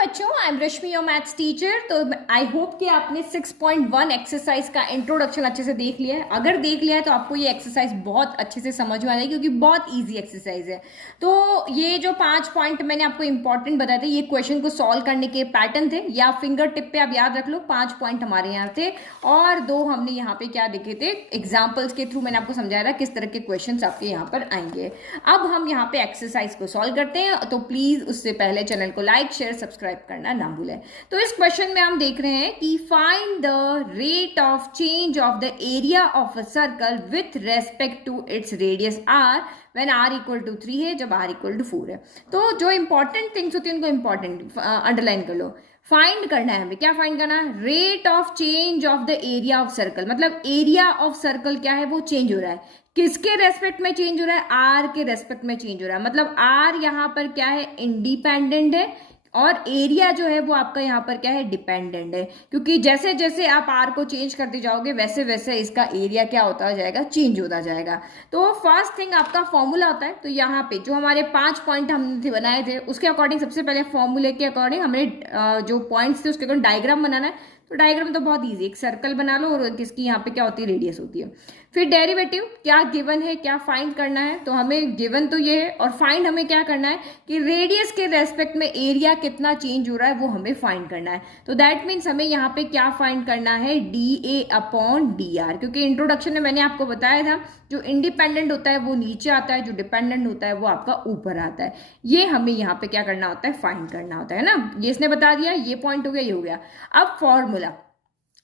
बच्चों, I am Rashmi your maths teacher. तो I hope कि आपने 6.1 एक्सरसाइज का इंट्रोडक्शन अच्छे से देख लिया है। अगर देख लिया है तो आपको ये एक्सरसाइज बहुत अच्छे से समझ में आ जाएगी क्योंकि बहुत इजी एक्सरसाइज है। तो ये जो 5 पॉइंट मैंने आपको इंपॉर्टेंट बताए थे, ये क्वेश्चन को सॉल्व करने के पैटर्न थे, या फिंगर टिप पे आप याद रख लो। 5 पॉइंट हमारे यहाँ थे और 2 हमने यहाँ पे क्या देखे थे, एग्जाम्पल्स के थ्रू मैंने आपको समझाया था किस तरह के क्वेश्चन आपके यहाँ पर आएंगे। अब हम यहाँ पे एक्सरसाइज को सॉल्व करते हैं, तो प्लीज उससे पहले चैनल को लाइक शेयर सब्सक्राइब करना ना भूलें। तो इस क्वेश्चन में हम देख रहे हैं कि find the rate of change of the area of a circle with respect to its radius r when r equal to 3 है, जब r इक्वल टू 4 है। तो जो इंपॉर्टेंट थिंग्स होती है उनको इंपॉर्टेंट अंडरलाइन कर लो। फाइंड करना है हमें, क्या फाइंड करना है? Rate of change of the area of circle, मतलब एरिया ऑफ सर्कल क्या है, वो चेंज हो रहा है। किसके रेस्पेक्ट में चेंज हो रहा है? आर के रेस्पेक्ट में चेंज हो रहा है। मतलब आर यहाँ पर क्या है, इंडिपेंडेंट है, और एरिया जो है वो आपका यहाँ पर क्या है, डिपेंडेंट है। क्योंकि जैसे जैसे आप आर को चेंज करते जाओगे वैसे वैसे इसका एरिया क्या होता जाएगा, चेंज होता जाएगा। तो फर्स्ट थिंग आपका फॉर्मूला होता है। तो यहाँ पे जो हमारे 5 पॉइंट हमने बनाए थे उसके अकॉर्डिंग सबसे पहले फॉर्मूले के अकॉर्डिंग हमें जो पॉइंट्स थे उसके अकॉर्डिंग डायग्राम बनाना है। तो डायग्राम तो बहुत ईजी, एक सर्कल बना लो और किसकी यहाँ पे क्या होती है, रेडियस होती है। फिर डेरिवेटिव क्या गिवन है, क्या फाइंड करना है। तो हमें गिवन तो ये है, और फाइंड हमें क्या करना है कि रेडियस के रेस्पेक्ट में एरिया कितना चेंज हो रहा है वो हमें फाइंड करना है। तो दैट मीन्स हमें यहाँ पे क्या फाइंड करना है, DA अपॉन DR। क्योंकि इंट्रोडक्शन में मैंने आपको बताया था जो इंडिपेंडेंट होता है वो नीचे आता है, जो डिपेंडेंट होता है वो आपका ऊपर आता है। ये हमें यहाँ पे क्या करना होता है, फाइंड करना होता है ना। ये इसने बता दिया, ये पॉइंट हो गया, ये हो गया। अब फॉर्मूला,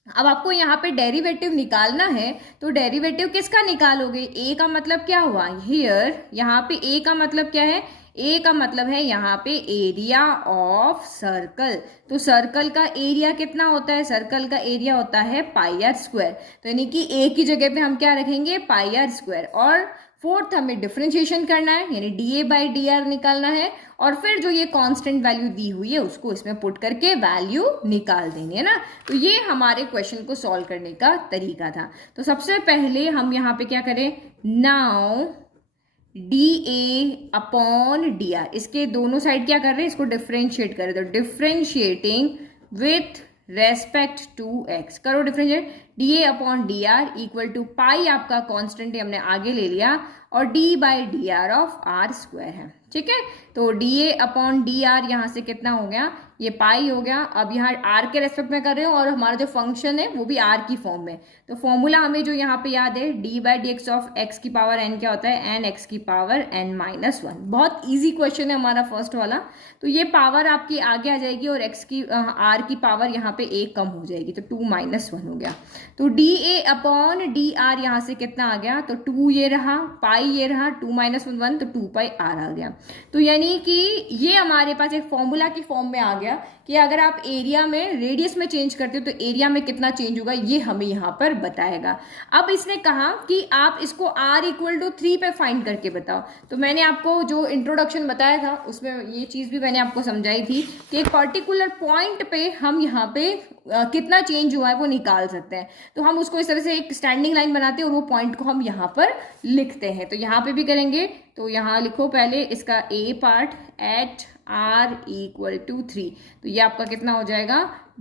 अब आपको यहाँ पे डेरिवेटिव निकालना है। तो डेरिवेटिव किसका निकालोगे? ए का मतलब क्या हुआ हियर, यहाँ पे ए का मतलब क्या है, ए का मतलब है यहाँ पे एरिया ऑफ सर्कल। तो सर्कल का एरिया कितना होता है? सर्कल का एरिया होता है पाई आर स्क्वायर। तो यानी कि ए की जगह पे हम क्या रखेंगे, पाई आर स्क्वायर। और फोर्थ हमें डिफरेंशिएशन करना है, यानी DA/DR निकालना है। और फिर जो ये कांस्टेंट वैल्यू दी हुई है उसको इसमें पुट करके वैल्यू निकाल देंगे ना। तो ये हमारे क्वेश्चन को सॉल्व करने का तरीका था। तो सबसे पहले हम यहाँ पे क्या करें, नाउ DA अपॉन DR, इसके दोनों साइड क्या कर रहे हैं, इसको डिफ्रेंशिएट करें। तो differentiating with respect to x, करो differentiate. DA upon DR equal to pi आपका कांस्टेंट हमने आगे ले लिया, और D/DR ऑफ R स्क्वायर है, ठीक है। तो DA अपॉन DR यहाँ से कितना हो गया, ये पाई हो गया। अब यहाँ R के रेस्पेक्ट में कर रहे हो और हमारा जो फंक्शन है वो भी R की फॉर्म में। तो फॉर्मूला हमें जो यहाँ पे याद है, D/dx ऑफ x की पावर n क्या होता है, n x की पावर n-1। बहुत ईजी क्वेश्चन है हमारा फर्स्ट वाला। तो ये पावर आपकी आगे आ जाएगी और x की R की पावर यहाँ पे 1 कम हो जाएगी, तो 2-1 हो गया। तो DA अपॉन DR यहाँ से कितना आ गया, तो 2 ये रहा, पाई ये रहा, 2-1 तो 2 पाई R आ गया। तो यानी कि ये हमारे पास एक फॉर्मूला की फॉर्म में आ गया कि अगर आप एरिया में रेडियस में चेंज करते हो तो एरिया में कितना चेंज होगा, ये हमें यहाँ पर बताएगा। अब इसने कहा कि आप इसको R इक्वल टू 3 पे फाइंड करके बताओ। तो मैंने आपको जो इंट्रोडक्शन बताया था उसमें ये चीज़ भी मैंने आपको समझाई थी कि एक पर्टिकुलर पॉइंट पे हम यहाँ पे कितना चेंज हुआ है वो निकाल सकते हैं। तो हम उसको इस तरह से एक स्टैंडिंग लाइन बनाते हैं और वो पॉइंट को हम यहाँ पर लिखते हैं। तो यहाँ पे भी करेंगे। तो यहाँ लिखो पहले इसका A part at R equal to 3। तो ये आपका कितना हो जाएगा,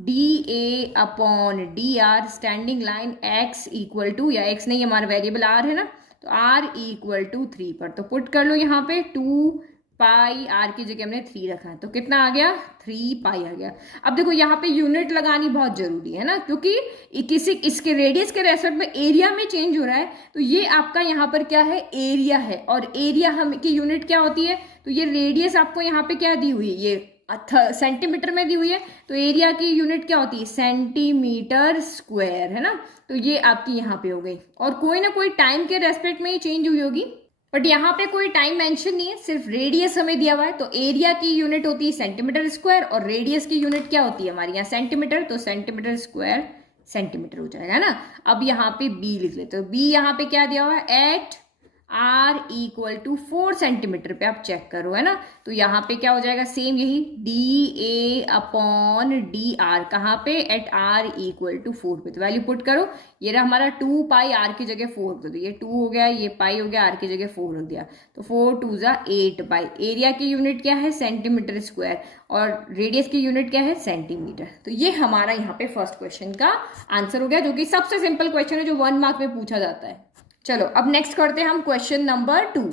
DA upon DR standing line x equal to, या x नहीं हमारा वेरिएबल R है ना, तो R इक्वल टू 3 पर। तो पुट कर लो यहाँ पे 2 पाई, R की जगह हमने 3 रखा है, तो कितना आ गया, 3 पाई आ गया। अब देखो यहाँ पे यूनिट लगानी बहुत जरूरी है ना, क्योंकि इसके रेडियस के रेस्पेक्ट में एरिया में चेंज हो रहा है। तो ये आपका यहाँ पर क्या है, एरिया है, और एरिया हम की यूनिट क्या होती है, तो ये रेडियस आपको यहाँ पे क्या दी हुई है, ये सेंटीमीटर में दी हुई है। तो एरिया की यूनिट क्या होती है, सेंटीमीटर स्क्वायर, है ना। तो ये आपकी यहाँ पे हो गई, और कोई ना कोई टाइम के रेस्पेक्ट में ये चेंज हुई होगी, बट यहाँ पे कोई टाइम मेंशन नहीं है, सिर्फ रेडियस हमें दिया हुआ है। तो एरिया की यूनिट होती है सेंटीमीटर स्क्वायर, और रेडियस की यूनिट क्या होती है हमारी यहाँ, सेंटीमीटर। तो सेंटीमीटर स्क्वायर सेंटीमीटर हो जाएगा ना। अब यहाँ पे B लिख लेते हो। B यहाँ पे क्या दिया हुआ है, at r equal to 4 centimetre पे आप चेक करो, है ना। तो यहाँ पे क्या हो जाएगा, सेम यही dA अपॉन dr, कहाँ पे, एट r इक्वल टू 4 पे। तो वैल्यू पुट करो, ये रहा हमारा 2 पाई r की जगह 4, तो ये 2 हो गया, ये पाई हो गया, r की जगह 4 हो गया, तो 4 2 जा 8 पाई। एरिया की यूनिट क्या है, सेंटीमीटर स्क्वायर, और रेडियस की यूनिट क्या है, सेंटीमीटर। तो ये हमारा यहाँ पे फर्स्ट क्वेश्चन का आंसर हो गया, जो कि सबसे सिंपल क्वेश्चन है जो 1 मार्क में पूछा जाता है। चलो अब नेक्स्ट करते हैं हम क्वेश्चन नंबर 2।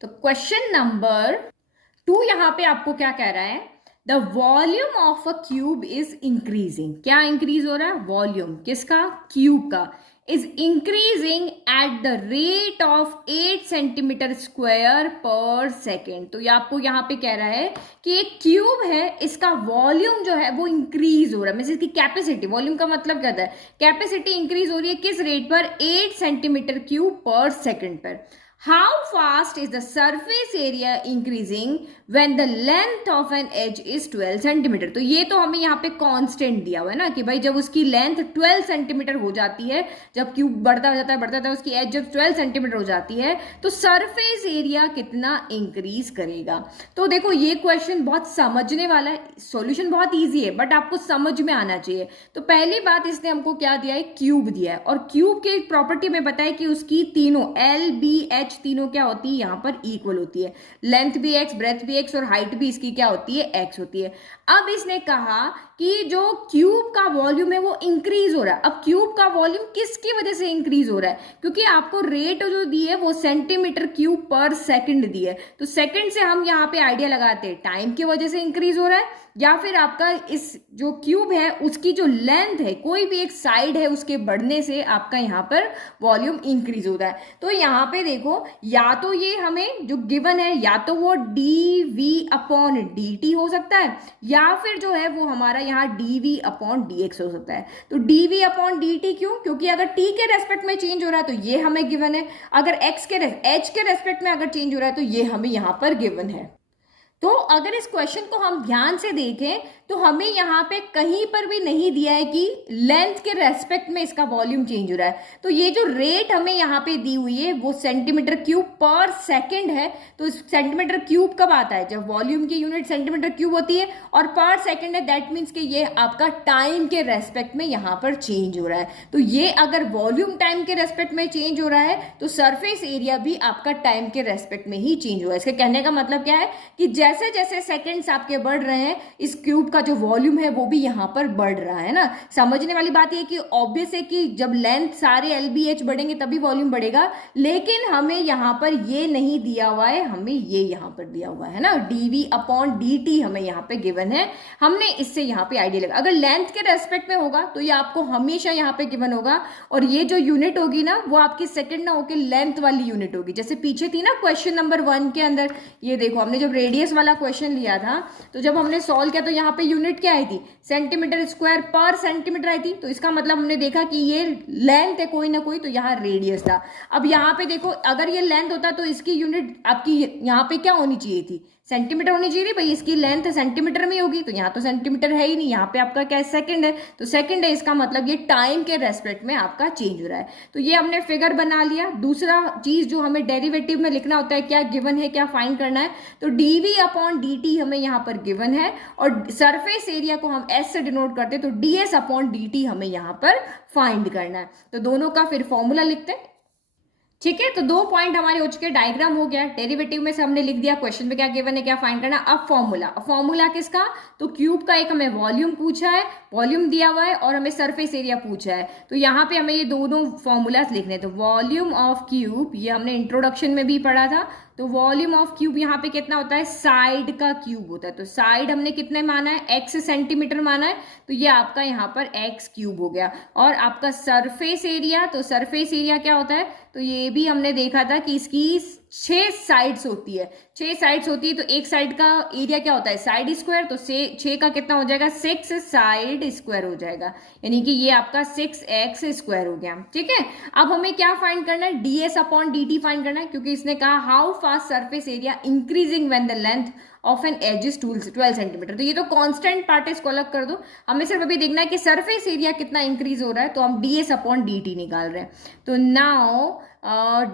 तो क्वेश्चन नंबर 2 यहां पे आपको क्या कह रहा है, the volume of a cube is increasing. क्या इंक्रीज हो रहा है, वॉल्यूम किसका, क्यूब का, is increasing at the rate of 8 centimetre square पर सेकेंड। तो ये आपको यहाँ पे कह रहा है कि एक क्यूब है, इसका वॉल्यूम जो है वो इंक्रीज हो रहा है, मींस इसकी कैपेसिटी, वॉल्यूम का मतलब क्या होता है, कैपेसिटी इंक्रीज हो रही है किस रेट पर, 8 सेंटीमीटर क्यूब पर सेकेंड पर। How fast is the surface area increasing when the length of an edge is 12 centimetre. तो ये तो हमें यहाँ पे कांस्टेंट दिया हुआ है ना, कि भाई जब उसकी लेंथ 12 सेंटीमीटर हो जाती है, जब क्यूब बढ़ता जाता है उसकी एज जब 12 सेंटीमीटर हो जाती है, तो सरफेस एरिया कितना इंक्रीज करेगा। तो देखो ये क्वेश्चन बहुत समझने वाला है, सॉल्यूशन बहुत इजी है, बट आपको समझ में आना चाहिए। तो पहली बात, इसने हमको क्या दिया है, क्यूब दिया है, और क्यूब के प्रॉपर्टी में बताया कि उसकी तीनों एल बी एच तीनों क्या होती है, यहां पर इक्वल होती है, लेंथ भी एक्स, ब्रेथ भी एक्स, और हाइट भी इसकी क्या होती है, एक्स होती है। अब इसने कहा कि जो क्यूब का वॉल्यूम है वो इंक्रीज हो रहा है। अब क्यूब का वॉल्यूम किसकी वजह से इंक्रीज हो रहा है, क्योंकि आपको रेट जो दी है वो सेंटीमीटर क्यूब पर सेकंड दी है, तो सेकंड से हम यहाँ पे आइडिया लगाते हैं टाइम की वजह से इंक्रीज हो रहा है, या फिर आपका इस जो क्यूब है उसकी जो लेंथ है, कोई भी एक साइड है उसके बढ़ने से आपका यहाँ पर वॉल्यूम इंक्रीज होता है। तो यहाँ पे देखो, या तो ये हमें जो गिवन है, या तो वो D we upon D T हो सकता है, या फिर जो है वो हमारा यहाँ D we upon D X हो सकता है। तो D we upon D T क्यों, क्योंकि अगर टी के रेस्पेक्ट में चेंज हो रहा है तो ये हमें गिवन है, अगर एक्स के एच के रेस्पेक्ट में अगर चेंज हो रहा है तो ये हमें यहाँ पर गिवन है। तो अगर इस क्वेश्चन को हम ध्यान से देखें तो हमें यहाँ पे कहीं पर भी नहीं दिया है कि लेंथ के रेस्पेक्ट में इसका वॉल्यूम चेंज हो रहा है। तो ये जो रेट हमें यहाँ पे दी हुई है वो सेंटीमीटर क्यूब पर सेकंड है। तो सेंटीमीटर क्यूब कब आता है, जब वॉल्यूम की यूनिट सेंटीमीटर क्यूब होती है, और पर सेकंड है, दैट मीन्स कि ये आपका टाइम के रेस्पेक्ट में यहाँ पर चेंज हो रहा है। तो ये अगर वॉल्यूम टाइम के रेस्पेक्ट में चेंज हो रहा है तो सरफेस एरिया भी आपका टाइम के रेस्पेक्ट में ही चेंज हो रहा है। इसके कहने का मतलब क्या है कि जैसे जैसे सेकंड्स आपके बढ़ रहे हैं, इस क्यूब का जो वॉल्यूम है वो भी यहाँ पर बढ़ रहा है ना। समझने वाली बात ये कि ऑब्वियस है कि जब लेंथ सारे एल बी एच बढ़ेंगे तभी वॉल्यूम बढ़ेगा, लेकिन हमें यहाँ पर ये नहीं दिया हुआ है, हमें ये यहाँ पर दिया हुआ है ना, डीवी अपॉन डी टी हमें यहाँ पे गिवन है। हमने इससे यहाँ पे आइडिया लगा, अगर लेंथ के रेस्पेक्ट में होगा तो ये आपको हमेशा यहाँ पे गिवन होगा, और ये जो यूनिट होगी ना वो आपकी सेकंड ना होकर लेंथ वाली यूनिट होगी। जैसे पीछे थी ना क्वेश्चन नंबर 1 के अंदर, ये देखो हमने जब रेडियस वाला क्वेश्चन लिया था तो जब हमने सॉल्व किया तो यहाँ पे यूनिट क्या आई थी, सेंटीमीटर स्क्वायर पर सेंटीमीटर आई थी। तो इसका मतलब हमने देखा कि ये लेंथ है कोई ना कोई, तो यहाँ रेडियस था। अब यहाँ पे देखो, अगर ये लेंथ होता तो इसकी यूनिट आपकी यहाँ पे क्या होनी चाहिए थी, सेंटीमीटर होनी चाहिए थी। भाई इसकी लेंथ सेंटीमीटर में होगी, तो यहाँ तो सेंटीमीटर है ही नहीं, यहाँ पे आपका क्या है, सेकंड है, तो सेकंड है, इसका मतलब ये टाइम के रेस्पेक्ट में आपका चेंज हो रहा है। तो ये हमने फिगर बना लिया। दूसरा चीज जो हमें डेरिवेटिव में लिखना होता है, क्या गिवन है, क्या फाइंड करना है, तो डीवी अपॉन डी टी हमें यहाँ पर गिवन है, और सरफेस एरिया को हम एस से डिनोट करते हैं, तो D S upon D T हमें यहाँ पर फाइंड करना है। तो दोनों का फिर फॉर्मूला लिखते हैं, ठीक है। तो 2 पॉइंट हमारे हो चुके, डायग्राम हो गया, डेरिवेटिव में से हमने लिख दिया, क्वेश्चन में क्या गिवन है, क्या फाइंड करना। अब फॉर्मूला, फॉर्मूला किसका, तो क्यूब का एक हमें वॉल्यूम पूछा है, वॉल्यूम दिया हुआ है, और हमें सरफेस एरिया पूछा है। तो यहाँ पे हमें ये दोनों फॉर्मूलाज लिखने हैं। तो वॉल्यूम ऑफ क्यूब, ये हमने इंट्रोडक्शन में भी पढ़ा था, तो वॉल्यूम ऑफ क्यूब यहाँ पे कितना होता है, साइड का क्यूब होता है। तो साइड हमने कितने माना है, एक्स सेंटीमीटर माना है, तो ये आपका यहाँ पर एक्स क्यूब हो गया। और आपका सरफेस एरिया, तो सरफेस एरिया क्या होता है, तो ये भी हमने देखा था कि इसकी 6 साइड्स होती है, 6 साइड्स होती है। तो एक साइड का एरिया क्या होता है, साइड स्क्वायर, तो 6 का कितना हो जाएगा, 6 साइड स्क्वायर हो जाएगा, यानी कि ये आपका 6x स्क्वायर हो गया, ठीक है। अब हमें क्या फाइंड करना है, ds अपॉन dt फाइंड करना है, क्योंकि इसने कहा how fast surface area increasing when the length of an edge is 12 centimetre. तो ये तो कांस्टेंट पार्ट है, इसको अलग कर दो, हमें सिर्फ अभी देखना है कि सरफेस एरिया कितना इंक्रीज हो रहा है, तो हम ds अपॉन dt निकाल रहे हैं। तो नाउ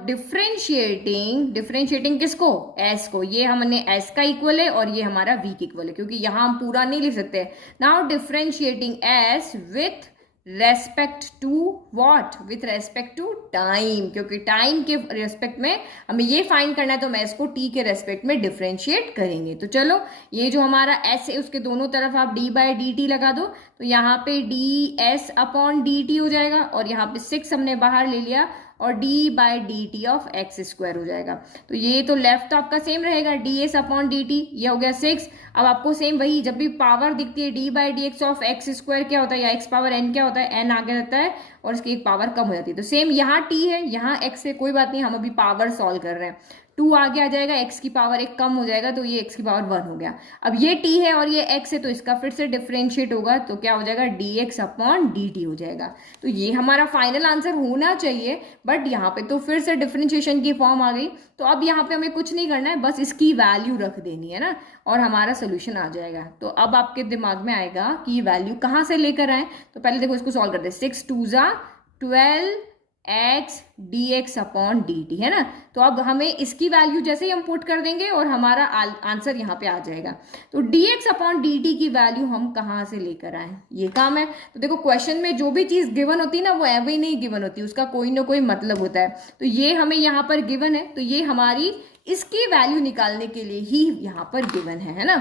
डिफरेंशिएटिंग किसको, एस को, ये हमने एस का इक्वल है और ये हमारा वी का इक्वल है, क्योंकि यहां हम पूरा नहीं लिख सकते। Now differentiating S with respect to what, with respect to time, क्योंकि टाइम के रेस्पेक्ट में हमें ये फाइंड करना है, तो मैं इसको टी के रेस्पेक्ट में डिफरेंशिएट करेंगे। तो चलो, ये जो हमारा एस है उसके दोनों तरफ आप डी बाई डी टी लगा दो, तो यहाँ पे D S upon D T हो जाएगा, और यहाँ पे 6 हमने बाहर ले लिया, और d by D T of X square हो जाएगा। तो ये तो लेफ्ट तो आपका सेम रहेगा, D S upon D t, ये हो गया 6। अब आपको सेम वही, जब भी पावर दिखती है d by d x of X square क्या होता है, या x पावर n क्या होता है, n आगे रहता है और इसकी एक पावर कम हो जाती है। तो सेम यहाँ t है, यहाँ x है, कोई बात नहीं, हम अभी पावर सॉल्व कर रहे हैं। 2 आगे आ जाएगा, x की पावर 1 कम हो जाएगा, तो ये x की पावर 1 हो गया। अब ये t है और ये x है, तो इसका फिर से डिफरेंशिएट होगा, तो क्या हो जाएगा, dx अपॉन dt हो जाएगा। तो ये हमारा फाइनल आंसर होना चाहिए, बट यहाँ पे तो फिर से डिफरेंशिएशन की फॉर्म आ गई। तो अब यहाँ पे हमें कुछ नहीं करना है, बस इसकी वैल्यू रख देनी है ना, और हमारा सोल्यूशन आ जाएगा। तो अब आपके दिमाग में आएगा कि ये वैल्यू कहाँ से लेकर आए। तो पहले देखो इसको सॉल्व करते हैं। 6 2 जा 12 x D x upon D T, है ना। तो अब हमें इसकी वैल्यू जैसे ही हम पुट कर देंगे और हमारा आंसर यहाँ पे आ जाएगा। तो डी एक्स अपॉन डी टी की वैल्यू हम कहाँ से लेकर आए, ये काम है। तो देखो क्वेश्चन में जो भी चीज़ गिवन होती है ना, वो एवं ही नहीं गिवन होती, उसका कोई ना कोई मतलब होता है। तो ये हमें यहाँ पर गिवन है, तो ये हमारी इसकी वैल्यू निकालने के लिए ही यहाँ पर गिवन है ना।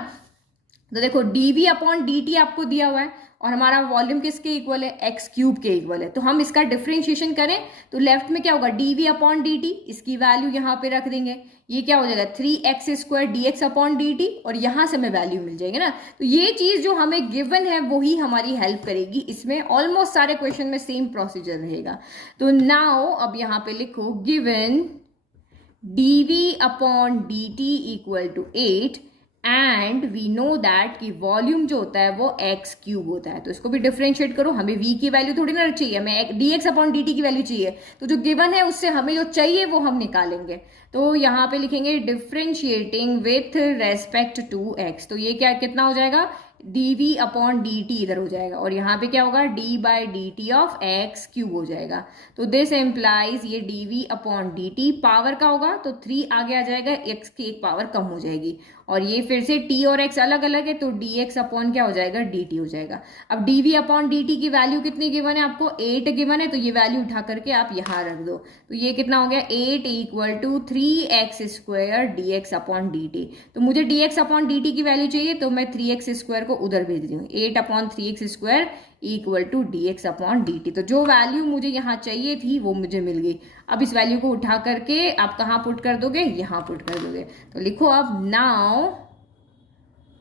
तो देखो D we upon D T आपको दिया हुआ है, और हमारा वॉल्यूम किसके इक्वल है, एक्स क्यूब के इक्वल है। तो हम इसका डिफरेंशिएशन करें तो लेफ्ट में क्या होगा, D we upon D T, इसकी वैल्यू यहाँ पे रख देंगे, ये क्या हो जाएगा 3x square D x upon D T, और यहाँ से हमें वैल्यू मिल जाएगी ना। तो ये चीज़ जो हमें गिवन है वही हमारी हेल्प करेगी इसमें। ऑलमोस्ट सारे क्वेश्चन में सेम प्रोसीजर रहेगा। तो नाउ अब यहाँ पे लिखो given D we upon D T equal to 8 and we know that कि वॉल्यूम जो होता है वो एक्स क्यूब होता है। तो इसको भी डिफरेंशिएट करो, हमें v की वैल्यू थोड़ी ना चाहिए, हमें D x upon D T की वैल्यू चाहिए। तो जो गिवन है उससे हमें जो चाहिए वो हम निकालेंगे। तो यहाँ पे लिखेंगे differentiating with respect to X, तो ये क्या कितना हो जाएगा, D we upon D T इधर हो जाएगा, और यहाँ पे क्या होगा, D by D T of x cube हो जाएगा। तो दिस एम्प्लाइज ये D we upon D T power का होगा, तो 3 आगे आ जाएगा, एक्स की एक पावर कम हो जाएगी, और ये फिर से t और x अलग अलग है, तो डी एक्स अपॉन क्या हो जाएगा, डी टी हो जाएगा। अब D we upon D T की वैल्यू कितनी गिवन है आपको, 8 गिवन है, तो ये वैल्यू उठा करके आप यहाँ रख दो। तो ये कितना हो गया, 8 equal to 3x square D x upon D T. तो मुझे D x upon D T की वैल्यू चाहिए, तो मैं 3x स्क्वायर को उधर भेज रही हूँ, 8 upon 3x square equal to D x upon D T. तो जो वैल्यू मुझे यहाँ चाहिए थी वो मुझे मिल गई। अब इस वैल्यू को उठा करके आप कहाँ पुट कर दोगे, यहाँ पुट कर दोगे। तो लिखो अब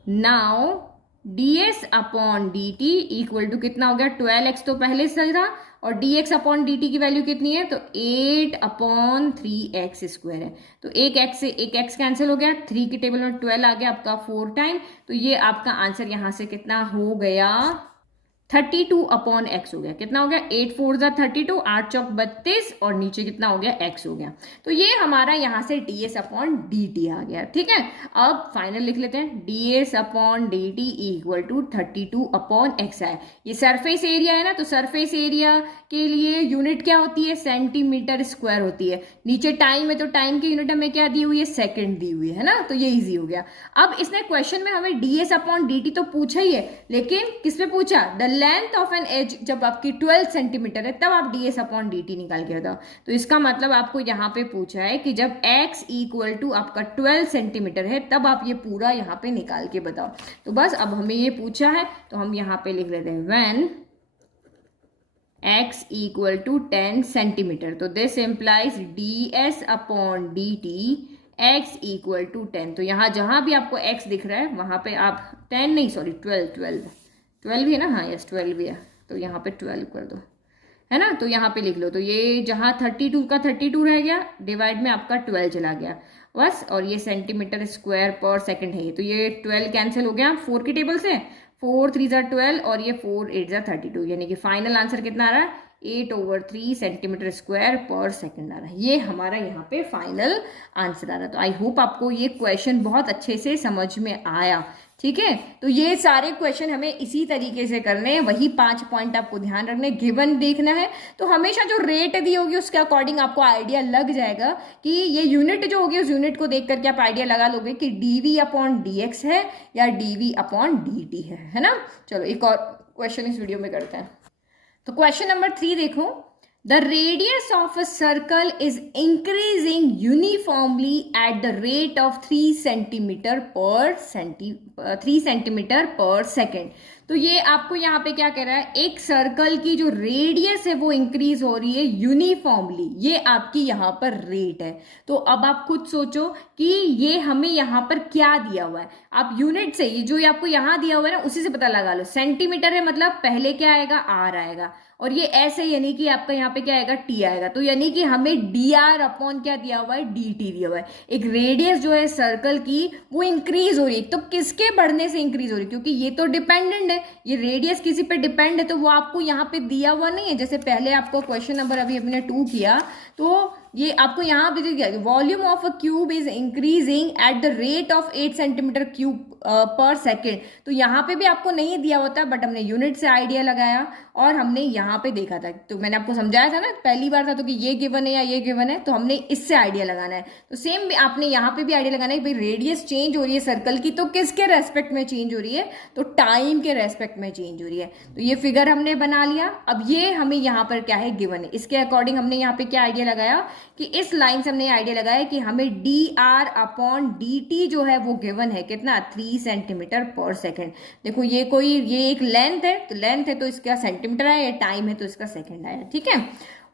now D x upon D T equal to कितना हो गया, 12x तो पहले से था, और D x upon D T की वैल्यू कितनी है, तो 8 अपॉन 3x स्क्वायर है। तो एक x से एक x कैंसिल हो गया, 3 की टेबल में 12 आ गया आपका 4 टाइम। तो ये आपका आंसर यहाँ से कितना हो गया, 32 अपॉन एक्स हो गया। कितना हो गया, 8 4 जा 32, 8 चौक 32, और नीचे कितना हो गया, एक्स हो गया। तो ये हमारा यहाँ से D S upon D T आ गया। ठीक है, अब फाइनल लिख लेते हैं, D S upon D T equal to 32 upon X है। ये सरफेस एरिया है ना, तो सरफेस एरिया के लिए यूनिट क्या होती है, सेंटीमीटर स्क्वायर होती है। नीचे टाइम है, तो टाइम की यूनिट हमें क्या दी हुई है, सेकेंड दी हुई है ना। तो ये ईजी हो गया। अब इसने क्वेश्चन में हमें D S upon D T तो पूछा ही है, लेकिन किस पे पूछा, the length of an edge जब आपकी 12 सेंटीमीटर है तब आप D S upon D T निकाल के बताओ। तो इसका मतलब आपको यहाँ पे पूछा है कि जब x इक्वल टू आपका 12 सेंटीमीटर है तब आप ये पूरा यहाँ पे निकाल के बताओ। तो बस अब हमें ये पूछा है, तो हम यहाँ पे लिख लेते हैं when x equal to 10 centimetre, तो this implies D S upon D T x equal to 10। तो यहाँ जहाँ भी आपको x दिख रहा है वहाँ पे आप 10 नहीं, सॉरी 12 भी है ना, हाँ यस 12 भी है, तो यहाँ पे 12 कर दो, है ना। तो यहाँ पे लिख लो, तो ये जहाँ 32 का 32 रह गया, डिवाइड में आपका 12 चला गया बस, और ये सेंटीमीटर स्क्वायर पर सेकंड है। तो ये 12 कैंसिल हो गया 4 की टेबल से, 4 3 जा 12, और ये 4 8 जा 32, यानी कि फाइनल आंसर कितना आ रहा है, 8/3 सेंटीमीटर स्क्वायर पर सेकंड आ रहा है। ये हमारा यहाँ पे फाइनल आंसर आ रहा है। तो आई होप आपको ये क्वेश्चन बहुत अच्छे से समझ में आया ठीक है, तो ये सारे क्वेश्चन हमें इसी तरीके से करने हैं, वही 5 पॉइंट आपको ध्यान रखने, गिवन देखना है। तो हमेशा जो रेट दी होगी उसके अकॉर्डिंग आपको आइडिया लग जाएगा कि ये यूनिट जो होगी उस यूनिट को देख करके आप आइडिया लगा लोगे कि dv अपॉन dx है या dv अपॉन dt है ना। चलो एक और क्वेश्चन इस वीडियो में करते हैं। तो क्वेश्चन नंबर 3 देखो, the radius of a circle is increasing uniformly at the rate of 3 centimeter per second। तो ये आपको यहाँ पे क्या कह रहा है, एक सर्कल की जो रेडियस है वो इंक्रीज हो रही है यूनिफॉर्मली, ये आपकी यहाँ पर रेट है। तो अब आप खुद सोचो कि ये हमें यहाँ पर क्या दिया हुआ है, आप यूनिट से ये जो आपको यहाँ दिया हुआ है ना उसी से पता लगा लो। सेंटीमीटर है मतलब पहले क्या आएगा, आर आएगा, और ये ऐसे यानी कि आपका यहाँ पे क्या आएगा, टी आएगा। तो यानी कि हमें डी आर अपॉन क्या दिया हुआ है, डी टी दिया हुआ है। एक रेडियस जो है सर्कल की वो इंक्रीज हो रही है, तो किसके बढ़ने से इंक्रीज हो रही है, क्योंकि ये तो डिपेंडेंट है, ये रेडियस किसी पे डिपेंड है, तो वो आपको यहाँ पे दिया हुआ नहीं है। जैसे पहले आपको क्वेश्चन नंबर अभी हमने 2 किया, तो ये आपको यहाँ पे दिया volume of a cube is increasing at the rate of 8 centimetre cube पर सेकेंड। तो यहाँ पे भी आपको नहीं दिया होता, बट हमने यूनिट से आइडिया लगाया और हमने यहाँ पे देखा था। तो मैंने आपको समझाया था ना पहली बार था, तो कि ये गिवन है या ये गिवन है, तो हमने इससे आइडिया लगाना है। तो सेम आपने यहाँ पे भी आइडिया लगाना है कि भाई रेडियस चेंज हो रही है सर्कल की, तो किसके रेस्पेक्ट में चेंज हो रही है, तो टाइम के रेस्पेक्ट में चेंज हो रही है। तो ये फिगर हमने बना लिया। अब ये हमें यहाँ पर क्या है, गिवन है, इसके अकॉर्डिंग हमने यहाँ पे क्या आइडिया लगाया कि इस लाइन से हमने आइडिया लगाया कि हमें D R upon D T जो है वो गिवन है कितना, 3 सेंटीमीटर पर सेकेंड। देखो ये एक लेंथ है, तो लेंथ है तो इसका सेंटीमीटर आया, ये टाइम है तो इसका सेकेंड आया। ठीक है,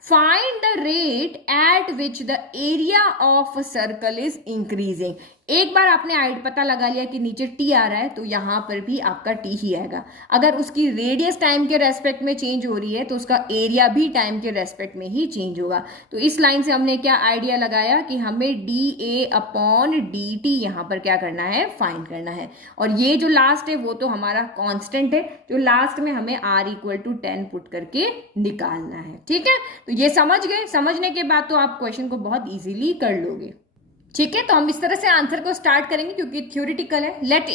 find the rate at which the area of circle is increasing. एक बार आपने पता लगा लिया कि नीचे टी आ रहा है, तो यहाँ पर भी आपका टी ही आएगा। अगर उसकी रेडियस टाइम के रेस्पेक्ट में चेंज हो रही है तो उसका एरिया भी टाइम के रेस्पेक्ट में ही चेंज होगा। तो इस लाइन से हमने क्या आइडिया लगाया कि हमें D A upon D T यहाँ पर क्या करना है, फाइंड करना है। और ये जो लास्ट है वो तो हमारा कॉन्स्टेंट है, जो लास्ट में हमें आर इक्वल टू 10 पुट करके निकालना है। ठीक है, तो ये समझ गए। समझने के बाद तो आप क्वेश्चन को बहुत इजीली कर लोगे। ठीक है, तो हम इस तरह से आंसर को स्टार्ट करेंगे क्योंकि थ्योरेटिकल है। Let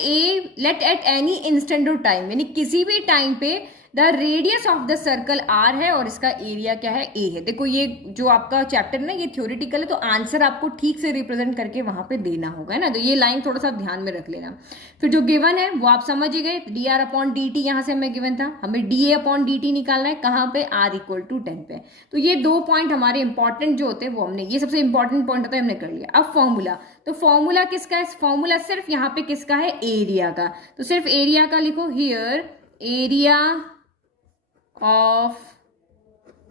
at any instant of time, यानी किसी भी टाइम पे the radius of the circle R है और इसका एरिया क्या है, ए है। देखो ये जो आपका चैप्टर है ना ये थ्योरेटिकल है, तो आंसर आपको ठीक से रिप्रेजेंट करके वहां पे देना होगा, है ना। तो ये लाइन थोड़ा सा ध्यान में रख लेना। फिर जो गिवन है वो आप समझ ही गए, D R upon D T यहाँ से हमें गिवन था, हमें D A upon D T निकालना है कहाँ पे, आर इक्वल टू 10 पे। तो ये 2 पॉइंट हमारे इंपॉर्टेंट जो होते हैं वो हमने, ये सबसे इंपॉर्टेंट पॉइंट होता है, हमने कर लिया। अब फॉर्मूला, तो फॉर्मूला किसका है, फॉर्मूला सिर्फ यहाँ पे किसका है, एरिया का। तो सिर्फ एरिया का लिखो, हियर एरिया ऑफ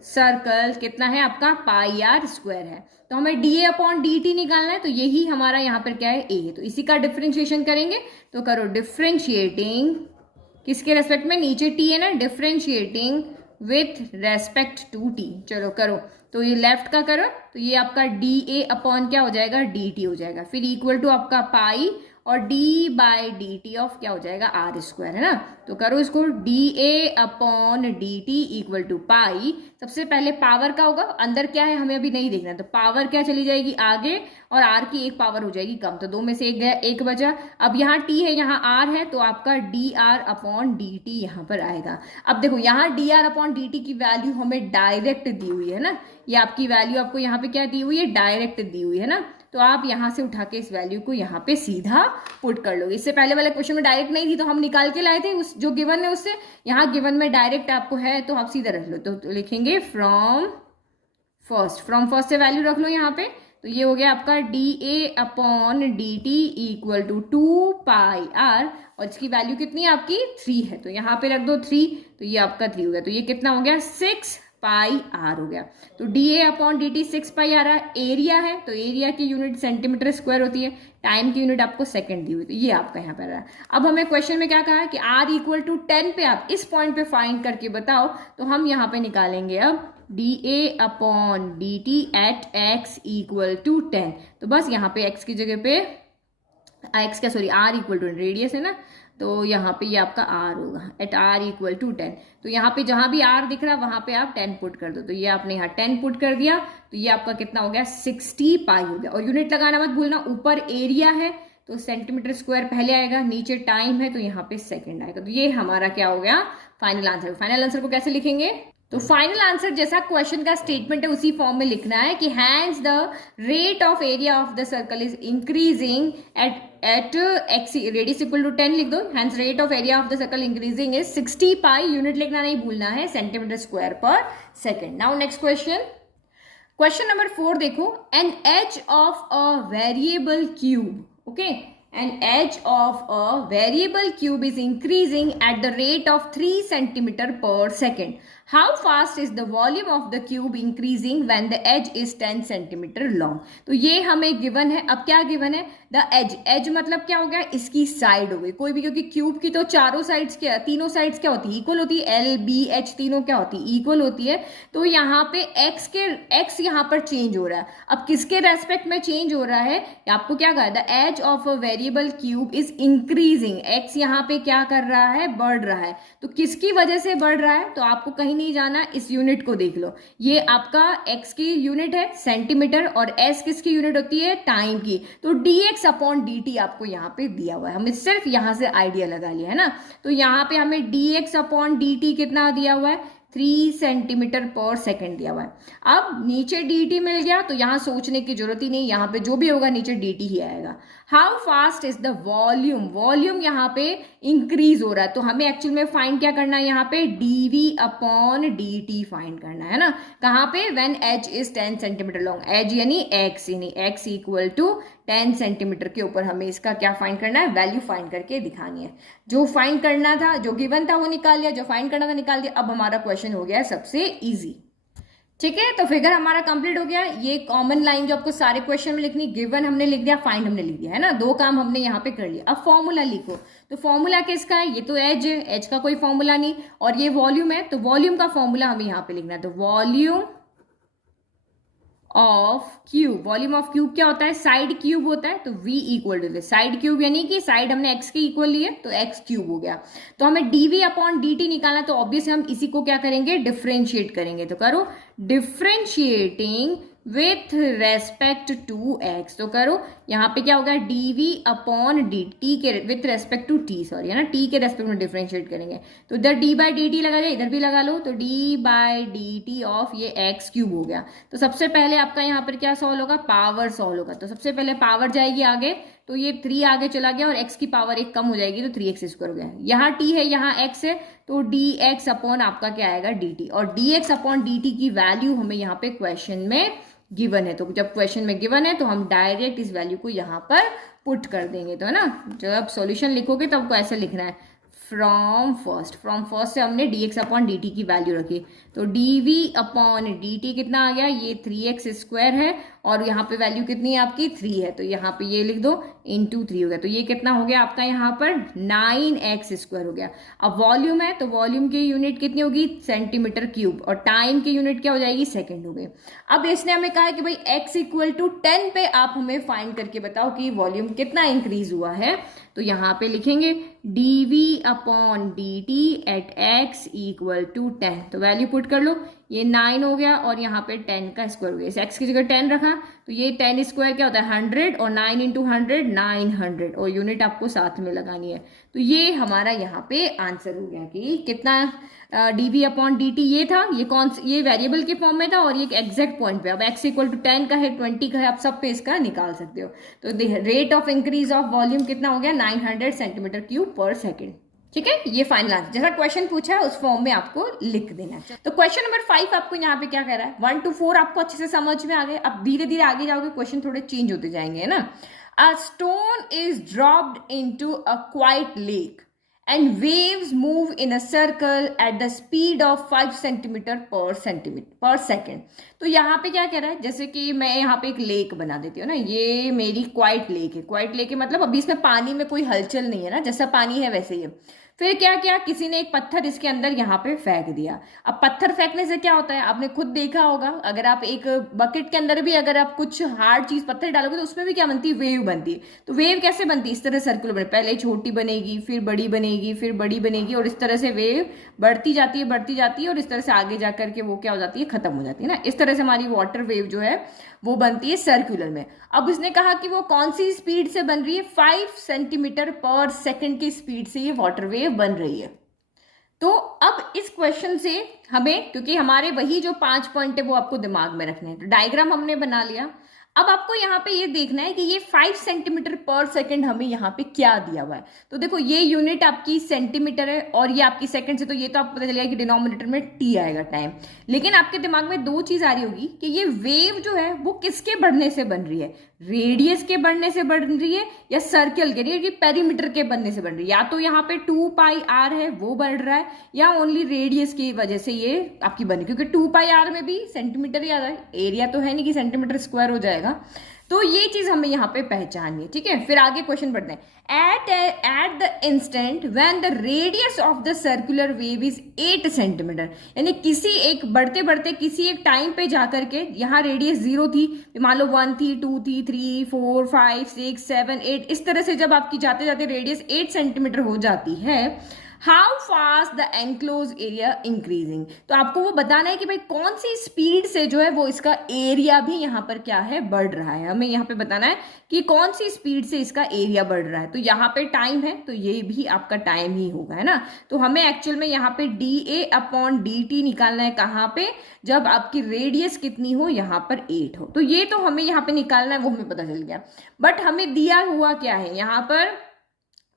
सर्कल कितना है आपका, पाई आर स्क्वायर है। तो हमें D A upon D T निकालना है, तो यही हमारा यहाँ पर क्या है, ए है। तो इसी का डिफ्रेंशिएशन करेंगे, तो करो डिफ्रेंशिएटिंग किसके रेस्पेक्ट में, नीचे टी है ना, differentiating with respect to T. चलो करो, तो ये लेफ्ट का करो, तो ये आपका डी ए अपॉन क्या हो जाएगा, डी टी हो जाएगा। फिर इक्वल टू आपका पाई और d by D T of क्या हो जाएगा, आर स्क्वायर, है ना। तो करो इसको, D A upon D T equal to pi. सबसे पहले पावर का होगा, अंदर क्या है हमें अभी नहीं देखना, तो पावर क्या चली जाएगी आगे और आर की एक पावर हो जाएगी कम, तो 2 में से 1 गया, 1 बचा। अब यहाँ टी है यहाँ आर है, तो आपका D R upon D T यहाँ पर आएगा। अब देखो यहाँ D R upon D T की वैल्यू हमें डायरेक्ट दी हुई है ना, ये आपकी वैल्यू आपको यहाँ पे क्या दी हुई है, डायरेक्ट दी हुई है ना। तो आप यहाँ से उठा के इस वैल्यू को यहाँ पे सीधा पुट कर लोगे। इससे पहले वाले क्वेश्चन में डायरेक्ट नहीं थी तो हम निकाल के लाए थे उस जो गिवन है उससे, यहाँ गिवन में डायरेक्ट आपको है तो आप सीधा रख लो। तो लिखेंगे फ्रॉम फर्स्ट से वैल्यू रख लो यहाँ पे। तो ये हो गया आपका D A upon D T equal to 2 pi R, और इसकी वैल्यू कितनी है आपकी, 3 है, तो यहाँ पे रख दो 3, तो ये आपका 3 हो गया। तो ये कितना हो गया, 6 पाई आर हो गया। तो D A upon D T 6 pi R है। एरिया है तो एरिया की यूनिट सेंटीमीटर स्क्वायर होती है, टाइम की यूनिट आपको सेकंड दी हुई, तो ये आपका यहाँ पर रहा। अब हमें क्वेश्चन में क्या कहा है कि आर इक्वल टू 10 पे आप इस पॉइंट पे फाइंड करके बताओ, तो हम यहाँ पे निकालेंगे अब D A upon D T at x equal to 10। तो बस यहाँ पे एक्स की जगह पे एक्स क्या sorry R equal to radius है ना, तो यहाँ पे ये आपका r होगा एट r इक्वल टू 10। तो यहाँ पे जहाँ भी r दिख रहा है वहाँ पे आप 10 पुट कर दो, तो ये आपने यहाँ 10 पुट कर दिया, तो ये आपका कितना हो गया 60 पाई हो गया। और यूनिट लगाना मत भूलना, ऊपर एरिया है तो सेंटीमीटर स्क्वायर पहले आएगा, नीचे टाइम है तो यहाँ पे सेकंड आएगा। तो ये हमारा क्या हो गया फाइनल आंसर। फाइनल आंसर को कैसे लिखेंगे, तो फाइनल आंसर जैसा क्वेश्चन का स्टेटमेंट है उसी फॉर्म में लिखना है कि hence the rate of area of the circle is increasing at X radius equal to 10 लिख दो। Hence rate of area of the circle increasing is 60 pi, unit लिखना नहीं भूलना है, सेंटीमीटर स्क्वायर पर second. Now next question, question number 4 देखो, an edge of a variable cube, okay, an edge of a variable cube is increasing at the rate of 3 centimeter per second. How fast is the volume of the cube increasing when the edge is 10 centimeter long? तो ये हमें given है। अब क्या given है, the age, as मतलब क्या हो गया, इसकी साइड हो गई कोई भी, क्योंकि क्यूब की तो चारों साइड्स क्या, तीनों साइड्स क्या होती है, इक्वल होती है, एल बी एच तीनों क्या होती है, इक्वल होती है। तो यहाँ पे एक्स यहाँ पर चेंज हो रहा है। अब किसके रेस्पेक्ट में चेंज हो रहा है, आपको क्या कहा, the edge of a variable cube is increasing, X यहाँ पे क्या कर रहा है, बढ़ रहा है। तो किसकी वजह से बढ़ रहा है, तो आपको कहीं नहीं जाना, इस यूनिट को देख लो, ये आपका एक्स की यूनिट है सेंटीमीटर, और एस किसकी यूनिट होती है, टाइम की। तो dx अपॉन dt आपको यहाँ पे दिया हुआ है, हमें सिर्फ यहाँ से आइडिया लगा लिया है ना। तो यहाँ पे हमें dx अपॉन dt कितना दिया हुआ है, 3 सेंटीमीटर पर सेकेंड दिया हुआ है। अब नीचे dt मिल गया तो यहाँ सोचने की जरूरत ही नहीं, यहाँ पे जो भी होगा नीचे dt ही आएगा। How fast is the volume, volume यहाँ पे इंक्रीज हो रहा है, तो हमें एक्चुअल में फाइंड क्या करना है, यहाँ पे dv अपॉन dt फाइंड करना है ना। कहाँ पे, when edge is 10 centimetre long, edge यानी x इक्वल टू 10 सेंटीमीटर के ऊपर हमें इसका क्या फाइंड करना है, वैल्यू फाइंड करके दिखानी है। जो फाइंड करना था, जो गिवन था वो निकाल लिया, जो फाइंड करना था निकाल दिया। अब हमारा क्वेश्चन हो गया सबसे इजी, ठीक है। तो फिगर हमारा कंप्लीट हो गया। ये कॉमन लाइन जो आपको सारे क्वेश्चन में लिखनी, गिवन हमने लिख दिया, फाइंड हमने लिख दिया है ना, दो काम हमने यहाँ पे कर लिया। अब फॉर्मूला लिखो, तो फॉर्मूला किसका है, ये तो एज है, एज का कोई फॉर्मूला नहीं, और ये वॉल्यूम है, तो वॉल्यूम का फॉर्मूला हमें यहाँ पे लिखना है। तो volume of cube, volume of cube क्या होता है, साइड क्यूब होता है, तो v equal to side cube, यानी कि साइड हमने x के इक्वल लिए तो x क्यूब हो गया। तो हमें dv अपॉन dt निकालना, तो ऑब्वियसली हम इसी को क्या करेंगे, डिफरेंशिएट करेंगे। तो करो differentiating with respect to x, तो करो यहाँ पे क्या होगा, dv अपॉन dt के with respect to t, sorry है ना, t के रेस्पेक्ट में डिफरेंशिएट करेंगे। तो इधर d बाई डी टी लगा जाए, इधर भी लगा लो, तो d by D T of ये x क्यूब हो गया। तो सबसे पहले आपका यहाँ पर क्या सॉल्व होगा, पावर सॉल्व होगा। तो सबसे पहले पावर जाएगी आगे, तो ये 3 आगे चला गया और x की पावर 1 कम हो जाएगी, तो 3x स्क्वायर हो गया। यहाँ t है, यहाँ x है, तो dx अपॉन आपका क्या आएगा, dt, और dx अपॉन dt की वैल्यू हमें यहाँ पे क्वेश्चन में गिवन है। तो जब क्वेश्चन में गिवन है तो हम डायरेक्ट इस वैल्यू को यहाँ पर पुट कर देंगे। तो है ना, जब सॉल्यूशन लिखोगे तब आपको ऐसे लिखना है, फ्रॉम फर्स्ट से हमने dx अपॉन dt की वैल्यू रखी, तो dv अपॉन dt कितना आ गया, ये 3x स्क्वायर है, और यहाँ पे वैल्यू कितनी है आपकी, 3 है, तो यहाँ पे ये लिख दो इंटू 3 हो गया। तो ये कितना हो गया आपका यहाँ पर 9x स्क्वायर हो गया। अब वॉल्यूम है, तो वॉल्यूम की यूनिट कितनी होगी, सेंटीमीटर क्यूब, और टाइम की यूनिट क्या हो जाएगी, सेकेंड हो गई। अब इसने हमें कहा है कि भाई x इक्वल टू 10 पे आप हमें फाइंड करके बताओ कि वॉल्यूम कितना इंक्रीज हुआ है। तो यहाँ पे लिखेंगे dv upon dt at x equal to 10, तो वैल्यू पुट कर लो, ये 9 हो गया और यहाँ पे 10 का स्क्वायर हो गया, इस x की जगह 10 रखा, तो ये 10 स्क्वायर क्या होता है 100, और 9 इंटू 100 900, और यूनिट आपको साथ में लगानी है। तो ये हमारा यहाँ पे आंसर हो गया कि कितना dv अपॉन dt ये था, ये वेरिएबल के फॉर्म में था, और ये एग्जैक्ट पॉइंट पे। अब x इक्वल टू 10 का है, 20 का है, आप सब पे इसका निकाल सकते हो। तो rate of increase of volume कितना हो गया, 900 सेंटीमीटर क्यूब पर सेकेंड, ठीक है। ये फाइनल आंसर, जैसा क्वेश्चन पूछा है उस फॉर्म में आपको लिख देना है। तो क्वेश्चन नंबर 5 आपको यहाँ पे क्या कह रहा है, 1 to 4 आपको अच्छे से समझ में आ गए। अब धीरे धीरे आगे जाओगे, क्वेश्चन थोड़े चेंज होते जाएंगे, है ना। A stone is dropped into a quite lake and waves move in a circle at the speed of 5 centimeter per second। तो यहाँ पे क्या कह रहा है, जैसे कि मैं यहाँ पे एक लेक बना देती हूँ ना, ये मेरी क्वाइट लेक है। क्वाइट लेक है मतलब अभी इसमें पानी में कोई हलचल नहीं है ना, जैसा पानी है वैसे ही है। फिर क्या किया, किसी ने एक पत्थर इसके अंदर यहाँ पे फेंक दिया। अब पत्थर फेंकने से क्या होता है, आपने खुद देखा होगा, अगर आप एक बकेट के अंदर भी अगर आप कुछ हार्ड चीज पत्थर डालोगे तो उसमें भी क्या बनती है, वेव बनती है। तो वेव कैसे बनती है, इस तरह सर्कुलर बने, पहले छोटी बनेगी, फिर बड़ी बनेगी, फिर बड़ी बनेगी, और इस तरह से वेव बढ़ती जाती है, और इस तरह से आगे जा करके वो क्या हो जाती है, खत्म हो जाती है ना। इस तरह से हमारी वाटर वेव जो है वो बनती है सर्कुलर में। अब उसने कहा कि वो कौन सी स्पीड से बन रही है, 5 सेंटीमीटर पर सेकेंड की स्पीड से ये वाटर वेव बन रही है। तो अब इस क्वेश्चन से हमें, क्योंकि हमारे वही जो 5 पॉइंट है वो आपको दिमाग में रखने हैं, तो डायग्राम हमने बना लिया। अब आपको यहाँ पे ये देखना है कि ये 5 सेंटीमीटर पर सेकंड हमें यहाँ पे क्या दिया हुआ है। तो देखो ये यूनिट आपकी सेंटीमीटर है और ये आपकी सेकंड से, तो ये तो आपको पता चलेगा कि डिनोमिनेटर में टी आएगा टाइम। लेकिन आपके दिमाग में दो चीज आ रही होगी कि ये वेव जो है वो किसके बढ़ने से बन रही है, रेडियस के बढ़ने से बन रही है या सर्कल के लिए पेरीमीटर के बनने से बन रही है। या तो यहाँ पे 2 पाई आर है वो बढ़ रहा है, या ओनली रेडियस की वजह से ये आपकी बनी, क्योंकि 2 पाई आर में भी सेंटीमीटर ही आ रहा है, एरिया तो है नहीं कि सेंटीमीटर स्क्वायर हो जाएगा। तो ये चीज हमें यहाँ पे पहचाननी है, ठीक है। फिर आगे क्वेश्चन बढ़ते हैं। At the instant when the radius of the circular wave is 8 centimetre, यानी किसी एक बढ़ते बढ़ते किसी एक टाइम पे जाकर के, यहाँ रेडियस 0 थी, मान लो 1 थी, 2 थी, 3, 4, 5, 6, 7, 8, इस तरह से जब आपकी जाते जाते रेडियस 8 सेंटीमीटर हो जाती है, how fast the enclose area increasing. तो आपको वो बताना है कि भाई कौन सी स्पीड से जो है वो इसका एरिया भी यहाँ पर क्या है, बढ़ रहा है। हमें यहाँ पे बताना है कि कौन सी स्पीड से इसका एरिया बढ़ रहा है। तो यहाँ पे टाइम है तो ये भी आपका टाइम ही होगा, है ना। तो हमें एक्चुअल में यहाँ पे dA/dt निकालना है, कहाँ पे, जब आपकी रेडियस कितनी हो, यहाँ पर 8 हो। तो ये तो हमें यहाँ पे निकालना है, वो हमें पता चल गया। बट हमें दिया हुआ क्या है, यहाँ पर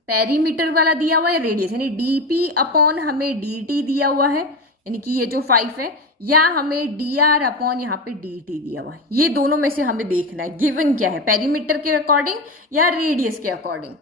पेरीमीटर वाला दिया हुआ है, रेडियस यानी dp/ हमें dt दिया हुआ है, यानी कि ये जो 5 है, या हमें dr/ यहाँ पे dt दिया हुआ है। ये दोनों में से हमें देखना है गिवन क्या है, पेरीमीटर के अकॉर्डिंग या रेडियस के अकॉर्डिंग।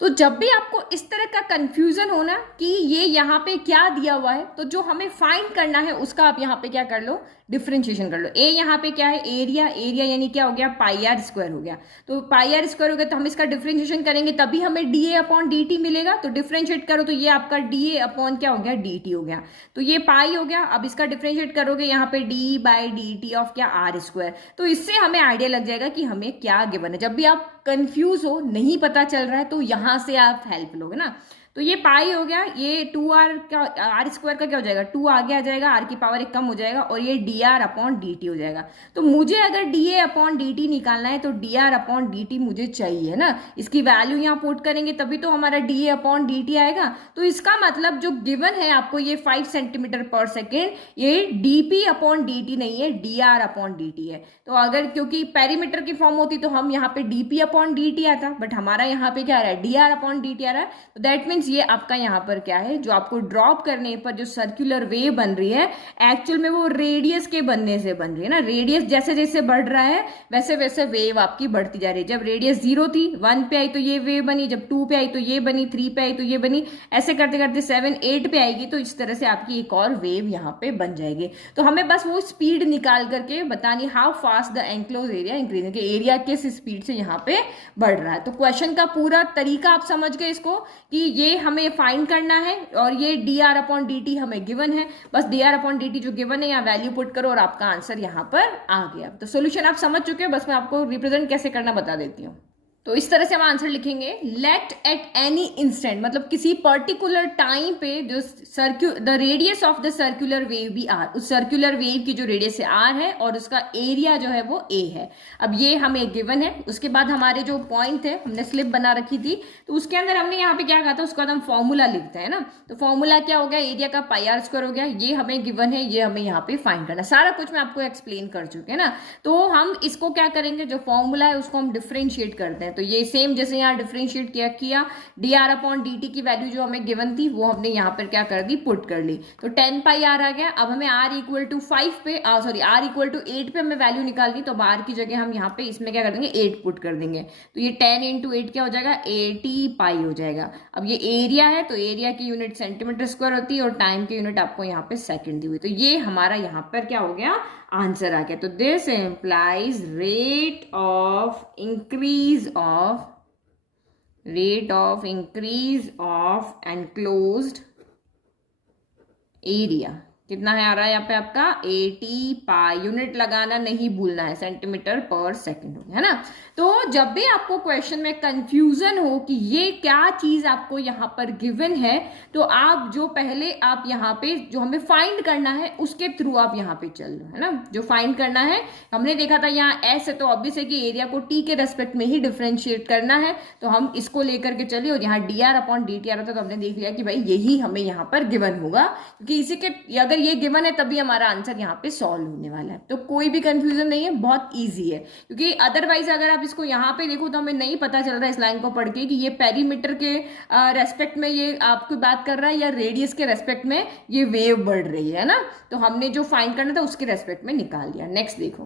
तो जब भी आपको इस तरह का कंफ्यूजन होना कि ये यहाँ पे क्या दिया हुआ है, तो जो हमें फाइंड करना है उसका आप यहाँ पे क्या कर लो, डिफरेंशिएशन कर लो। ए यहाँ पे क्या है, एरिया, एरिया यानी क्या हो गया, पाई आर स्क्वायर हो गया। तो पाई आर स्क्वायर हो गया, तो हम इसका डिफरेंशिएशन करेंगे तभी हमें dA/dt मिलेगा। तो डिफरेंशिएट करो तो ये आपका dA/ क्या हो गया, dt हो गया। तो ये पाई हो गया। अब इसका डिफरेंशिएट करोगे यहाँ पे d/dt ऑफ क्या, आर स्क्वायर। तो इससे हमें आइडिया लग जाएगा कि हमें क्या गिवन है। जब भी आप कंफ्यूज हो, नहीं पता चल रहा है, तो यहां से आप हेल्प लोगे ना। तो ये पाई हो गया, ये 2r का, आर स्क्वायर का क्या हो जाएगा, 2 आगे आ जाएगा, आर की पावर 1 कम हो जाएगा, और ये dr/dt हो जाएगा। तो मुझे अगर dA/dt निकालना है तो dr/dt मुझे चाहिए ना, इसकी वैल्यू यहाँ पुट करेंगे तभी तो हमारा dA/dt आएगा। तो इसका मतलब जो गिवन है आपको ये 5 सेंटीमीटर पर सेकेंड, ये dp/dt नहीं है, dr/dt है। तो अगर क्योंकि पेरीमीटर की फॉर्म होती तो हम यहाँ पे dp/dt आता, बट हमारा यहाँ पे क्या आ रहा है, dr/dt आ रहा है। तो दैट मीन्स ये आपका यहाँ पर क्या है, जो आपको ड्रॉप करने पर जो सर्कुलर वेव बन रही है, एक्चुअल में वो रेडियस के बनने से बन रही है ना। रेडियस जैसे जैसे बढ़ रहा है वैसे वैसे वेव आपकी बढ़ती जा रही है। जब रेडियस 0 थी, 1 पे आई तो ये वेव बनी, जब 2 पे आई तो ये बनी, 3 पे आई तो ये बनी, ऐसे करते करते 7, 8 पे आएगी तो इस तरह से आपकी एक और वेव यहाँ पे बन जाएगी। तो हमें बस वो स्पीड निकाल करके बतानी, how fast the enclose area increasing, area किस स्पीड से यहाँ पे बढ़ रहा है। तो क्वेश्चन का पूरा तरीका आप समझ गए इसको, कि ये हमें फाइंड करना है और ये dr/dt हमें गिवन है। बस dr/dt जो गिवन है यहाँ वैल्यू पुट करो और आपका आंसर यहाँ पर आ गया। तो सॉल्यूशन आप समझ चुके हो, बस मैं आपको रिप्रेजेंट कैसे करना बता देती हूँ। तो इस तरह से हम आंसर लिखेंगे, लेट एट एनी इंस्टेंट, मतलब किसी पर्टिकुलर टाइम पे जो the radius of the circular wave भी आर, उस सर्कुलर वेव की जो रेडियस आर है और उसका एरिया जो है वो ए है। अब ये हमें गिवन है। उसके बाद हमारे जो पॉइंट थे, हमने स्लिप बना रखी थी, तो उसके अंदर हमने यहाँ पे क्या कहा था, उसके बाद हम फॉर्मूला लिखते हैं ना। तो फॉर्मूला क्या हो गया, एरिया का पाई आर स्क्वायर हो गया, ये हमें गिवन है, ये हमें यहाँ पे फाइंड करना। सारा कुछ मैं आपको एक्सप्लेन कर चुके हैं ना। तो हम इसको क्या करेंगे, जो फॉर्मूला है उसको हम डिफ्रेंशिएट करते हैं। तो ये सेम जैसे यहाँ डिफरेंशिएट किया dr/dt की वैल्यू जो हमें गिवन थी वो हमने यहाँ पर क्या कर दी, पुट कर ली। तो 10 पाई आर आ गया। अब हमें r = 5 पे r = 8 पे हमें वैल्यू निकालनी, तो r की जगह हम यहाँ पे इसमें क्या कर देंगे, 8 पुट कर देंगे। तो ये 10 × 8 क्या हो जाएगा, 80 पाई हो जाएगा। अब ये एरिया है तो एरिया की यूनिट सेंटीमीटर स्क्वायर होती है और टाइम की यूनिट आपको यहाँ पे सेकेंड दी हुई। तो ये हमारा यहाँ पर क्या हो गया, आंसर आ गया। तो this implies rate of increase of enclosed area, कितना है आ रहा है यहाँ पे आपका 80 पाई, यूनिट लगाना नहीं भूलना है, सेंटीमीटर पर सेकंड हो गया, है ना। तो जब भी आपको क्वेश्चन में कंफ्यूजन हो कि ये क्या चीज आपको यहाँ पर गिवन है, तो आप जो पहले आप यहाँ पे जो हमें फाइंड करना है उसके थ्रू आप यहाँ पे चल लो, है ना। जो फाइंड करना है, हमने देखा था यहाँ एस है तो ऑब्वियस है कि एरिया को टी के रेस्पेक्ट में ही डिफ्रेंशिएट करना है, तो हम इसको लेकर के चलिए। और यहाँ D R upon D T R होता है, तो हमने देख लिया कि भाई यही हमें यहाँ पर गिवन होगा, क्योंकि इसी के अगर ये गिवन है तभी हमारा आंसर यहाँ पे सॉल्व होने वाला है। तो कोई भी कंफ्यूजन नहीं है, बहुत ईजी है, क्योंकि अदरवाइज अगर आप इसको यहाँ पे देखो तो हमें नहीं पता चल रहा है इस लाइन को पढ़ के कि ये पेरीमीटर के रेस्पेक्ट में ये आपकी बात कर रहा है या रेडियस के रेस्पेक्ट में ये वेव बढ़ रही है ना। तो हमने जो फाइंड करना था उसके रेस्पेक्ट में निकाल दिया। नेक्स्ट देखो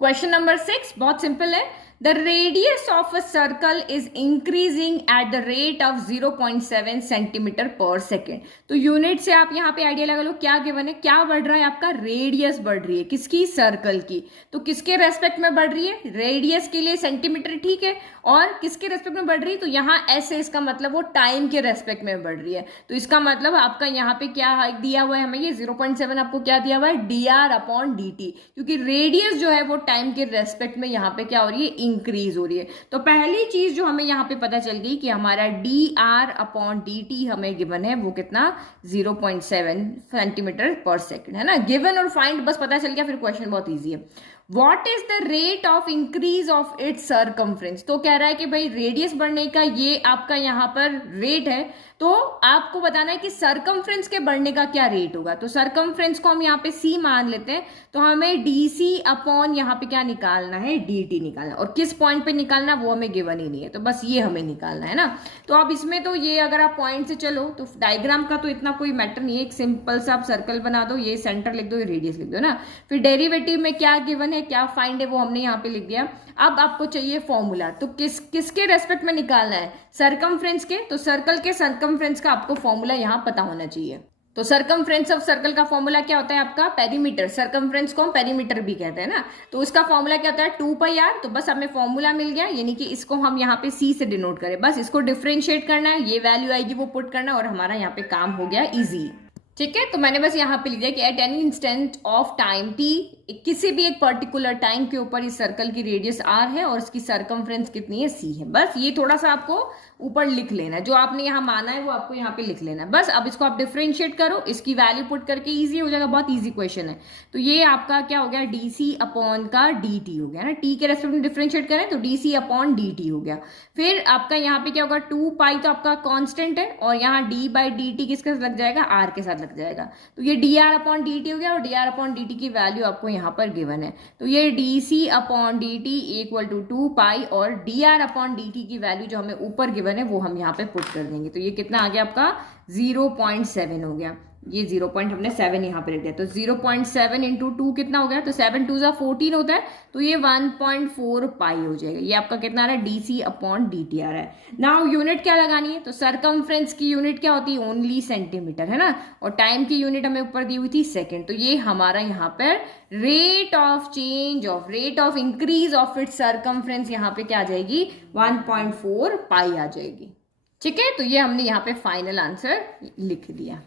क्वेश्चन नंबर 6, बहुत सिंपल है। The radius of a circle is increasing at the rate of 0.7 centimetre per second. तो यूनिट से आप यहाँ पे आइडिया लगा लो क्या गिवन है, क्या बढ़ रहा है आपका, रेडियस बढ़ रही है, किसकी, सर्कल की। तो किसके रेस्पेक्ट में बढ़ रही है, रेडियस के लिए सेंटीमीटर, ठीक है, और किसके रेस्पेक्ट में बढ़ रही है, तो यहाँ ऐसे, इसका मतलब वो टाइम के रेस्पेक्ट में बढ़ रही है। तो इसका मतलब आपका यहाँ पे क्या दिया हुआ है हमें, ये 0.7 आपको क्या दिया हुआ है, D R upon D T, क्योंकि रेडियस जो है वो टाइम के रेस्पेक्ट में यहाँ पे क्या हो रही है, इंक्रीज हो रही है। तो पहली चीज जो हमें यहाँ पे पता चल गई कि हमारा D R upon D T हमें गिवन है, वो कितना, 0.7 सेंटीमीटर पर सेकेंड, है ना। गिवन और फाइंड बस पता चल गया, फिर क्वेश्चन बहुत ईजी है। What is the rate of increase of its circumference? तो कह रहा है कि भाई रेडियस बढ़ने का ये आपका यहाँ पर रेट है, तो आपको बताना है कि सरकमफ्रेंस के बढ़ने का क्या रेट होगा। तो सरकमफ्रेंस को हम यहाँ पे सी मान लेते हैं, तो हमें डी सी अपॉन यहाँ पे क्या निकालना है, डी टी निकालना है, और किस पॉइंट पे निकालना वो हमें गिवन ही नहीं है, तो बस ये हमें निकालना है ना। तो अब इसमें तो ये अगर आप पॉइंट से चलो तो डायग्राम का तो इतना कोई मैटर नहीं है, एक सिंपल सा आप सर्कल बना दो, ये सेंटर लिख दो, ये रेडियस लिख दो ना। फिर डेरिवेटिव में क्या गिवन है, क्या फाइंड है, वो हमने यहाँ पे लिख दिया। अब आपको चाहिए फॉर्मूला, तो किसके रेस्पेक्ट में निकालना है, सरकमफ्रेंस के। तो सर्कल के सरकमफ्रेंस का आपको फॉर्मूला यहाँ पता होना चाहिए। तो सरकमफ्रेंस ऑफ सर्कल का फॉर्मूला क्या होता है आपका, पेरीमीटर। सरकमफ्रेंस को हम पेरीमीटर भी कहते हैं ना, तो उसका फॉर्मूला क्या होता है, 2 पाई आर। तो बस हमें फॉर्मूला मिल गया, यानी कि इसको हम यहाँ पे सी से डिनोट करें, बस इसको डिफरेंशिएट करना है, ये वैल्यू आएगी वो पुट करना है, और हमारा यहाँ पे काम हो गया इजी। ठीक है, तो मैंने बस यहाँ पे लिख दिया कि eight any instant of time T, किसी भी एक पर्टिकुलर टाइम के ऊपर इस सर्कल की रेडियस आर है और इसकी सरकमफ्रेंस कितनी है, सी है। बस ये थोड़ा सा आपको ऊपर लिख लेना है, जो आपने यहाँ माना है वो आपको यहाँ पे लिख लेना है। बस अब इसको आप डिफरेंशिएट करो, इसकी वैल्यू पुट करके इजी हो जाएगा, बहुत इजी क्वेश्चन है। तो ये आपका क्या हो गया, डी सी अपॉन का डी टी हो गया ना, टी के रेस्पेक्ट में डिफरेंशिएट करें तो D C upon D T हो गया। फिर आपका यहाँ पे क्या होगा, 2 पाई तो आपका कॉन्स्टेंट है, और यहाँ डी बाई डी टी किसके साथ लग जाएगा, आर के साथ लग जाएगा। तो ये D R upon D T हो गया, और D R upon D T की वैल्यू आपको यहाँ पर गिवन है। तो ये D C upon D T equal to 2 pi, और D R upon D T की वैल्यू जो हमें ऊपर गिवन है वो हम यहाँ पे पुट कर देंगे। तो ये कितना आ गया आपका, 0.7 हो गया। ये 0 पॉइंट हमने 7 यहाँ पे रख दिया, तो 0.7 इंटू 2 कितना हो गया, तो 7 2 14 होता है, तो ये 1.4 पाई हो जाएगा। ये आपका कितना आ रहा है, D C upon D T आ रहा है। नाउ यूनिट क्या लगानी है, तो सरकमफ्रेंस की यूनिट क्या होती है, ओनली सेंटीमीटर, है ना, और टाइम की यूनिट हमें ऊपर दी हुई थी सेकेंड। तो ये हमारा यहाँ पर rate of change of, rate of increase of its circumference यहाँ पे क्या आ जाएगी, 1.4 पाई आ जाएगी। ठीक है, तो ये हमने यहाँ पे फाइनल आंसर लिख दिया।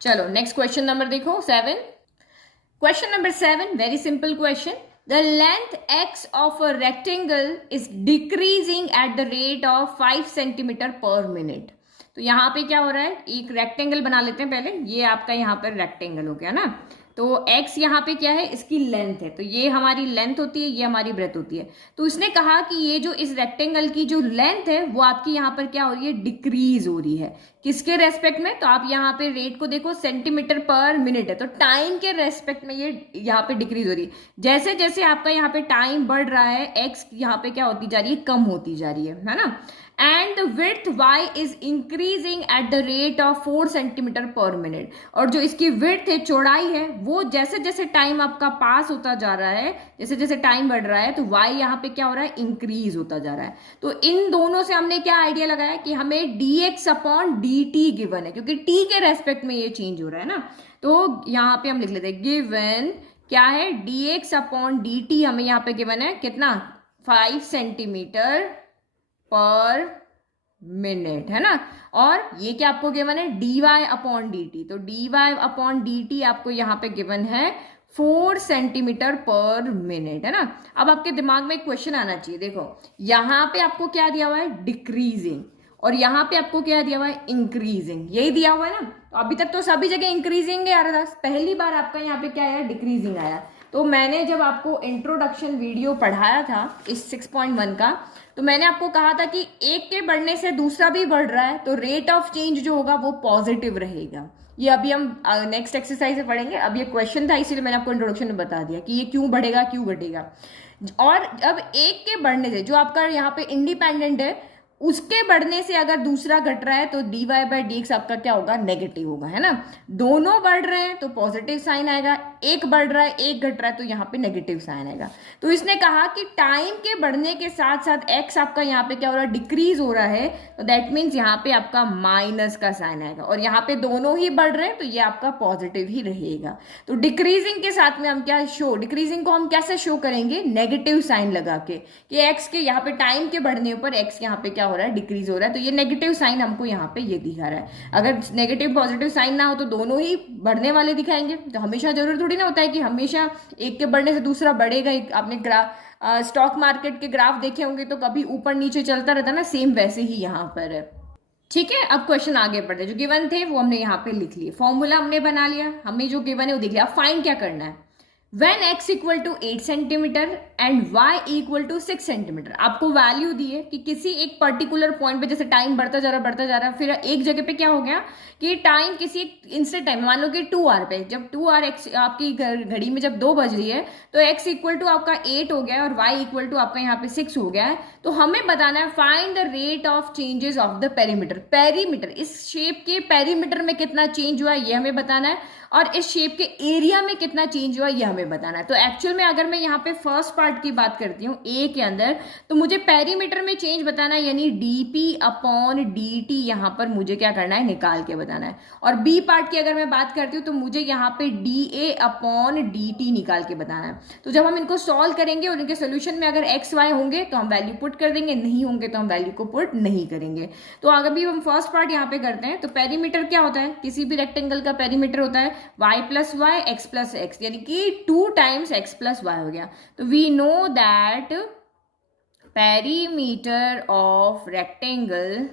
चलो नेक्स्ट क्वेश्चन नंबर देखो 7। Question number 7, very simple question. The length x of a rectangle is decreasing eight the rate of 5 centimetre पर मिनट। तो यहाँ पे क्या हो रहा है, एक रेक्टेंगल बना लेते हैं पहले। ये आपका यहाँ पर रेक्टेंगल हो गया ना, तो x यहाँ पे क्या है, इसकी लेंथ है, तो ये हमारी लेंथ होती है, ये हमारी ब्रेथ होती है। तो इसने कहा कि ये जो इस रेक्टेंगल की जो लेंथ है वो आपकी यहाँ पर क्या हो रही है, डिक्रीज हो रही है। किसके रेस्पेक्ट में, तो आप यहाँ पे रेट को देखो, सेंटीमीटर पर मिनट है, तो टाइम के रेस्पेक्ट में ये यहाँ पे डिक्रीज हो रही है। जैसे जैसे आपका यहाँ पे टाइम बढ़ रहा है, x यहाँ पे क्या होती जा रही है, कम होती जा रही है ना। And the width y is increasing at the rate of 4 centimetre पर मिनट। और जो इसकी विड्थ है, चौड़ाई है, वो जैसे जैसे टाइम आपका पास होता जा रहा है, जैसे जैसे टाइम बढ़ रहा है, तो y यहाँ पे क्या हो रहा है, इंक्रीज होता जा रहा है। तो इन दोनों से हमने क्या आइडिया लगाया कि हमें dx अपॉन dt गिवन है, क्योंकि t के रेस्पेक्ट में ये चेंज हो रहा है ना। तो यहाँ पे हम लिख लेते हैं गिवन क्या है, dx अपॉन dt हमें यहाँ पे गिवन है कितना, 5 सेंटीमीटर पर मिनट, है ना। और ये क्या आपको गिवन है, dy अपॉन डी टी, तो dy अपॉन डी टी आपको यहाँ पे गिवन है 4 सेंटीमीटर पर मिनट, है ना। अब आपके दिमाग में एक क्वेश्चन आना चाहिए, देखो यहाँ पे आपको क्या दिया हुआ है, डिक्रीजिंग, और यहाँ पे आपको क्या दिया हुआ है, इंक्रीजिंग, यही दिया हुआ है ना। तो अभी तक तो सभी जगह इंक्रीजिंग आ रहा था, पहली बार आपका यहाँ पे क्या आया, डिक्रीजिंग आया। तो मैंने जब आपको इंट्रोडक्शन वीडियो पढ़ाया था इस 6.1 का, तो मैंने आपको कहा था कि एक के बढ़ने से दूसरा भी बढ़ रहा है, तो रेट ऑफ चेंज जो होगा वो पॉजिटिव रहेगा। ये अभी हम नेक्स्ट एक्सरसाइज से पढ़ेंगे, अब ये क्वेश्चन था इसीलिए मैंने आपको इंट्रोडक्शन में बता दिया कि ये क्यों बढ़ेगा क्यों घटेगा। और अब एक के बढ़ने से जो आपका यहाँ पे इंडिपेंडेंट है, उसके बढ़ने से अगर दूसरा घट रहा है तो dy बाई डी एक्स आपका क्या होगा, नेगेटिव होगा, है ना। दोनों बढ़ रहे हैं तो पॉजिटिव साइन आएगा, एक बढ़ रहा है एक घट रहा है तो यहाँ पे नेगेटिव साइन आएगा। तो इसने कहा कि टाइम के बढ़ने के साथ साथ x आपका यहाँ पे क्या हो रहा है, डिक्रीज हो रहा है, तो दैट मीन्स यहाँ पे आपका माइनस का साइन आएगा, और यहाँ पे दोनों ही बढ़ रहे हैं तो ये आपका पॉजिटिव ही रहेगा। तो डिक्रीजिंग के साथ में हम क्या शो, डिक्रीजिंग को हम कैसे शो करेंगे, नेगेटिव साइन लगा के, कि x के यहाँ पे टाइम के बढ़ने पर x यहाँ पे क्या हो रहा है, डिक्रीज हो रहा है, तो ये नेगेटिव साइन हमको यहाँ पे ये दिखा रहा है। अगर नेगेटिव पॉजिटिव साइन ना हो तो दोनों ही बढ़ने वाले दिखाएंगे, तो हमेशा जरूरी थोड़ी ना होता है कि हमेशा एक के बढ़ने से दूसरा बढ़ेगा। आपने स्टॉक मार्केट के ग्राफ देखे होंगे तो कभी ऊपर नीचे चलता रहता है ना, सेम वैसे ही यहाँ पर है। ठीक है, अब क्वेश्चन आगे बढ़ते, जो गिवन थे वो हमने यहाँ पे लिख लिए, फॉर्मूला हमने बना लिया, हमें जो गिवन है वो दिख लिया। अब फाइंड क्या करना है, when x equal to 8 centimetre and y equal to 6 centimetre, आपको वैल्यू दी है कि किसी एक पर्टिकुलर पॉइंट पे जैसे टाइम बढ़ता जा रहा, फिर एक जगह पे क्या हो गया कि टाइम किसी इंस्टेंट टाइम, मान लो कि 2 आवर पे, जब 2 आवर एक्स आपकी घड़ी में जब 2 बज रही है तो x इक्वल टू आपका 8 हो गया और y इक्वल टू आपका यहाँ पे 6 हो गया है। तो हमें बताना है find the rate of changes of the perimeter, perimeter इस शेप के पेरीमीटर में कितना चेंज हुआ है ये हमें बताना है, और इस शेप के एरिया में कितना चेंज हुआ ये हमें बताना है। तो एक्चुअल में अगर मैं यहाँ पे फर्स्ट पार्ट की बात करती हूँ ए के अंदर, तो मुझे पेरीमीटर में चेंज बताना है, यानी dp अपॉन dt यहाँ पर मुझे क्या करना है, निकाल के बताना है। और बी पार्ट की अगर मैं बात करती हूँ तो मुझे यहाँ पे dA अपॉन dt निकाल के बताना है। तो जब हम इनको सॉल्व करेंगे और इनके सोल्यूशन में अगर x y होंगे तो हम वैल्यू पुट कर देंगे, नहीं होंगे तो हम वैल्यू को पुट नहीं करेंगे। तो अगर भी हम फर्स्ट पार्ट यहाँ पे करते हैं तो पेरीमीटर क्या होता है, किसी भी रेक्टेंगल का पेरीमीटर होता है y plus Y X plus X, यानी कि 2 टाइम्स x प्लस वाई हो गया। तो we know that perimeter of rectangle,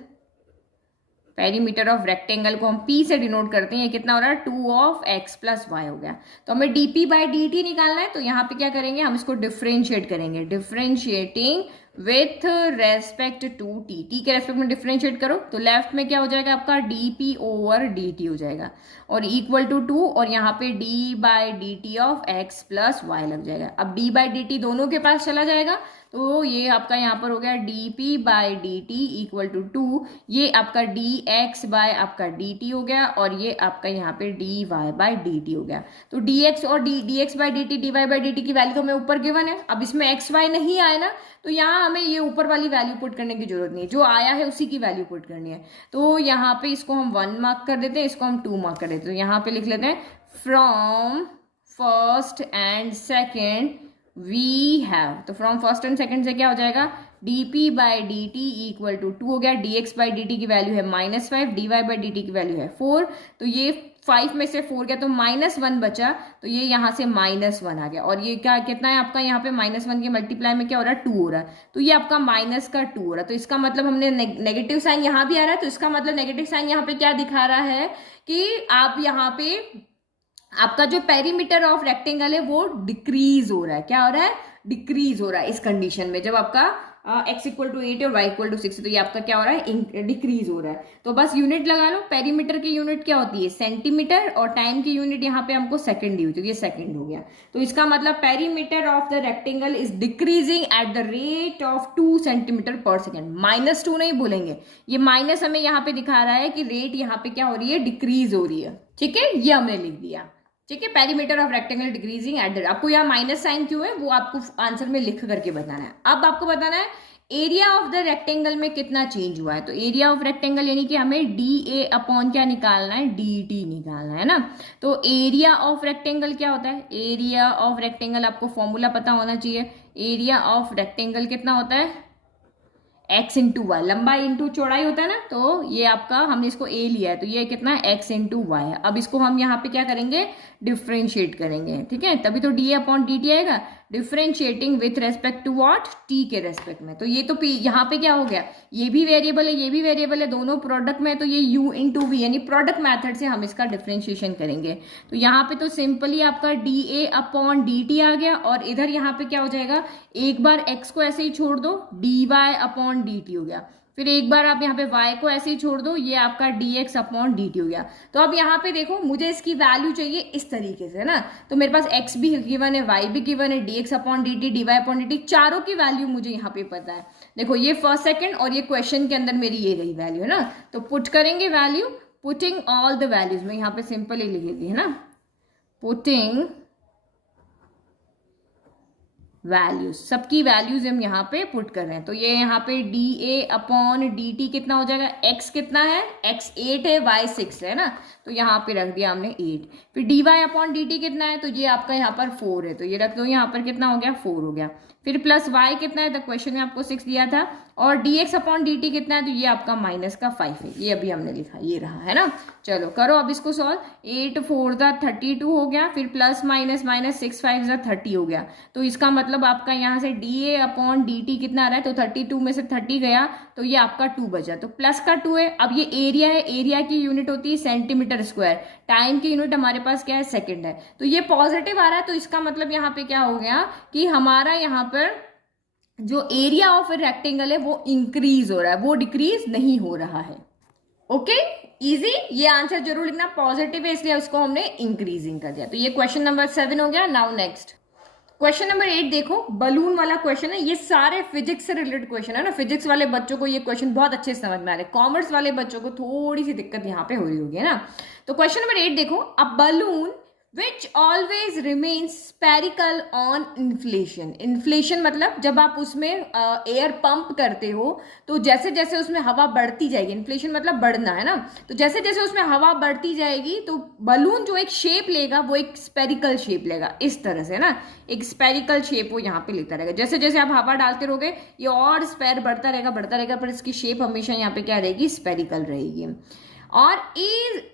perimeter of rectangle को हम p से डिनोट करते हैं, ये कितना हो रहा है, 2 ऑफ x प्लस वाई हो गया। तो हमें dp बाई dt निकालना है, तो यहाँ पे क्या करेंगे, हम इसको डिफ्रेंशिएट करेंगे, differentiating with respect to t के रेस्पेक्ट में डिफ्रेंशिएट करो तो लेफ्ट में क्या हो जाएगा आपका dp ओवर dt हो जाएगा, और इक्वल टू 2, और यहाँ पे d by D T of x plus Y लग जाएगा। अब d बाई डी टी दोनों के पास चला जाएगा, तो ये आपका यहाँ पर हो गया dp by D T equal to 2, ये आपका dx बाय आपका dt हो गया, और ये आपका यहाँ पे dy बाई dt हो गया। तो dx और dx by dt, dy by dt की वैल्यू हमें ऊपर गिवन है। अब इसमें x y नहीं आए ना, तो यहाँ हमें ये ऊपर वाली वैल्यू पुट करने की जरूरत नहीं है, जो आया है उसी की वैल्यू पुट करनी है। तो यहाँ पे इसको हम 1 मार्क कर देते हैं, इसको हम 2 मार्क कर देते हैं। तो यहाँ पे लिख लेते हैं from first and second we have, तो फ्रॉम फर्स्ट एंड सेकेंड से क्या हो जाएगा, dp by D T equal to 2 हो गया, dx बाई डी टी की वैल्यू है -5, dy बाई डी टी की वैल्यू है 4, तो ये 5 में से 4 गया तो -1 बचा, तो ये यहाँ से -1 आ गया, और ये क्या कितना है आपका यहाँ पे -1 के मल्टीप्लाई में क्या हो रहा है, 2 हो रहा है, तो ये आपका -2 हो रहा है। तो इसका मतलब हमने नेगेटिव साइन यहाँ भी आ रहा है, तो इसका मतलब नेगेटिव साइन यहाँ पे क्या दिखा रहा है कि आप यहाँ पे आपका जो पेरीमीटर ऑफ रेक्टेंगल है वो डिक्रीज हो रहा है, क्या हो रहा है, डिक्रीज हो रहा है इस कंडीशन में, जब आपका x इक्वल टू 8 और y इक्वल टू 6, तो ये आपका क्या हो रहा है, डिक्रीज हो रहा है। तो बस यूनिट लगा लो, पेरीमीटर की यूनिट क्या होती है, सेंटीमीटर, और टाइम की यूनिट यहाँ पे हमको सेकंड दी हुई, तो ये सेकंड हो गया। तो इसका मतलब perimeter of the rectangle is decreasing eight the rate of 2 centimetre per second. -2 नहीं बोलेंगे, ये माइनस हमें यहाँ पे दिखा रहा है कि रेट यहाँ पे क्या हो रही है, डिक्रीज हो रही है। ठीक है, ये हमने लिख दिया। ठीक है, perimeter of rectangle decreasing at the, आपको यहाँ माइनस साइन क्यों है वो आपको आंसर में लिख करके बताना है। अब आपको बताना है एरिया ऑफ द रेक्टेंगल में कितना चेंज हुआ है। तो एरिया ऑफ रेक्टेंगल यानी कि हमें डी ए अपॉन क्या निकालना है, डी टी निकालना है ना। तो एरिया ऑफ रेक्टेंगल क्या होता है, एरिया ऑफ रेक्टेंगल आपको फॉर्मूला पता होना चाहिए। एरिया ऑफ रेक्टेंगल कितना होता है, x इंटू वाई, लंबाई इंटू चौड़ाई होता है ना, तो ये आपका हमने इसको a लिया है, तो ये कितना है x इंटू वाई है। अब इसको हम यहाँ पे क्या करेंगे, डिफ्रेंशिएट करेंगे, ठीक है, तभी तो dA अपॉन dt आएगा। Differentiating with respect to what, t के रेस्पेक्ट में, तो ये तो यहाँ पे क्या हो गया, ये भी वेरिएबल है, ये भी वेरिएबल है, दोनों प्रोडक्ट में है, तो ये u इंटू वी, यानी प्रोडक्ट मैथड से हम इसका डिफ्रेंशिएशन करेंगे। तो यहाँ पे तो सिंपली आपका dA अपॉन dt आ गया, और इधर यहाँ पे क्या हो जाएगा, एक बार x को ऐसे ही छोड़ दो, dy अपॉन dt हो गया, फिर एक बार आप यहाँ पे y को ऐसे ही छोड़ दो, ये आपका dx अपॉन dt हो गया। तो अब यहाँ पे देखो, मुझे इसकी वैल्यू चाहिए इस तरीके से, है ना, तो मेरे पास x भी गिवन है, y भी गिवन है, dx upon dt, dy upon dt, चारों की वैल्यू मुझे यहाँ पे पता है। देखो ये फर्स्ट सेकंड और ये क्वेश्चन के अंदर मेरी ये रही वैल्यू, है ना, तो पुट करेंगे value, putting all the values, मैं यहाँ पे सिंपल ही लिखेगी, है ना, पुटिंग वैल्यूज, सबकी वैल्यूज हम यहाँ पे पुट कर रहे हैं। तो ये यहाँ पे dA अपॉन dt कितना हो जाएगा, x कितना है, x 8 है, y 6 है ना, तो यहाँ पे रख दिया हमने 8। फिर dy अपॉन dt कितना है, तो ये आपका यहाँ पर 4 है, तो ये रख दो, यहाँ पर कितना हो गया, 4 हो गया। फिर प्लस y कितना है, तो क्वेश्चन में आपको 6 दिया था, और dx अपॉन dt कितना है, तो ये आपका माइनस का 5 है, ये अभी हमने लिखा, ये रहा, है ना। चलो करो अब इसको सॉल्व, 8 4 32 हो गया, फिर प्लस माइनस माइनस 6 5 30 हो गया। तो इसका मतलब आपका यहाँ से dA अपॉन dt कितना आ रहा है, तो 32 में से 30 गया, तो ये आपका 2 बचा, तो प्लस का 2 है। अब ये एरिया है, एरिया की यूनिट होती है सेंटीमीटर स्क्वायर, टाइम की यूनिट हमारे पास क्या है, सेकंड है, तो ये पॉजिटिव आ रहा है, तो इसका मतलब यहाँ पे क्या हो गया कि हमारा यहाँ पर जो एरिया ऑफ ए रेक्टेंगल है वो इंक्रीज हो रहा है, वो डिक्रीज नहीं हो रहा है। ओके, इजी, ये आंसर जरूर लिखना, पॉजिटिव है इसलिए उसको हमने इंक्रीजिंग कर दिया। तो ये क्वेश्चन नंबर 7 हो गया। नाउ नेक्स्ट क्वेश्चन नंबर 8 देखो, बलून वाला क्वेश्चन है, ये सारे फिजिक्स से रिलेटेड क्वेश्चन है ना, फिजिक्स वाले बच्चों को ये क्वेश्चन बहुत अच्छे से समझ में आ रहे हैं, कॉमर्स वाले बच्चों को थोड़ी सी दिक्कत यहाँ पे हो रही होगी, है ना। तो क्वेश्चन नंबर 8 देखो, a balloon which always remains spherical on inflation, inflation मतलब जब आप उसमें एयर पंप करते हो तो जैसे जैसे उसमें हवा बढ़ती जाएगी, इन्फ्लेशन मतलब बढ़ना, है ना, तो जैसे जैसे उसमें हवा बढ़ती जाएगी तो बलून जो एक शेप लेगा वो एक स्पेरिकल शेप लेगा, इस तरह से, है ना, एक स्पेरिकल शेप वो यहाँ पे लेता रहेगा। जैसे जैसे आप हवा डालते रहोगे ये और स्पेयर बढ़ता रहेगा, पर इसकी शेप हमेशा यहाँ पे क्या रहेगी, स्पेरिकल रहेगी। और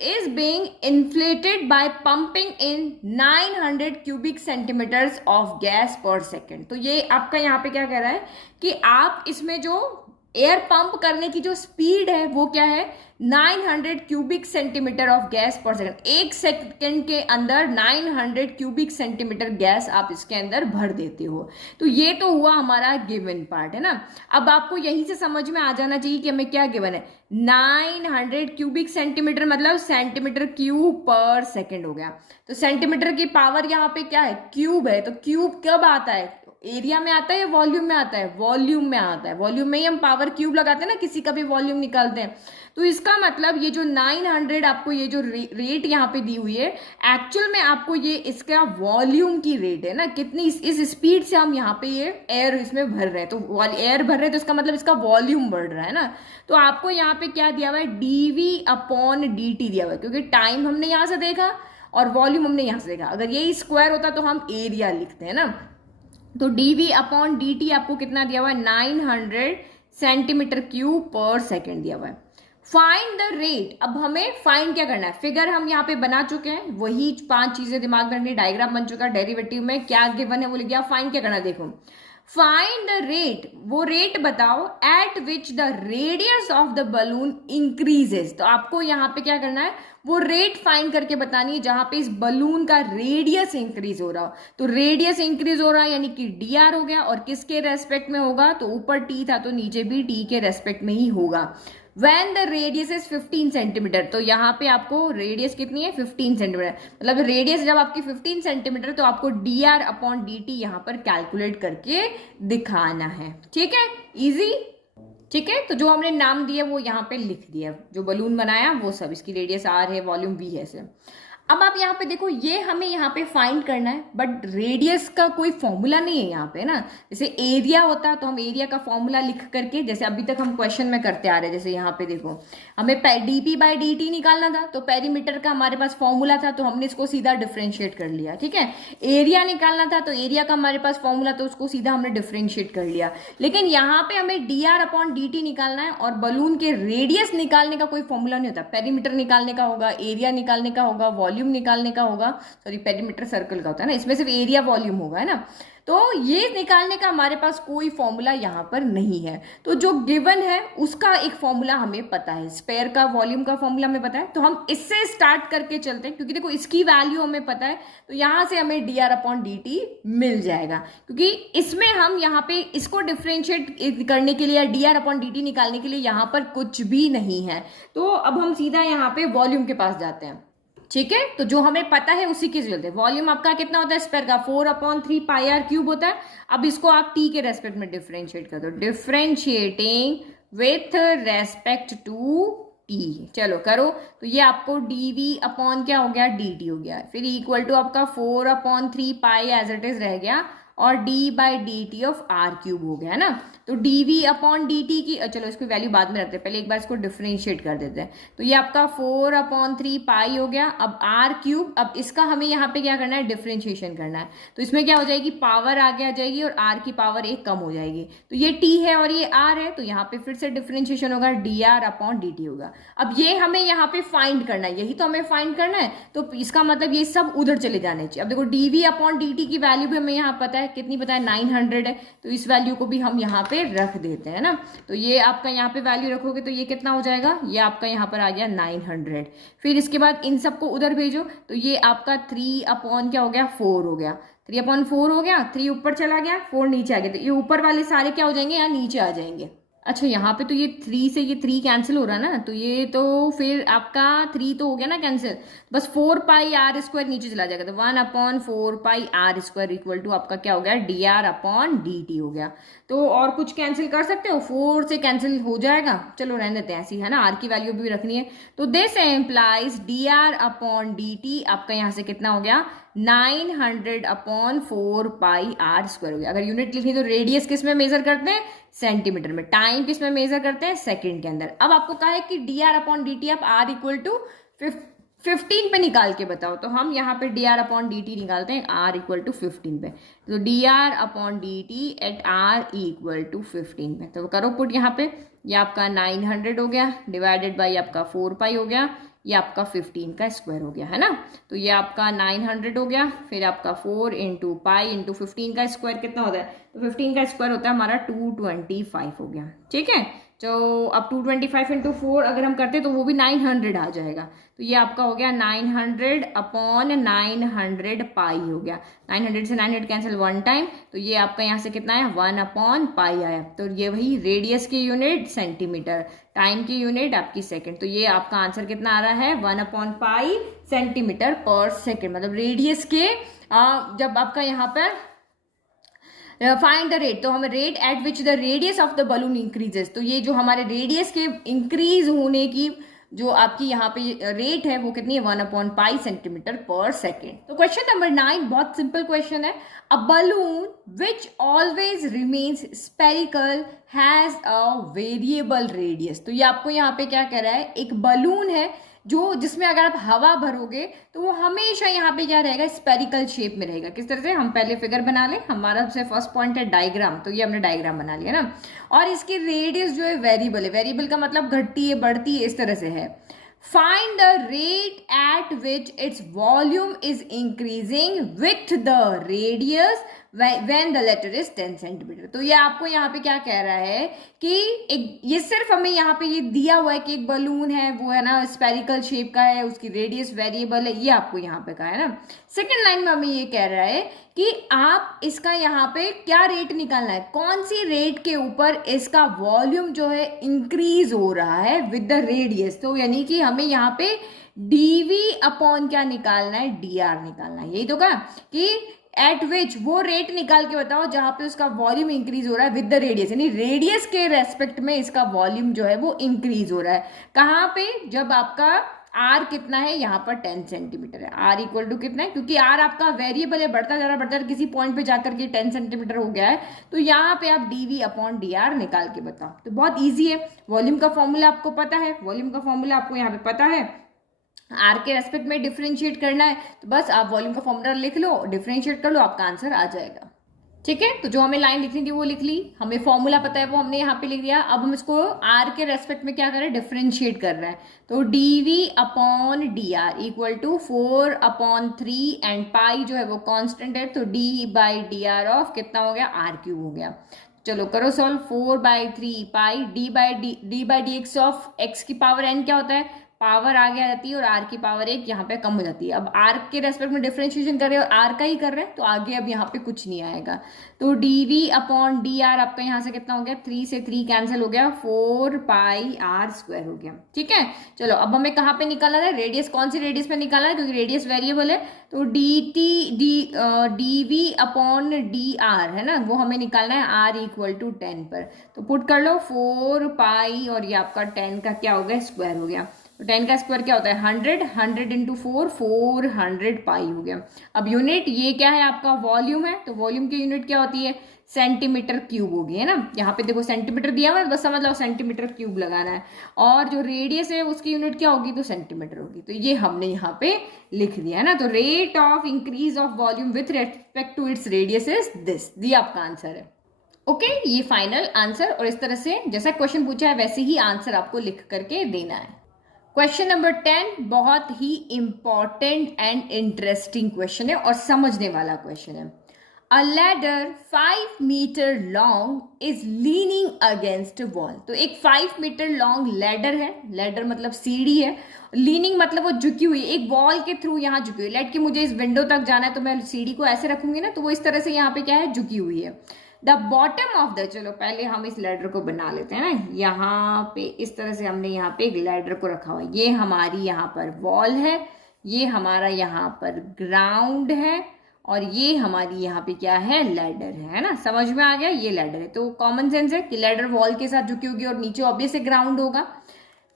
is being inflated by pumping in 900 cubic centimeters of gas per second। तो ये आपका यहाँ पे क्या कह रहा है कि आप इसमें जो एयर पंप करने की जो स्पीड है वो क्या है, 900 क्यूबिक सेंटीमीटर ऑफ गैस पर सेकंड, एक सेकंड के अंदर 900 क्यूबिक सेंटीमीटर गैस आप इसके अंदर भर देते हो। तो ये तो हुआ हमारा गिवन पार्ट, है ना। अब आपको यहीं से समझ में आ जाना चाहिए कि हमें क्या गिवन है, 900 क्यूबिक सेंटीमीटर मतलब सेंटीमीटर क्यूब पर सेकंड हो गया। तो सेंटीमीटर की पावर यहाँ पे क्या है, क्यूब है, तो क्यूब कब आता है, एरिया में आता है या वॉल्यूम में आता है, वॉल्यूम में आता है, वॉल्यूम में ही हम पावर क्यूब लगाते हैं ना, किसी का भी वॉल्यूम निकालते हैं। तो इसका मतलब ये जो 900 आपको ये जो रेट यहाँ पे दी हुई है, एक्चुअल में आपको ये इसका वॉल्यूम की रेट है ना, कितनी इस स्पीड से हम यहाँ पे ये एयर इसमें भर रहे हैं, तो एयर भर रहे हैं तो इसका मतलब इसका वॉल्यूम बढ़ रहा है ना। तो आपको यहाँ पे क्या दिया हुआ है, dv अपॉन dt दिया हुआ है, क्योंकि टाइम हमने यहाँ से देखा और वॉल्यूम हमने यहाँ से देखा, अगर यही स्क्वायर होता तो हम एरिया लिखते हैं ना। तो dv अपॉन dt आपको कितना दिया हुआ है, 900 सेंटीमीटर क्यूब पर सेकेंड दिया हुआ है। फाइंड द रेट, अब हमें फाइंड क्या करना है, फिगर हम यहाँ पे बना चुके हैं, वही 5 चीजें दिमाग में रखनी, डायग्राम बन चुका है, डेरिवेटिव में क्या गिवन है वो लिख दिया। फाइंड क्या करना है, देखो फाइंड द रेट, वो रेट बताओ eight which the radius of the balloon increases. तो आपको यहाँ पे क्या करना है, वो रेट फाइंड करके बतानी है जहां पे इस बलून का रेडियस इंक्रीज हो रहा हो। तो रेडियस इंक्रीज हो रहा है यानी कि dr हो गया, और किसके रेस्पेक्ट में होगा, तो ऊपर t था तो नीचे भी t के रेस्पेक्ट में ही होगा। When the radius is 15 centimetre, तो यहाँ पे आपको रेडियस कितनी है, 15 सेंटीमीटर, मतलब रेडियस जब आपकी 15 सेंटीमीटर तो आपको dr अपॉन dt यहाँ पर कैलकुलेट करके दिखाना है। ठीक है, इजी, ठीक है। तो जो हमने नाम दिया वो यहाँ पे लिख दिया, जो बलून बनाया वो सब, इसकी रेडियस r है, वॉल्यूम v है से। अब आप यहाँ पे देखो, ये हमें यहाँ पे फाइंड करना है, बट रेडियस का कोई फॉर्मूला नहीं है यहाँ पे ना। जैसे एरिया होता तो हम एरिया का फॉर्मूला लिख करके, जैसे अभी तक हम क्वेश्चन में करते आ रहे हैं, जैसे यहाँ पे देखो हमें dp बाई dt निकालना था, तो पेरीमीटर का हमारे पास फॉर्मूला था, तो हमने इसको सीधा डिफ्रेंशिएट कर लिया, ठीक है। एरिया निकालना था, तो एरिया का हमारे पास फॉर्मूला, तो उसको सीधा हमने डिफ्रेंशिएट कर लिया। लेकिन यहाँ पे हमें dr/dt निकालना है, और बलून के रेडियस निकालने का कोई फॉर्मूला नहीं होता। पेरीमीटर निकालने का होगा, एरिया निकालने का होगा, वॉल्यूम निकालने का होगा, सॉरी पेरीमीटर सर्कल का होता है ना, इसमें सिर्फ एरिया वॉल्यूम होगा, है ना। तो ये निकालने का हमारे पास कोई फॉर्मूला यहाँ पर नहीं है। तो जो गिवन है उसका एक फॉर्मूला हमें पता है, स्पेयर का वॉल्यूम का फॉर्मूला हमें पता है, तो हम इससे स्टार्ट करके चलते हैं, क्योंकि देखो इसकी वैल्यू हमें पता है, तो यहाँ से हमें dr/dt मिल जाएगा, क्योंकि इसमें हम यहाँ पे इसको डिफ्रेंशिएट करने के लिए या dr/dt निकालने के लिए यहाँ पर कुछ भी नहीं है। तो अब हम सीधा यहाँ पे वॉल्यूम के पास जाते हैं, ठीक है। तो जो हमें पता है उसी की जरूरत है। वॉल्यूम आपका कितना होता है स्पेयर का, 4/3πr³ होता है। अब इसको आप टी के रेस्पेक्ट में डिफ्रेंशिएट कर दो, differentiating with respect to T, चलो करो। तो ये आपको dv/ क्या हो गया, dt हो गया, फिर इक्वल टू आपका 4/3π एज इट इज रह गया, और d/dt ऑफ r³ हो गया, है ना। तो dv/dt की, चलो इसकी वैल्यू बाद में रखते हैं, पहले एक बार इसको डिफ्रेंशिएट कर देते हैं। तो ये आपका 4/3π हो गया। अब r³, अब इसका हमें यहाँ पे क्या करना है, डिफ्रेंशिएशन करना है। तो इसमें क्या हो जाएगी, पावर आगे आ जाएगी और r की पावर 1 कम हो जाएगी। तो ये t है और ये r है, तो यहाँ पे फिर से डिफ्रेंशिएशन होगा, dr/dt होगा। अब ये हमें यहाँ पे फाइंड करना है, यही तो हमें फाइंड करना है, तो इसका मतलब ये सब उधर चले जाने चाहिए। अब देखो dv/dt की वैल्यू भी हमें यहाँ पता है, कितनी पता है, 900 है, तो इस वैल्यू को भी हम यहाँ पे रख देते हैं ना। तो ये आपका यहाँ पे वैल्यू रखोगे तो ये कितना हो जाएगा, ये आपका यहाँ पर आ गया 900। फिर इसके बाद इन सबको उधर भेजो, तो ये आपका 3/ क्या हो गया, 4 हो गया, 3/4 हो गया, 3 ऊपर चला गया, 4 नीचे आ गया, तो ये ऊपर वाले सारे क्या हो जाएंगे, यहाँ नीचे आ जाएंगे। अच्छा यहाँ पे तो ये 3 से ये 3 कैंसिल हो रहा है ना, तो ये तो फिर आपका 3 तो हो गया ना कैंसिल, बस 4πr² नीचे चला जाएगा, तो 1/4πr² इक्वल टू आपका क्या हो गया, dr/dt हो गया। तो और कुछ कैंसिल कर सकते हो, 4 से कैंसिल हो जाएगा, चलो रहने देते हैं ऐसी, है ना, r की वैल्यू भी रखनी है। तो दिस एम्प्लाइज dr/dt आपका यहाँ से कितना हो गया, 900/4πr² हो गया। अगर यूनिट लिखनी तो रेडियस किस में मेजर करते हैं, सेंटीमीटर में, टाइम किस में मेजर करते हैं, सेकंड के अंदर। अब आपको कहा है कि dr/dt आप r इक्वल टू 15 पे निकाल के बताओ, तो हम यहाँ पे dr/dt निकालते हैं r इक्वल टू 15 पे, तो dr/dt eight r equal to 15 पे, तो करो पुट यहाँ पे, ये आपका 900 हो गया, डिवाइडेड बाई आपका 4π हो गया, ये आपका 15 का स्क्वायर हो गया, है ना। तो ये आपका 900 हो गया, फिर आपका 4 इंटू पाई इंटू 15 का स्क्वायर कितना होता है, तो 15 का स्क्वायर होता है हमारा 225 हो गया, ठीक है। तो अब 225 इंटू 4 अगर हम करते तो वो भी 900 आ जाएगा, तो ये आपका हो गया 900/900 पाई हो गया, 900 से 900 कैंसिल 1 टाइम, तो ये आपका यहाँ से कितना है, 1/पाई आया। तो ये वही रेडियस की यूनिट सेंटीमीटर, टाइम की यूनिट आपकी सेकंड, तो ये आपका आंसर कितना आ रहा है, 1/पाई सेंटीमीटर पर सेकंड, मतलब रेडियस के जब आपका यहाँ पर फाइंड द रेट, तो हमें rate at which the radius of the balloon increases, तो ये जो हमारे रेडियस के इंक्रीज होने की जो आपकी यहाँ पे रेट है वो कितनी है, 1/पाई सेंटीमीटर पर सेकेंड। तो क्वेश्चन नंबर 9 बहुत सिंपल क्वेश्चन है, a balloon which always remains spherical has a variable radius. तो ये आपको यहाँ पे क्या कह रहा है, एक बलून है जो जिसमें अगर आप हवा भरोगे तो वो हमेशा यहाँ पे क्या रहेगा, स्पेरिकल शेप में रहेगा। किस तरह से, हम पहले फिगर बना लें, हमारा सबसे फर्स्ट पॉइंट है डायग्राम, तो ये हमने डायग्राम बना लिया ना, और इसकी रेडियस जो है वेरिएबल है, वेरिएबल का मतलब घटती है बढ़ती है, इस तरह से है। Find the rate at which its volume is increasing with the radius when the letter is 10 centimetre. तो ये आपको यहाँ पे क्या कह रहा है कि एक, ये सिर्फ हमें यहाँ पे ये दिया हुआ है कि एक बलून है, वो है ना स्पेरिकल शेप का है, उसकी रेडियस वेरिएबल है, ये आपको यहाँ पे कहा है ना। सेकेंड लाइन में हमें ये कह रहा है कि आप इसका यहाँ पे क्या रेट निकालना है, कौन सी रेट के ऊपर इसका वॉल्यूम जो है इंक्रीज हो रहा है विद द रेडियस। तो यानी कि हमें यहाँ पे dv/ क्या निकालना है, dr निकालना है। यही तो कहा कि एट विच, वो रेट निकाल के बताओ जहां पे उसका वॉल्यूम इंक्रीज हो रहा है विद द रेडियस, यानी रेडियस के रेस्पेक्ट में इसका वॉल्यूम जो है वो इंक्रीज हो रहा है। कहाँ पे, जब आपका आर कितना है यहाँ पर 10 सेंटीमीटर है। आर इक्वल टू कितना है, क्योंकि आर आपका वेरिएबल है, बढ़ता जा रहा किसी पॉइंट पे जाकर के 10 सेंटीमीटर हो गया है, तो यहाँ पे आप dv अपॉन dr निकाल के बताओ। तो बहुत ईजी है, वॉल्यूम का फॉर्मूला आपको पता है, वॉल्यूम का फॉर्मूला आपको यहाँ पे पता है, आर के रेस्पेक्ट में डिफरेंशिएट करना है, तो बस आप वॉल्यूम का फॉर्मूला लिख लो, डिफरेंशिएट कर लो, आपका आंसर आ जाएगा। ठीक है, तो जो हमें लाइन लिखनी थी वो लिख ली, हमें फॉर्मूला पता है वो हमने यहाँ पे लिख दिया। अब हम इसको आर के रेस्पेक्ट में क्या कर रहे हैं, डिफरेंशिएट कर रहे हैं। तो dv upon dr equal to 4/3 and pi जो है वो कांस्टेंट है, तो d/dr ऑफ कितना हो गया, r³ हो गया। चलो करो solve, 4/3 pi d/dx of x की पावर n क्या होता है, पावर आगे आ जाती है और r की पावर 1 यहाँ पे कम हो जाती है। अब r के रेस्पेक्ट में डिफरेंशिएशन कर रहे हो, r का ही कर रहे हैं, तो आगे अब यहाँ पे कुछ नहीं आएगा। तो dv अपॉन dr आपका यहाँ से कितना हो गया, 3 से 3 कैंसिल हो गया, 4πr² हो गया। ठीक है, चलो अब हमें कहाँ पे निकालना है, रेडियस, कौन सी रेडियस पे निकालना है, क्योंकि रेडियस वेरिएबल है। तो dv अपॉन dr है ना, वो हमें निकालना है r इक्वल टू 10 पर। तो पुट कर लो 4 और ये आपका 10 का क्या हो गया, स्क्वायर हो गया। तो 10 का स्क्वायर क्या होता है, 100 इंटू 400 पाई हो गया। अब यूनिट ये क्या है, आपका वॉल्यूम है, तो वॉल्यूम की यूनिट क्या होती है, सेंटीमीटर क्यूब होगी, है ना। यहाँ पे देखो सेंटीमीटर दिया हुआ है, बस समझ लो सेंटीमीटर क्यूब लगाना है, और जो रेडियस है उसकी यूनिट क्या होगी, तो सेंटीमीटर होगी। तो ये हमने यहाँ पे लिख दिया है ना। तो rate of increase of volume with respect to its radius is this, दिया आपका आंसर है। ओके, ये फाइनल आंसर, और इस तरह से जैसा क्वेश्चन पूछा है वैसे ही आंसर आपको लिख करके देना है। क्वेश्चन नंबर 10 बहुत ही इंपॉर्टेंट एंड इंटरेस्टिंग क्वेश्चन है और समझने वाला क्वेश्चन है। A ladder 5 metre long is leaning against wall. तो एक 5 मीटर लॉन्ग लैडर है, लैडर मतलब सीढ़ी है, लीनिंग मतलब वो झुकी हुई, एक वॉल के थ्रू यहाँ झुकी हुई। लेट कि मुझे इस विंडो तक जाना है, तो मैं सीढ़ी को ऐसे रखूंगी ना, तो वो इस तरह से यहाँ पे क्या है, झुकी हुई है। द बॉटम ऑफ द, चलो पहले हम इस लैडर को बना लेते हैं ना, यहाँ पे इस तरह से हमने यहाँ पे एक लैडर को रखा हुआ है। ये हमारी यहाँ पर वॉल है, ये हमारा यहाँ पर ग्राउंड है, और ये हमारी यहाँ पे क्या है, लैडर है ना। समझ में आ गया, ये लैडर है। तो कॉमन सेंस है कि लैडर वॉल के साथ झुकी होगी और नीचे ऑब्वियसली ग्राउंड होगा।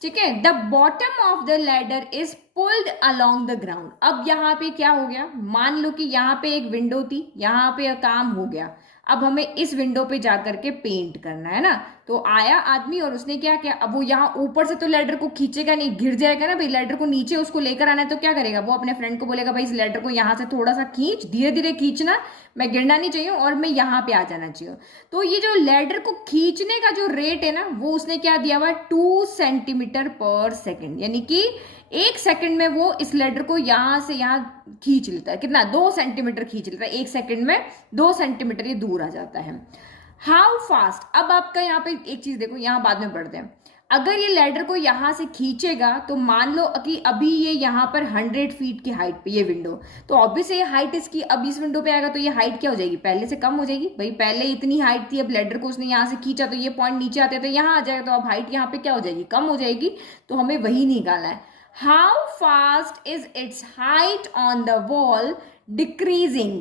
ठीक है, the bottom of the ladder is pulled along the ground. अब यहाँ पे क्या हो गया, मान लो कि यहाँ पे एक विंडो थी, यहाँ पे काम हो गया, अब हमें इस विंडो पे जाकर के पेंट करना है ना। तो आया आदमी और उसने क्या किया, अब वो यहाँ ऊपर से तो लैडर को खींचेगा नहीं, गिर जाएगा ना भाई, लैडर को नीचे उसको लेकर आना है, तो क्या करेगा, वो अपने फ्रेंड को बोलेगा भाई इस लैडर को यहाँ से थोड़ा सा खींच, धीरे धीरे खींचना, मैं गिरना नहीं चाहिए और मैं यहाँ पे आ जाना चाहिए। तो ये जो लैडर को खींचने का जो रेट है ना, वो उसने क्या दिया हुआ है, 2 सेंटीमीटर पर सेकेंड, यानी कि 1 सेकंड में वो इस लैडर को यहां से यहां खींच लेता है। कितना, 2 सेंटीमीटर खींच लेता है, 1 सेकंड में 2 सेंटीमीटर ये दूर आ जाता है। हाउ फास्ट, अब आपका यहाँ पे एक चीज देखो, यहाँ बाद में बढ़ते हैं। अगर ये लैडर को यहाँ से खींचेगा, तो मान लो कि अभी ये यहाँ पर 100 फीट की हाइट पे ये विंडो, तो ऑब्वियसली ये हाइट इसकी, अब इस विंडो पे आएगा तो ये हाइट क्या हो जाएगी, पहले से कम हो जाएगी। भाई पहले इतनी हाइट थी, अब लैडर को उसने यहाँ से खींचा तो ये पॉइंट नीचे आते तो यहाँ आ जाएगा, तो अब हाइट यहाँ पे क्या हो जाएगी, कम हो जाएगी। तो हमें वही निकालना है। How fast is its height on the wall decreasing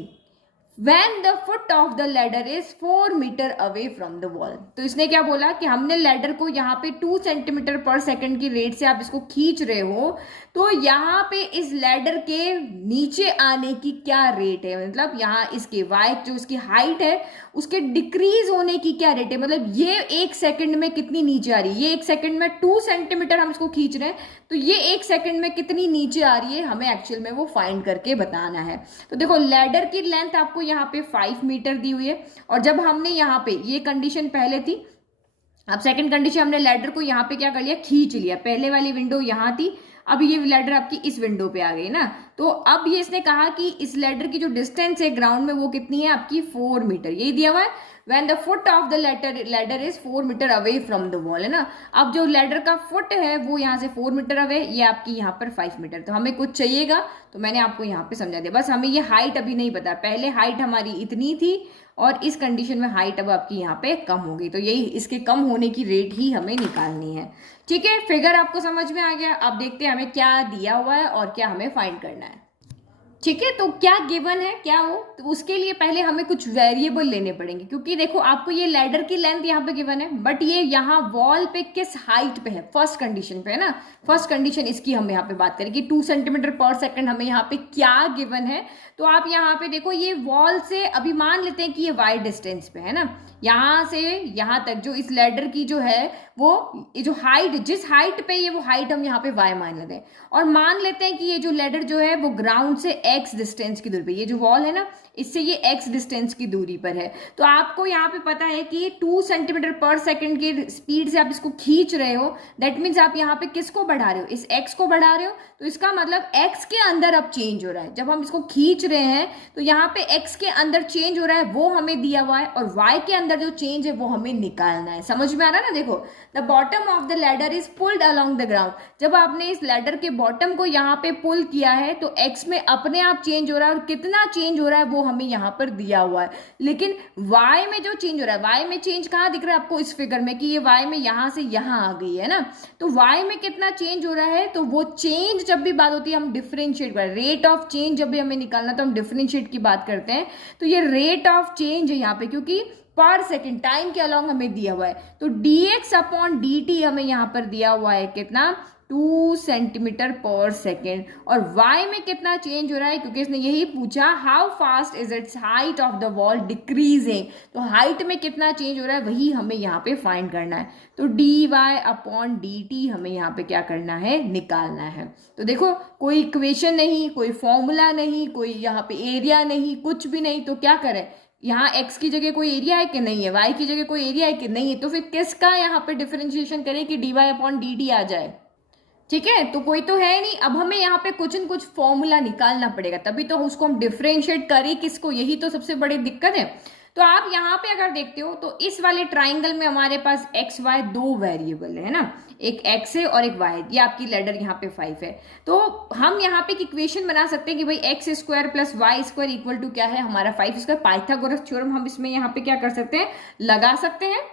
when the foot of the ladder is 4 meter away from the wall? तो इसने क्या बोला कि हमने लैडर को यहाँ पे 2 सेंटीमीटर पर सेकंड की रेट से आप इसको खींच रहे हो, तो यहाँ पे इस लैडर के नीचे आने की क्या रेट है, मतलब यहाँ इसके वाई जो इसकी हाइट है उसके डिक्रीज होने की क्या रेट है, मतलब ये 1 सेकंड में कितनी नीचे आ रही है। ये 1 सेकंड में 2 सेंटीमीटर हम इसको खींच रहे हैं, तो ये 1 सेकंड में कितनी नीचे आ रही है, हमें एक्चुअल में वो फाइंड करके बताना है। तो देखो लैडर की लेंथ आपको यहाँ पे 5 मीटर दी हुई है, और जब हमने यहाँ पे ये कंडीशन पहले थी, अब सेकंड कंडीशन हमने लैडर को यहाँ पे क्या कर लिया, खींच लिया। पहले वाली विंडो यहाँ थी, अब ये लैडर आपकी इस विंडो पे आ गई ना। तो अब ये इसने कहा कि इस लैडर की जो डिस्टेंस है ग्राउंड में वो कितनी है आपकी, 4 मीटर, यही दिया हुआ है। When the foot of the ladder is 4 metre away from the wall, है ना। अब जो लैडर का फुट है वो यहाँ से 4 मीटर अवे, ये आपकी यहाँ पर 5 मीटर। तो हमें कुछ चाहिएगा, तो मैंने आपको यहाँ पे समझा दिया, बस हमें ये हाइट अभी नहीं पता। पहले हाइट हमारी इतनी थी और इस कंडीशन में हाइट अब आपकी यहाँ पे कम हो गई, तो यही इसके कम होने की रेट ही हमें निकालनी है। ठीक है, फिगर आपको समझ में आ गया। अब देखते हैं हमें क्या दिया हुआ है और क्या हमें फाइंड करना है। ठीक है, तो क्या गिवन है क्या हो, तो उसके लिए पहले हमें कुछ वेरिएबल लेने पड़ेंगे, क्योंकि देखो आपको ये लैडर की लेंथ यहाँ पे गिवन है, बट ये यहाँ वॉल पे किस हाइट पे है, फर्स्ट कंडीशन पे है ना। फर्स्ट कंडीशन इसकी हम यहाँ पे बात करें कि 2 सेंटीमीटर पर सेकंड हमें यहाँ पे क्या गिवन है। तो आप यहाँ पे देखो ये वॉल से अभी मान लेते हैं कि ये वाई डिस्टेंस पे है ना, यहाँ से यहाँ तक जो इस लैडर की जो है वो ये जो हाइट, जिस हाइट पे ये वो हाइट हम यहाँ पे y मान लेते हैं, और मान लेते हैं कि ये जो लैडर जो है वो ग्राउंड से x डिस्टेंस की दूरी पे, ये जो वॉल है ना इससे ये x डिस्टेंस की दूरी पर है। तो आपको यहाँ पे पता है कि 2 सेंटीमीटर पर सेकंड की स्पीड से आप इसको खींच रहे हो, दैट मीन्स आप यहाँ पे किसको बढ़ा रहे हो, इस x को बढ़ा रहे हो। तो इसका मतलब x के अंदर अब चेंज हो रहा है, जब हम इसको खींच रहे हैं तो यहाँ पे x के अंदर चेंज हो रहा है वो हमें दिया हुआ है, और y के अंदर जो चेंज है वो हमें निकालना है। समझ में आ रहा है ना। देखो the bottom of the ladder is pulled along the ground, जब आपने इस लैडर के बॉटम को यहाँ पे पुल किया है तो x में अपने आप चेंज हो रहा है, और कितना चेंज हो रहा है वो हमें यहाँ पर दिया हुआ है। लेकिन y में जो चेंज हो रहा है, y में चेंज कहाँ दिख रहा है आपको, इस फिगर में, कि ये y में यहाँ से यहाँ आ गई है ना। तो y में कितना चेंज हो रहा है, तो वो चेंज जब भी बात होती है हम डिफरेंशिएट कर, रेट ऑफ चेंज जब भी हमें निकालना तो हम डिफरेंशिएट की बात करते हैं। तो ये रेट ऑफ चेंज है यहाँ पे, क्योंकि पर सेकेंड टाइम के अलॉन्ग हमें दिया हुआ है। तो dx अपॉन dt हमें यहाँ पर दिया हुआ है कितना, 2 सेंटीमीटर पर सेकेंड। और y में कितना चेंज हो रहा है, क्योंकि इसने यही पूछा how fast is it's height of the wall decreasing, तो हाइट में कितना चेंज हो रहा है वही हमें यहाँ पे फाइंड करना है। तो dy अपॉन dt हमें यहाँ पे क्या करना है, निकालना है। तो देखो कोई इक्वेशन नहीं, कोई फॉर्मूला नहीं, कोई यहाँ पे एरिया नहीं, कुछ भी नहीं, तो क्या करें, यहाँ x की जगह कोई एरिया है कि नहीं है, y की जगह कोई एरिया है कि नहीं है, तो फिर किसका यहाँ पे डिफरेंशिएशन करें कि dy अपॉन dt आ जाए। ठीक है, तो कोई तो है नहीं, अब हमें यहाँ पे कुछ न कुछ फॉर्मूला निकालना पड़ेगा, तभी तो उसको हम डिफरेंशिएट करें किसको, यही तो सबसे बड़ी दिक्कत है। तो आप यहाँ पे अगर देखते हो तो इस वाले ट्राइंगल में हमारे पास एक्स वाई 2 वेरिएबल है ना, एक x है और एक y है, ये आपकी लैडर यहाँ पे 5 है। तो हम यहाँ पे एक इक्वेशन बना सकते हैं कि भाई X square plus Y square equal to क्या है, हमारा 5 स्क्वायर। पाइथागोरस थ्योरम हम इसमें यहाँ पे क्या कर सकते हैं, लगा सकते हैं।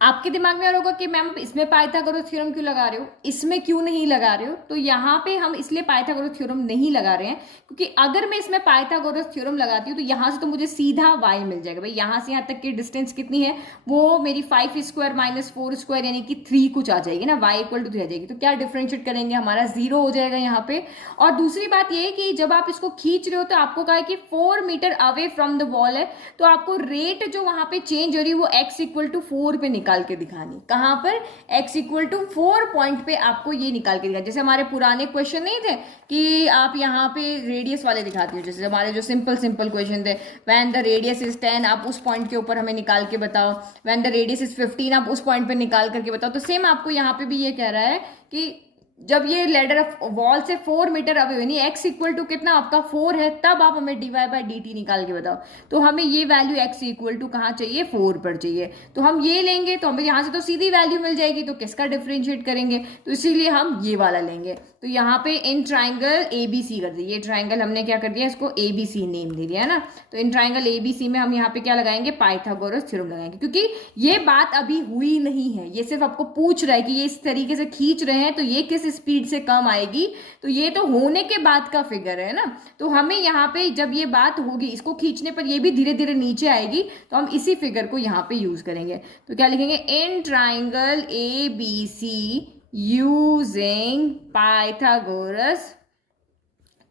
आपके दिमाग में आ रहा होगा कि मैम इसमें पाइथागोरस थ्योरम क्यों लगा रहे हो, इसमें क्यों नहीं लगा रहे हो। तो यहाँ पे हम इसलिए पाइथागोरस थ्योरम नहीं लगा रहे हैं क्योंकि अगर मैं इसमें पाइथागोरस थ्योरम लगाती हूँ तो यहाँ से तो मुझे सीधा y मिल जाएगा। भाई यहाँ से यहाँ तक की डिस्टेंस कितनी है, वो मेरी 5 स्क्वायर माइनस 4 स्क्वायर यानी कि 3 कुछ आ जाएगी ना, y इक्वल टू 3 आ जाएगी। तो क्या डिफ्रेंशिएट करेंगे, हमारा 0 हो जाएगा यहाँ पे। और दूसरी बात ये है कि जब आप इसको खींच रहे हो तो आपको कहा है कि 4 metre away from the wall है, तो आपको रेट जो वहां पे चेंज हो रही है वो x इक्वल टू 4 पे निकाल के दिखानी। कहां पर, x इक्वल टू 4 पॉइंट पे आपको ये निकाल के दिखाना। जैसे हमारे पुराने क्वेश्चन नहीं थे कि आप यहाँ पे रेडियस वाले दिखाती हो, जैसे हमारे जो सिंपल क्वेश्चन थे, व्हेन द रेडियस इज 10 आप उस पॉइंट के ऊपर हमें निकाल के बताओ, व्हेन द रेडियस इज 15 आप उस पॉइंट पे निकाल करके बताओ। तो सेम आपको यहाँ पे भी ये कह रहा है कि जब ये लेडर वॉल से 4 मीटर अवे हुई, नहीं x इक्वल टू कितना आपका 4 है, तब आप हमें dy बाई dt निकाल के बताओ। तो हमें ये वैल्यू x इक्वल टू कहाँ चाहिए, 4 पर चाहिए। तो हम ये लेंगे तो हमें यहाँ से तो सीधी वैल्यू मिल जाएगी, तो किसका डिफरेंशिएट करेंगे, तो इसीलिए हम ये वाला लेंगे। तो यहाँ पे इन ट्राइंगल ABC कर दिए, ये ट्राइंगल हमने क्या कर दिया, इसको ABC नेम दे दिया है ना। तो इन ट्राइंगल ABC में हम यहाँ पे क्या लगाएंगे, पाइथागोरस थ्योरम लगाएंगे, क्योंकि ये बात अभी हुई नहीं है, ये सिर्फ आपको पूछ रहा है कि ये इस तरीके से खींच रहे हैं तो ये किस स्पीड से कम आएगी, तो ये तो होने के बाद का फिगर है ना। तो हमें यहाँ पे जब ये बात होगी, इसको खींचने पर ये भी धीरे धीरे नीचे आएगी, तो हम इसी फिगर को यहाँ पे यूज करेंगे। तो क्या लिखेंगे, in triangle ABC using Pythagoras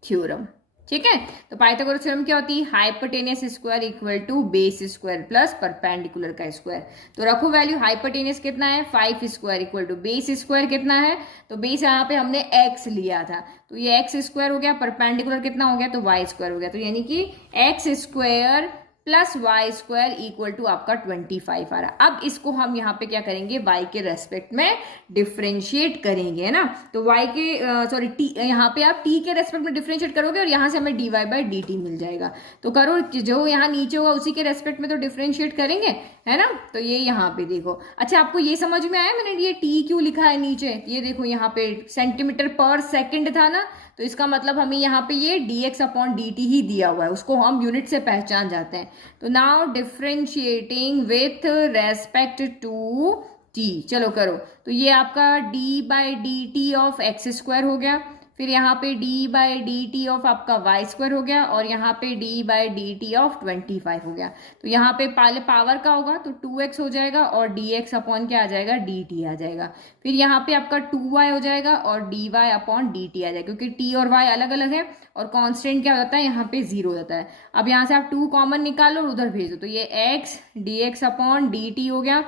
theorem. ठीक है, तो पाइथागोरस थ्योरम क्या होती है, hypotenuse square equal to base square plus perpendicular का स्क्वायर। तो रखो वैल्यू, हाइपोटेनियस कितना है 5 square equal to base square कितना है, तो बेस यहाँ पे हमने x लिया था, तो ये x स्क्वायर हो गया, परपेंडिकुलर कितना हो गया, तो y स्क्वायर हो गया। तो यानी कि x square plus Y square equal to आपका 25 आ रहा। अब इसको हम यहाँ पे क्या करेंगे, y के रेस्पेक्ट में डिफरेंशिएट करेंगे, है ना। तो y के सॉरी t, यहाँ पे आप t के रेस्पेक्ट में डिफरेंशिएट करोगे और यहाँ से हमें dy बाई dt मिल जाएगा। तो करो, जो यहाँ नीचे होगा उसी के रेस्पेक्ट में तो डिफरेंशिएट करेंगे, है ना। तो ये यहाँ पे देखो, अच्छा आपको ये समझ में आया मैंने ये t क्यों लिखा है नीचे, ये देखो यहाँ पे सेंटीमीटर पर सेकेंड था ना, तो इसका मतलब हमें यहाँ पे ये dx अपॉन dt ही दिया हुआ है, उसको हम यूनिट से पहचान जाते हैं। तो now differentiating with respect to t, चलो करो। तो ये आपका d by dt of X square हो गया, फिर यहाँ पे D by D T of आपका वाई स्क्वायर हो गया, और यहाँ पे D by D T of 25 हो गया। तो यहाँ पे पहले पावर का होगा तो 2x हो जाएगा, और dx अपॉन क्या आ जाएगा, dt आ जाएगा। फिर यहाँ पे आपका 2y हो जाएगा और dy अपॉन dt आ जाएगा, क्योंकि t और y अलग अलग है और कांस्टेंट क्या हो जाता है यहाँ पे 0 हो जाता है। अब यहाँ से आप 2 कॉमन निकालो और उधर भेज दो, तो ये x dx अपॉन dt हो गया,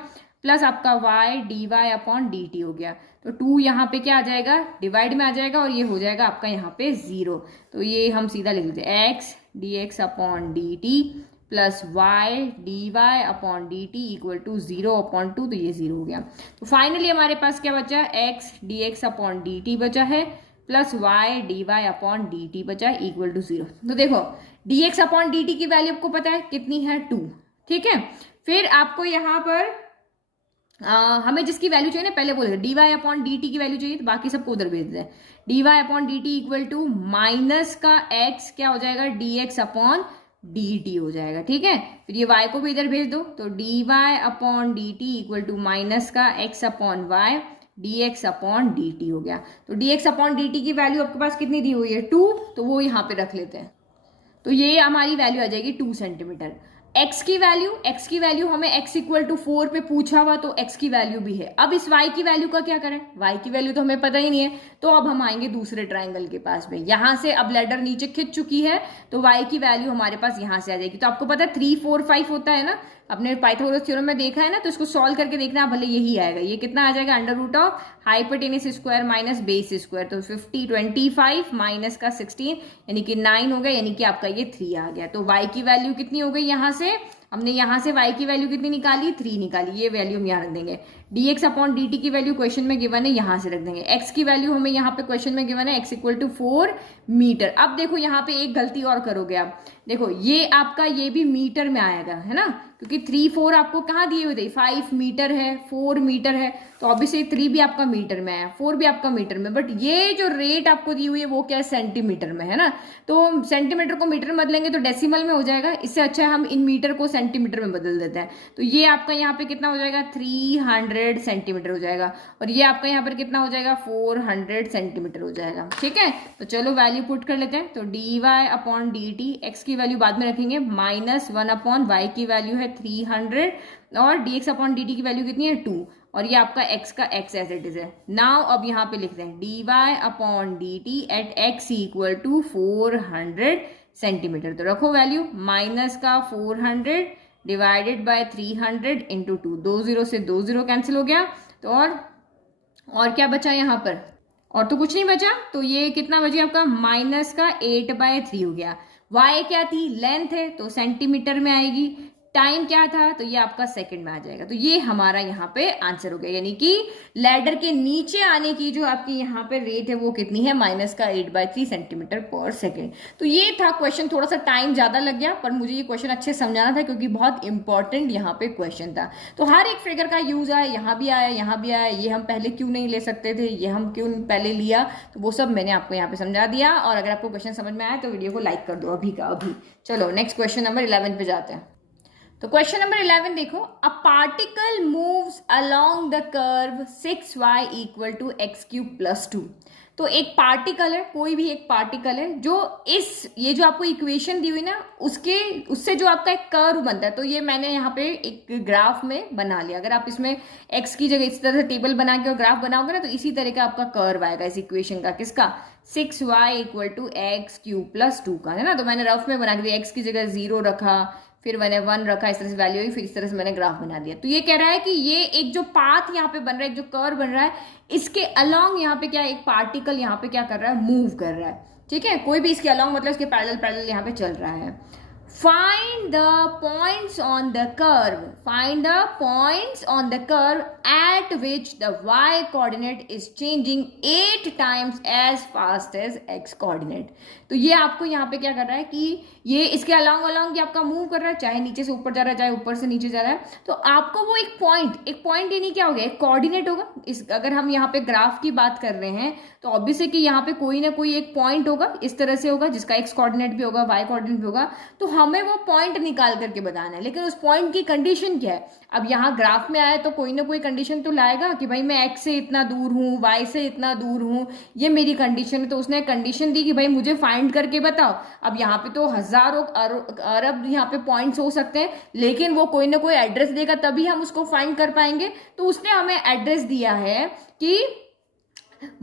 प्लस आपका y dy अपॉन dt हो गया। तो 2 यहाँ पे क्या आ जाएगा, डिवाइड में आ जाएगा, और ये हो जाएगा आपका यहाँ पे 0। तो ये हम सीधा लिख देते हैं x dx upon dt plus y dy upon dt equal to 0 upon 2, तो ये 0 हो गया। तो फाइनली हमारे पास क्या बचा, x dx अपॉन dt बचा है, plus y dy upon dt बचा है इक्वल टू 0। तो देखो dx अपॉन dt की वैल्यू आपको पता है कितनी है, 2, ठीक है। फिर आपको यहाँ पर हमें जिसकी वैल्यू चाहिए ना, पहले बोले D Y upon D T की वैल्यू चाहिए, तो बाकी सबको उधर भेज देते हैं। D Y upon D T equal to minus का एक्स क्या हो जाएगा, D x upon D T हो जाएगा, ठीक है। फिर ये y को भी इधर भेज दो, तो D Y upon D T equal to minus का x upon Y D x upon D T हो गया। तो डी एक्स अपॉन डी टी की वैल्यू आपके पास कितनी दी हुई है, 2, तो वो यहाँ पे रख लेते हैं। तो ये हमारी वैल्यू आ जाएगी 2 सेंटीमीटर। x की वैल्यू हमें x इक्वल टू 4 पे पूछा हुआ, तो x की वैल्यू भी है। अब इस y की वैल्यू का क्या करें, y की वैल्यू तो हमें पता ही नहीं है, तो अब हम आएंगे दूसरे ट्राइंगल के पास में। यहाँ से अब लेडर नीचे खिंच चुकी है, तो y की वैल्यू हमारे पास यहाँ से आ जाएगी। तो आपको पता है 3 4 5 होता है ना, अपने पाइथागोरस थ्योरम में देखा है ना, तो इसको सॉल्व करके देखना, भले यही आएगा। ये कितना आ जाएगा, under root of hypotenuse square minus base square, तो 50 25 माइनस का 16 यानी कि 9 हो गया, यानी कि आपका ये 3 आ गया। तो y की वैल्यू कितनी हो गई, यहाँ से हमने यहाँ से y की वैल्यू कितनी निकाली, 3 निकाली। ये वैल्यू हम यहाँ रख देंगे। dx अपॉन dt की वैल्यू क्वेश्चन में गिवन है, यहाँ से रख देंगे। x की वैल्यू हमें यहाँ पे क्वेश्चन में गिवन है, x इक्वल टू 4 मीटर। अब देखो यहाँ पे एक गलती और करोगे आप, देखो ये आपका ये भी मीटर में आएगा, है ना, क्योंकि 3 4 आपको कहाँ दिए हुए थे, 5 मीटर है, 4 मीटर है, तो ऑब्वियसली 3 भी आपका मीटर में है, 4 भी आपका मीटर में, बट ये जो रेट आपको दी हुई है वो क्या है, सेंटीमीटर में, है ना। तो सेंटीमीटर को मीटर में बदलेंगे तो डेसिमल में हो जाएगा, इससे अच्छा है हम इन मीटर को सेंटीमीटर में बदल देते हैं। तो ये आपका यहाँ पे कितना हो जाएगा, 300 सेंटीमीटर हो जाएगा, और ये आपका यहाँ पर कितना हो जाएगा, 400 सेंटीमीटर हो जाएगा, ठीक है। तो चलो वैल्यू पुट कर लेते हैं। तो D Y upon D T, X की वैल्यू बाद में रखेंगे, माइनस 1 अपॉन वाई की वैल्यू है 300, और D x upon D T की वैल्यू कितनी है, 2, और ये आपका x का x एज इट इज है। नाउ अब यहाँ पे लिखते हैं D Y upon D T at x equal to 400 centimetre. तो रखो वैल्यू, माइनस का 400 डिवाइडेड बाय 300 इंटू 2, 2 0 से 2 0 कैंसिल हो गया। तो और क्या बचा यहाँ पर, और तो कुछ नहीं बचा। तो ये कितना बचा आपका, माइनस का 8/3 हो गया। y क्या थी, लेंथ है, तो सेंटीमीटर में आएगी। टाइम क्या था, तो ये आपका सेकंड में आ जाएगा। तो ये हमारा यहाँ पे आंसर हो गया, यानी कि लैडर के नीचे आने की जो आपकी यहाँ पे रेट है वो कितनी है, माइनस का 8/3 सेंटीमीटर पर सेकेंड। तो ये था क्वेश्चन, थोड़ा सा टाइम ज्यादा लग गया, पर मुझे ये क्वेश्चन अच्छे समझाना था क्योंकि बहुत इंपॉर्टेंट यहाँ पे क्वेश्चन था। तो हर एक फिगर का यूज आया, यहाँ भी आया, यहाँ भी आया, ये हम पहले क्यों नहीं ले सकते थे, ये हम क्यों पहले लिया, तो वो सब मैंने आपको यहाँ पे समझा दिया। और अगर आपको क्वेश्चन समझ में आया तो वीडियो को लाइक कर दो अभी का अभी। चलो नेक्स्ट क्वेश्चन नंबर 11 पे जाते हैं। तो क्वेश्चन नंबर 11 देखो, a particle moves along the curve 6y equal to X cube plus 2। तो एक पार्टिकल है, कोई भी एक पार्टिकल है जो ये जो आपको इक्वेशन दी हुई ना, उससे जो आपका एक कर्व बनता है। तो ये मैंने यहाँ पे एक ग्राफ में बना लिया। अगर आप इसमें x की जगह इस तरह से टेबल बना के और ग्राफ बनाओगे ना, तो इसी तरह का आपका कर्व आएगा इस इक्वेशन का। किसका, 6y equal to X cube plus 2 का, है ना। तो मैंने रफ में बना दिया, x की जगह 0 रखा, फिर मैंने 1 रखा, इस तरह से वैल्यू हुई, फिर इस तरह से मैंने ग्राफ बना दिया। तो ये कह रहा है कि ये एक जो पाथ यहाँ पे बन रहा है, एक जो कर्व बन रहा है, इसके अलोंग यहाँ पे क्या एक पार्टिकल यहाँ पे क्या कर रहा है, मूव कर रहा है, ठीक है। कोई भी इसके अलोंग मतलब इसके पैरेलल यहाँ पे चल रहा है। Find the points on the curve. Find the points on the curve at which the y coordinate is changing 8 times as fast as x coordinate. तो ये आपको यहाँ पे क्या कर रहा है कि ये इसके अलोंग ये आपका मूव कर रहा है, चाहे नीचे से ऊपर जा रहा है, चाहे ऊपर से नीचे जा रहा है। तो आपको वो एक पॉइंट यानी क्या हो गया, एक कोऑर्डिनेट होगा। अगर हम यहाँ पे ग्राफ की बात कर रहे हैं तो ऑब्वियसली कि यहाँ पे कोई ना कोई एक पॉइंट होगा, इस तरह से होगा, जिसका एक्स कोऑर्डिनेट भी होगा, वाई कोऑर्डिनेट भी होगा। तो हमें वो पॉइंट निकाल करके बताना है, लेकिन उस पॉइंट की कंडीशन क्या है। अब यहाँ ग्राफ में आया तो कोई ना कोई कंडीशन तो लाएगा कि भाई मैं एक्स से इतना दूर हूँ, वाई से इतना दूर हूँ, ये मेरी कंडीशन है। तो उसने कंडीशन दी कि भाई मुझे फाइंड करके बताओ। अब यहाँ पे तो हजारों अरब यहाँ पे पॉइंट्स हो सकते हैं, लेकिन वो कोई ना कोई एड्रेस देगा तभी हम उसको फाइंड कर पाएंगे। तो उसने हमें एड्रेस दिया है कि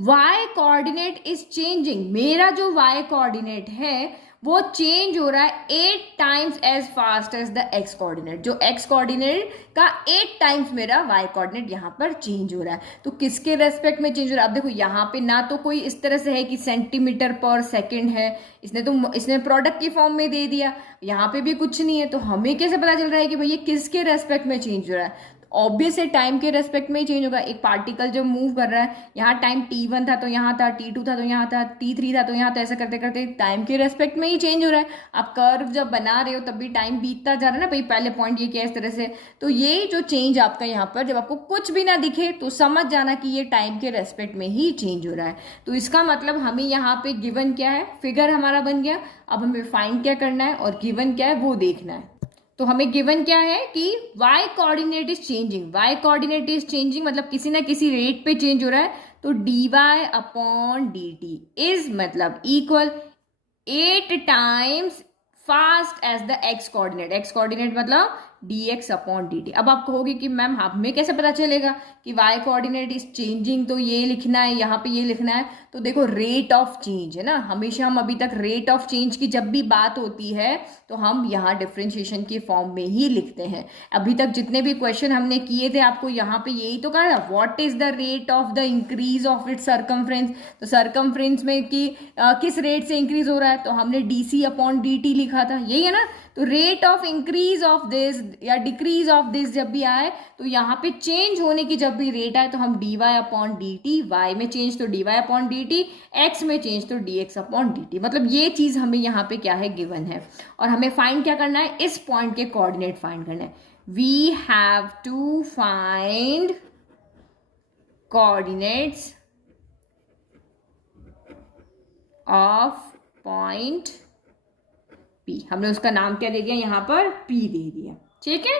y कोऑर्डिनेट इज चेंजिंग, मेरा जो y कोऑर्डिनेट है वो चेंज हो रहा है 8 times as fast as the x coordinate. जो x कोऑर्डिनेट का 8 टाइम्स मेरा y कोऑर्डिनेट यहाँ पर चेंज हो रहा है। तो किसके रेस्पेक्ट में चेंज हो रहा है। अब देखो यहाँ पे ना तो कोई इस तरह से है कि सेंटीमीटर पर सेकंड है, इसने प्रोडक्ट की फॉर्म में दे दिया, यहाँ पे भी कुछ नहीं है। तो हमें कैसे पता चल रहा है कि भाई ये किसके रेस्पेक्ट में चेंज हो रहा है। ऑब्वियस है टाइम के रेस्पेक्ट में ही चेंज होगा। एक पार्टिकल जब मूव कर रहा है, यहाँ टाइम t1 था तो यहाँ था, t2 था तो यहाँ था, t3 था तो यहाँ था, ऐसा करते करते टाइम के रेस्पेक्ट में ही चेंज हो रहा है। आप कर्व जब बना रहे हो तब भी टाइम बीतता जा रहा है ना, भाई पहले पॉइंट ये किया इस तरह से। तो ये जो चेंज आपका यहाँ पर जब आपको कुछ भी ना दिखे तो समझ जाना कि ये टाइम के रेस्पेक्ट में ही चेंज हो रहा है। तो इसका मतलब हमें यहाँ पे गिवन क्या है, फिगर हमारा बन गया। अब हमें फाइंड क्या करना है और गिवन क्या है वो देखना है। तो हमें गिवन क्या है कि y coordinate is changing, y coordinate is changing मतलब किसी ना किसी रेट पे चेंज हो रहा है। तो dy अपॉन dt इज मतलब equal 8 times fast as the x coordinate, x coordinate मतलब dx अपॉन dt। अब आप कहोगे कि मैम हमें कैसे पता चलेगा कि y कोऑर्डिनेट इज चेंजिंग, तो ये लिखना है, यहाँ पे ये लिखना है। तो देखो रेट ऑफ चेंज है ना, हमेशा हम अभी तक रेट ऑफ चेंज की जब भी बात होती है तो हम यहाँ डिफरेंशिएशन की फॉर्म में ही लिखते हैं। अभी तक जितने भी क्वेश्चन हमने किए थे आपको यहाँ पे यही तो कहा था, what is the rate of the increase of its circumference. तो सर्कमफ्रेंस में कि किस रेट से इंक्रीज हो रहा है, तो हमने dc अपॉन dt लिखा था, यही है ना। तो rate of increase of this या डिक्रीज ऑफ दिस जब भी आए तो यहाँ पे चेंज होने की जब भी रेट आए तो हम dy अपॉन dt, y में चेंज तो dy अपॉन dt, x में चेंज तो dx अपॉन dt। मतलब ये चीज हमें यहाँ पे क्या है गिवन है। और हमें फाइंड क्या करना है, इस पॉइंट के कोऑर्डिनेट फाइंड करना है। We have to find coordinates of point P। हमने उसका नाम क्या दे दिया यहाँ पर, P दे दिया। ठीक है,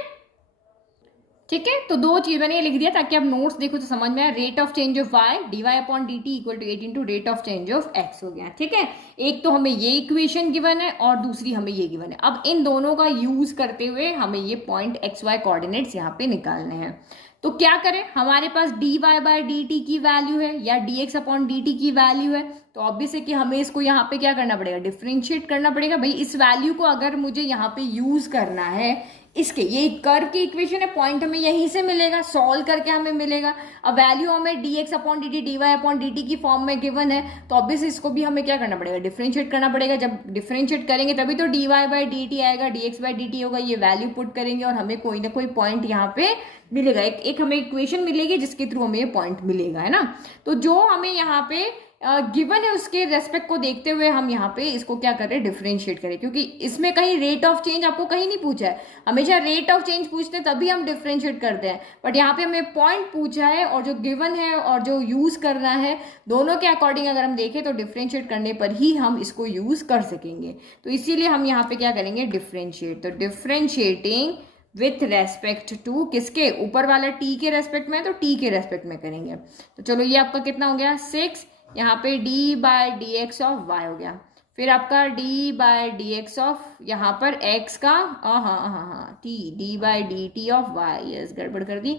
ठीक है। तो दो चीज मैंने ये लिख दिया ताकि आप नोट्स देखो तो समझ में आए। Rate of change of y dy upon dt equal to 8 into rate of change of x हो गया। ठीक है, एक तो हमें ये इक्वेशन गिवन है और दूसरी हमें ये गिवन है। अब इन दोनों का यूज करते हुए हमें ये पॉइंट xy कोऑर्डिनेट्स यहाँ पे निकालने हैं। तो क्या करें, हमारे पास dy बाय dt की वैल्यू है या dx अपॉन dt की वैल्यू है। तो ऑब्वियस है कि हमें इसको यहाँ पे क्या करना पड़ेगा, डिफरेंशिएट करना पड़ेगा। भाई इस वैल्यू को अगर मुझे यहाँ पे यूज करना है, इसके ये कर्व की इक्वेशन है, पॉइंट हमें यहीं से मिलेगा, सॉल्व करके हमें मिलेगा। अब वैल्यू हमें dx upon dt dy upon dt की फॉर्म में गिवन है, तो ऑब्वियस इसको भी हमें क्या करना पड़ेगा, डिफरेंशिएट करना पड़ेगा। जब डिफरेंशिएट करेंगे तभी तो dy बाय dt आएगा, dx बाय dt होगा, ये वैल्यू पुट करेंगे और हमें कोई ना कोई पॉइंट यहाँ पे मिलेगा। एक हमें इक्वेशन मिलेगी जिसके थ्रू हमें ये पॉइंट मिलेगा, है ना। तो जो हमें यहाँ पे गिवन है उसके रेस्पेक्ट को देखते हुए हम यहाँ पे इसको क्या करें, डिफरेंशिएट करें। क्योंकि इसमें कहीं रेट ऑफ चेंज आपको कहीं नहीं पूछा है, हमेशा रेट ऑफ चेंज पूछते हैं तभी हम डिफरेंशिएट करते हैं। बट यहाँ पे हमें पॉइंट पूछा है और जो गिवन है और जो यूज करना है, दोनों के अकॉर्डिंग अगर हम देखें तो डिफरेंशिएट करने पर ही हम इसको यूज कर सकेंगे। तो इसीलिए हम यहाँ पे क्या करेंगे, डिफरेंशिएट। तो डिफरेंशिएटिंग विथ रेस्पेक्ट टू किसके, ऊपर वाला t के रेस्पेक्ट में है तो t के रेस्पेक्ट में करेंगे। तो चलो ये आपका कितना हो गया 6, यहाँ पे d by d x of y हो गया। फिर आपका d by d x of यहाँ पर x का हाँ t d by d T of y, yes गड़बड़ कर दी,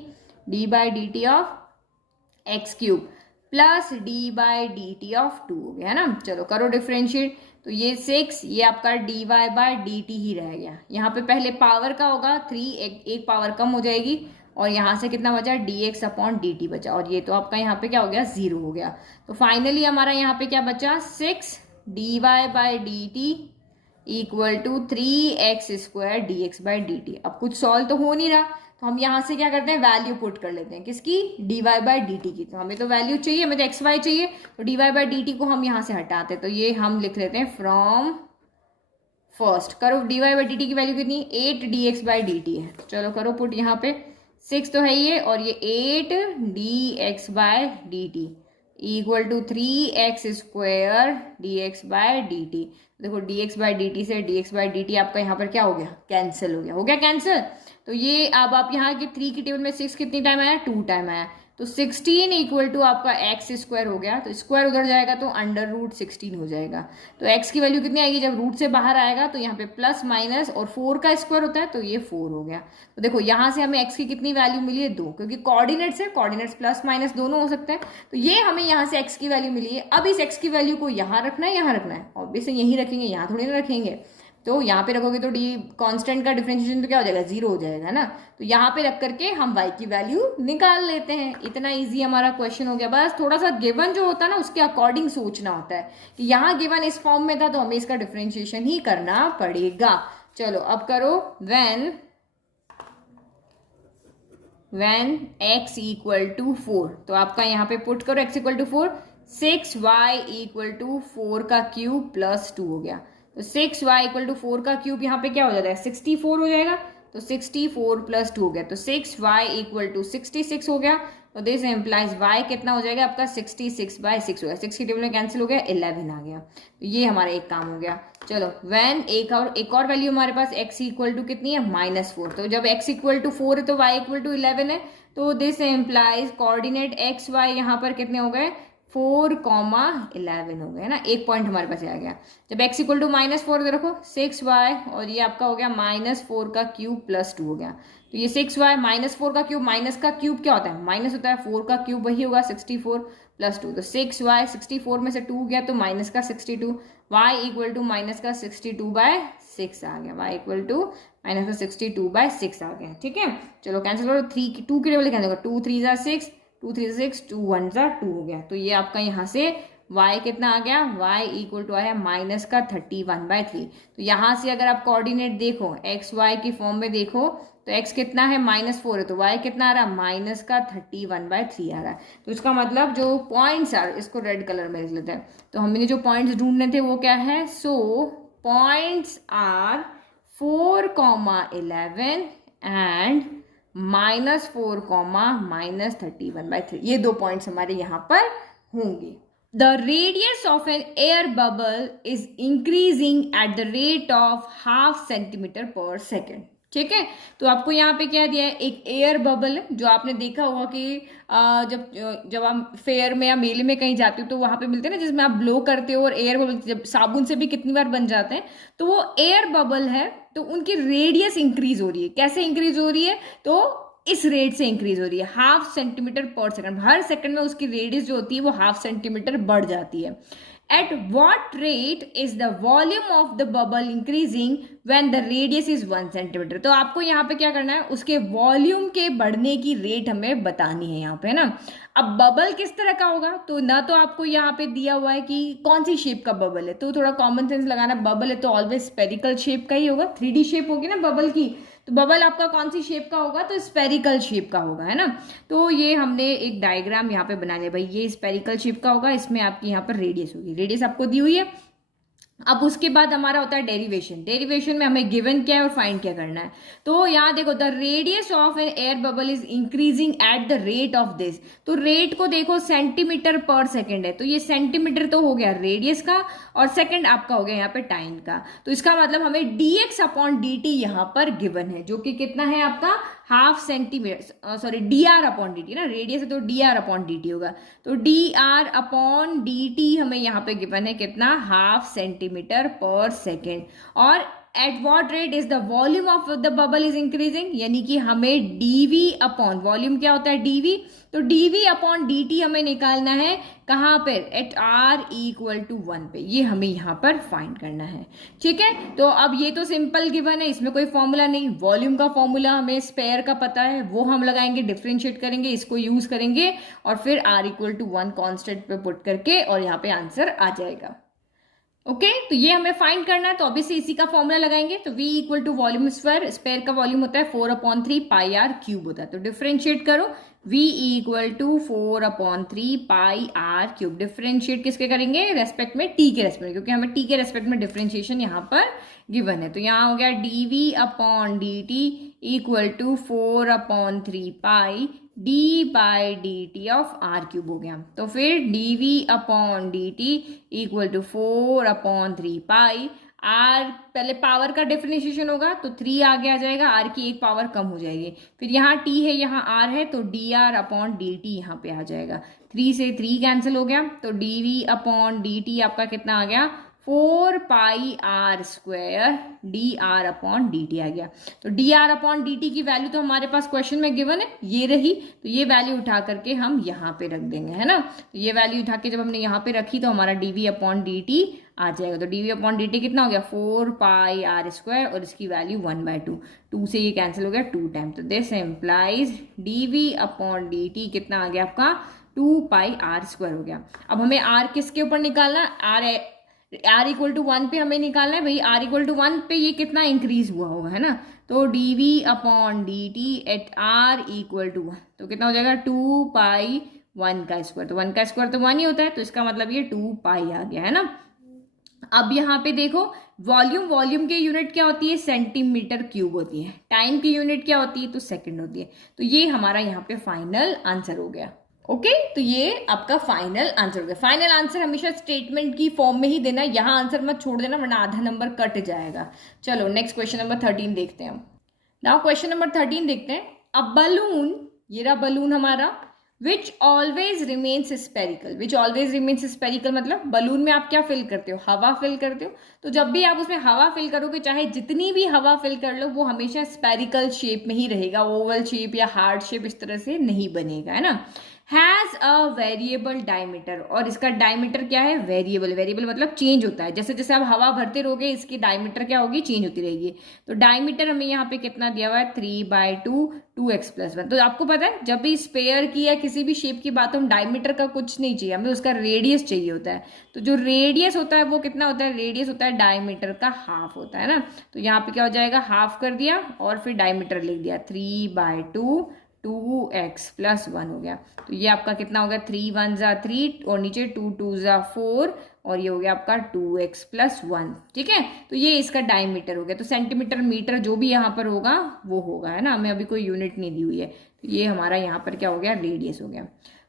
d by d T of x cube plus d by d T of 2 हो गया, है ना। चलो करो डिफरेंशिएट। तो ये 6, ये आपका dy बाय डी टी ही रह गया। यहाँ पे पहले पावर का होगा 3, एक पावर कम हो जाएगी और यहाँ से कितना बचा, dx अपॉन dt बचा, और ये तो आपका यहाँ पे क्या हो गया, 0 हो गया। तो फाइनली हमारा यहाँ पे क्या बचा, 6 dy by dt equal to 3x square dx by dt। अब कुछ सॉल्व तो हो नहीं रहा, तो हम यहाँ से क्या करते हैं, वैल्यू पुट कर लेते हैं किसकी, dy बाय dt की। तो हमें तो वैल्यू चाहिए, हमें तो xy चाहिए, तो dy बाय dt को हम यहाँ से हटाते हैं। तो ये हम लिख लेते हैं फ्रॉम फर्स्ट, करो dy बाय dt की वैल्यू कितनी, 8 dx बाय dt है। चलो करो पुट, यहाँ पे 6 तो है ये, और ये 8 dx by dt equal to 3x square dx by dt। देखो dx बाई dt से dx बाई dt आपका यहाँ पर क्या हो गया, कैंसिल हो गया कैंसिल। तो ये अब आप यहाँ के 3 की टेबल में 6 कितनी टाइम आया, 2 टाइम आया, तो 16 इक्वल टू आपका एक्स स्क्वायर हो गया। तो स्क्वायर उधर जाएगा तो अंडर रूट 16 हो जाएगा। तो एक्स की वैल्यू कितनी आएगी, जब रूट से बाहर आएगा तो यहाँ पे प्लस माइनस और 4 का स्क्वायर होता है तो ये 4 हो गया। तो देखो यहाँ से हमें एक्स की कितनी वैल्यू मिली है, 2, क्योंकि कोऑर्डिनेट्स है, कोऑर्डिनेट्स प्लस माइनस दोनों हो सकते हैं। तो ये हमें यहाँ से एक्स की वैल्यू मिली है। अब इस एक्स की वैल्यू को यहाँ रखना है, यहाँ रखना है, ऑब्वियसली यहीं रखेंगे, यहाँ थोड़ी ना रखेंगे। तो यहाँ पे रखोगे तो डी कांस्टेंट का डिफरेंशिएशन तो क्या हो जाएगा, 0 हो जाएगा ना। तो यहाँ पे रख करके हम y की वैल्यू निकाल लेते हैं। इतना इजी हमारा क्वेश्चन हो गया। बस थोड़ा सा गिवन जो होता है ना उसके अकॉर्डिंग सोचना होता है कि यहाँ गिवन इस फॉर्म में था तो हमें इसका डिफरेंशिएशन ही करना पड़ेगा। चलो अब करो, when x इक्वल टू 4, तो आपका यहाँ पे पुट करो x equal to 4, 6y equal to 4 का क्यूब प्लस 2 हो गया। तो 6y इक्वल टू 4 का क्यूब यहाँ पे क्या हो जाता है, 64 हो जाएगा। तो 64 प्लस 2 हो गया, तो 6y इक्वल टू 66 हो गया। तो दिस एम्प्लाइज y कितना हो जाएगा आपका, 66/6 हो गया। 6 की टेबल में कैंसिल हो गया, 11 आ गया। तो ये हमारा एक काम हो गया। चलो व्हेन एक और वैल्यू हमारे पास x इक्वल टू कितनी है, -4। तो जब x इक्वल टू 4 है तो y इक्वल टू 11 है। तो this employees coordinate x y यहाँ पर कितने हो गए, 4,11 हो गए ना। एक पॉइंट हमारे पास आ गया। जब x इक्वल टू -4 तो रखो 6y और ये आपका हो गया -4 का क्यूब प्लस 2 हो गया। तो ये 6y -4 का क्यूब, माइनस का क्यूब क्या होता है, माइनस होता है, 4 का क्यूब वही होगा 64 प्लस 2। तो 6y 64 में से 2 गया तो माइनस का 62, y इक्वल टू माइनस का 62/6 आ गया। y इक्वल टू माइनस का 62/6 आ गया। ठीक है, चलो कैंसिल करो, 2 के टेबल कैंसिल करो, 2 3 ज़ा 6, 2 3 6, 2 1 ज़ा 2 हो गया। तो ये आपका यहाँ से y कितना आ गया, y इक्वल टू आया माइनस का 31/3। तो यहाँ से अगर आप कोऑर्डिनेट देखो x y की फॉर्म में देखो तो x कितना है, -4 है, तो y कितना आ रहा है, माइनस का 31/3 आ रहा है। तो इसका मतलब जो पॉइंट्स आ, इसको रेड कलर में लिख लेते हैं। तो हमने जो पॉइंट्स ढूंढने थे वो क्या है, सो पॉइंट्स आर 4,11 एंड -4, -31/3। ये 2 पॉइंट्स हमारे यहाँ पर होंगे। The radius of an air bubble is increasing at the rate of 0.5 centimetre per second. ठीक है, तो आपको यहाँ पे क्या दिया है, एक एयर बबल है, जो आपने देखा होगा कि जब आप फेयर में या मेले में कहीं जाते हो तो वहाँ पे मिलते हैं ना, जिसमें आप ब्लो करते हो और एयर बबल जब साबुन से भी कितनी बार बन जाते हैं। तो वो एयर बबल है, तो उनकी रेडियस इंक्रीज हो रही है। कैसे इंक्रीज हो रही है, तो इस रेट से इंक्रीज हो रही है, 0.5 सेंटीमीटर पर सेकंड। हर सेकंड में उसकी रेडियस जो होती है वो 0.5 सेंटीमीटर बढ़ जाती है। At what rate is the volume of the bubble increasing when the radius is 1 centimetre. तो आपको यहाँ पे क्या करना है, उसके वॉल्यूम के बढ़ने की रेट हमें बतानी है यहाँ पे ना। अब बबल किस तरह का होगा, तो ना तो आपको यहाँ पे दिया हुआ है कि कौन सी शेप का बबल है, तो थोड़ा कॉमन सेंस लगाना। बबल है तो ऑलवेज स्पेरिकल शेप का ही होगा, 3D शेप होगी ना बबल की। तो बबल आपका कौन सी शेप का होगा, तो स्पेरिकल शेप का होगा, है ना। तो ये हमने एक डायग्राम यहाँ पे बना लिया, भाई ये स्पेरिकल शेप का होगा, इसमें आपकी यहाँ पर रेडियस होगी, रेडियस आपको दी हुई है। अब उसके बाद हमारा होता है डेरिवेशन। डेरिवेशन में हमें गिवन क्या है और फाइंड क्या करना है। तो यहाँ देखो, the radius of an air bubble is increasing at the rate of this. तो रेट को देखो सेंटीमीटर पर सेकेंड है, तो ये सेंटीमीटर तो हो गया रेडियस का, और सेकेंड आपका हो गया यहाँ पे टाइम का। तो इसका मतलब हमें dx/dt यहाँ पर गिवन है, जो कि कितना है आपका 0.5 सेंटीमीटर, सॉरी dr/dt ना, रेडियस है तो dr/dt होगा। तो dr/dt हमें यहाँ पे गिवन है कितना, 0.5 सेंटीमीटर पर सेकेंड। और at what rate is the volume of the bubble is increasing, यानी कि हमें dv/, वॉल्यूम क्या होता है dv, तो dv/dt हमें निकालना है कहाँ पे, एट r इक्वल टू 1 पे। ये हमें यहाँ पर फाइंड करना है। ठीक है, तो अब ये तो सिंपल गिवन है, इसमें कोई फॉर्मूला नहीं। वॉल्यूम का फॉर्मूला हमें स्पेयर का पता है, वो हम लगाएंगे, डिफ्रेंशिएट करेंगे, इसको यूज करेंगे और फिर r इक्वल टू 1 कॉन्स्टेंट पे पुट करके और यहाँ पे आंसर आ जाएगा। ओके, तो ये हमें फाइंड करना है, तो ऑब्वियसली इसी का फॉर्मूला लगाएंगे। तो v equal to volume square, sphere का वॉल्यूम होता है 4/3 पाई r क्यूब होता है। तो डिफ्रेंशिएट करो, v equal to 4/3 pi r cube. Differentiate किसके करेंगे, रेस्पेक्ट में, t के रेस्पेक्ट में, क्योंकि हमें t के रेस्पेक्ट में डिफ्रेंशिएशन यहाँ पर गिवन है। तो यहाँ हो गया dv/dt equal to 4/3 pi d by D T of r cube हो गया। तो फिर d we upon D T equal to 4/3 pi r, पहले पावर का डिफरेंशिएशन होगा तो 3 आगे आ जाएगा, आर की एक पावर कम हो जाएगी, फिर यहाँ टी है यहाँ आर है तो D R upon D T यहाँ पे आ जाएगा, 3 से 3 कैंसिल हो गया, तो D we upon D T आपका कितना आ गया 4 pi r² D R upon D T आ गया। तो D R upon D T की वैल्यू तो हमारे पास क्वेश्चन में गिवन है, ये रही, तो ये वैल्यू उठा करके हम यहाँ पे रख देंगे, है ना। तो ये वैल्यू उठा के जब हमने यहाँ पे रखी तो हमारा D we upon D T आ जाएगा। तो D we upon D T कितना हो गया 4 पाई r² और इसकी वैल्यू 1/2, 2 से ये कैंसिल हो गया 2 टाइम, तो this implies d we upon D T कितना आ गया आपका 2 पाई r² हो गया। अब हमें r किसके ऊपर निकालना, r इक्वल टू 1 पे हमें निकालना है भाई, r इक्वल टू 1 पे ये कितना इंक्रीज हुआ होगा, है ना। तो D we upon D T at r equal to 1 तो कितना हो जाएगा 2 पाई 1 का स्क्वायर, तो 1 का स्क्वायर तो 1 ही होता है, तो इसका मतलब ये 2 पाई आ गया, है ना। अब यहाँ पे देखो वॉल्यूम की यूनिट क्या होती है सेंटीमीटर क्यूब होती है, टाइम की यूनिट क्या होती है तो सेकंड होती है। तो ये हमारा यहाँ पे फाइनल आंसर हो गया। ओके तो ये आपका फाइनल आंसर हो गया। फाइनल आंसर हमेशा स्टेटमेंट की फॉर्म में ही देना, यहाँ आंसर मत छोड़ देना वरना आधा नंबर कट जाएगा। चलो नेक्स्ट क्वेश्चन नंबर 13 देखते हैं हम। नाउ क्वेश्चन नंबर 13 देखते हैं। अ बलून, ये रहा बलून हमारा, which always remains spherical. Which always remains spherical मतलब बलून में आप क्या फिल करते हो, हवा फिल करते हो। तो जब भी आप उसमें हवा फिल करोगे, चाहे जितनी भी हवा फिल कर लो, वो हमेशा स्पेरिकल शेप में ही रहेगा, ओवल शेप या हार्ड शेप इस तरह से नहीं बनेगा, है ना। हैज़ अ वेरिएबल डायमीटर, और इसका डायमीटर क्या है वेरिएबल, वेरिएबल मतलब चेंज होता है, जैसे जैसे आप हवा भरते रहोगे इसकी डायमीटर क्या होगी चेंज होती रहेगी। तो डायमीटर हमें यहाँ पे कितना दिया हुआ है 3/2 2x + 1। तो आपको पता है जब भी स्पेयर की या किसी भी शेप की बात हो, हम डायमीटर का कुछ नहीं चाहिए, हमें उसका रेडियस चाहिए होता है। तो जो रेडियस होता है वो कितना होता है, रेडियस होता है डायमीटर का हाफ होता है ना। तो यहाँ पे क्या हो जाएगा हाफ कर दिया और फिर डायमीटर लिख दिया 3/2 2x + 1 हो गया। तो ये आपका कितना हो गया 3 1 ज़ा 3 और नीचे 2 2 ज़ा 4 और ये हो गया आपका 2x + 1, ठीक है। तो ये इसका डायमीटर हो गया। तो सेंटीमीटर मीटर जो भी यहाँ पर होगा वो होगा, है ना, हमें अभी कोई यूनिट नहीं दी हुई है। तो ये हमारा यहाँ पर क्या हो गया रेडियस हो गया।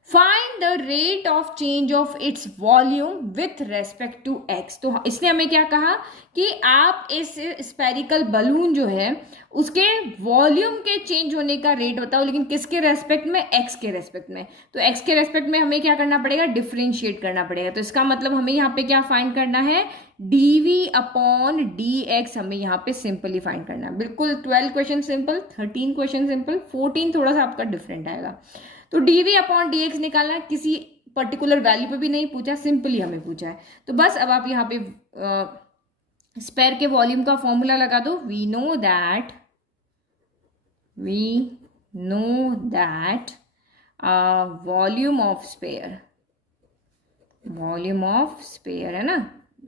Find the rate of change of its volume with respect to x। तो इसने हमें क्या कहा कि आप इस स्पेरिकल बलून जो है उसके वॉल्यूम के चेंज होने का रेट बताओ, लेकिन किसके रेस्पेक्ट में, x के रेस्पेक्ट में। तो x के रेस्पेक्ट में हमें क्या करना पड़ेगा डिफ्रेंशिएट करना पड़ेगा। तो इसका मतलब हमें यहाँ पे क्या फाइंड करना है dv अपॉन dx, हमें यहाँ पे सिंपली फाइंड करना है। बिल्कुल 12 क्वेश्चन सिंपल, 13 क्वेश्चन सिंपल, 14 थोड़ा सा आपका डिफरेंट आएगा। तो dv अपॉन dx निकालना है, किसी पर्टिकुलर वैल्यू पे भी नहीं पूछा, सिंपली हमें पूछा है। तो बस अब आप यहाँ पे स्पेयर के वॉल्यूम का फॉर्मूला लगा दो। We know that volume of sphere है ना,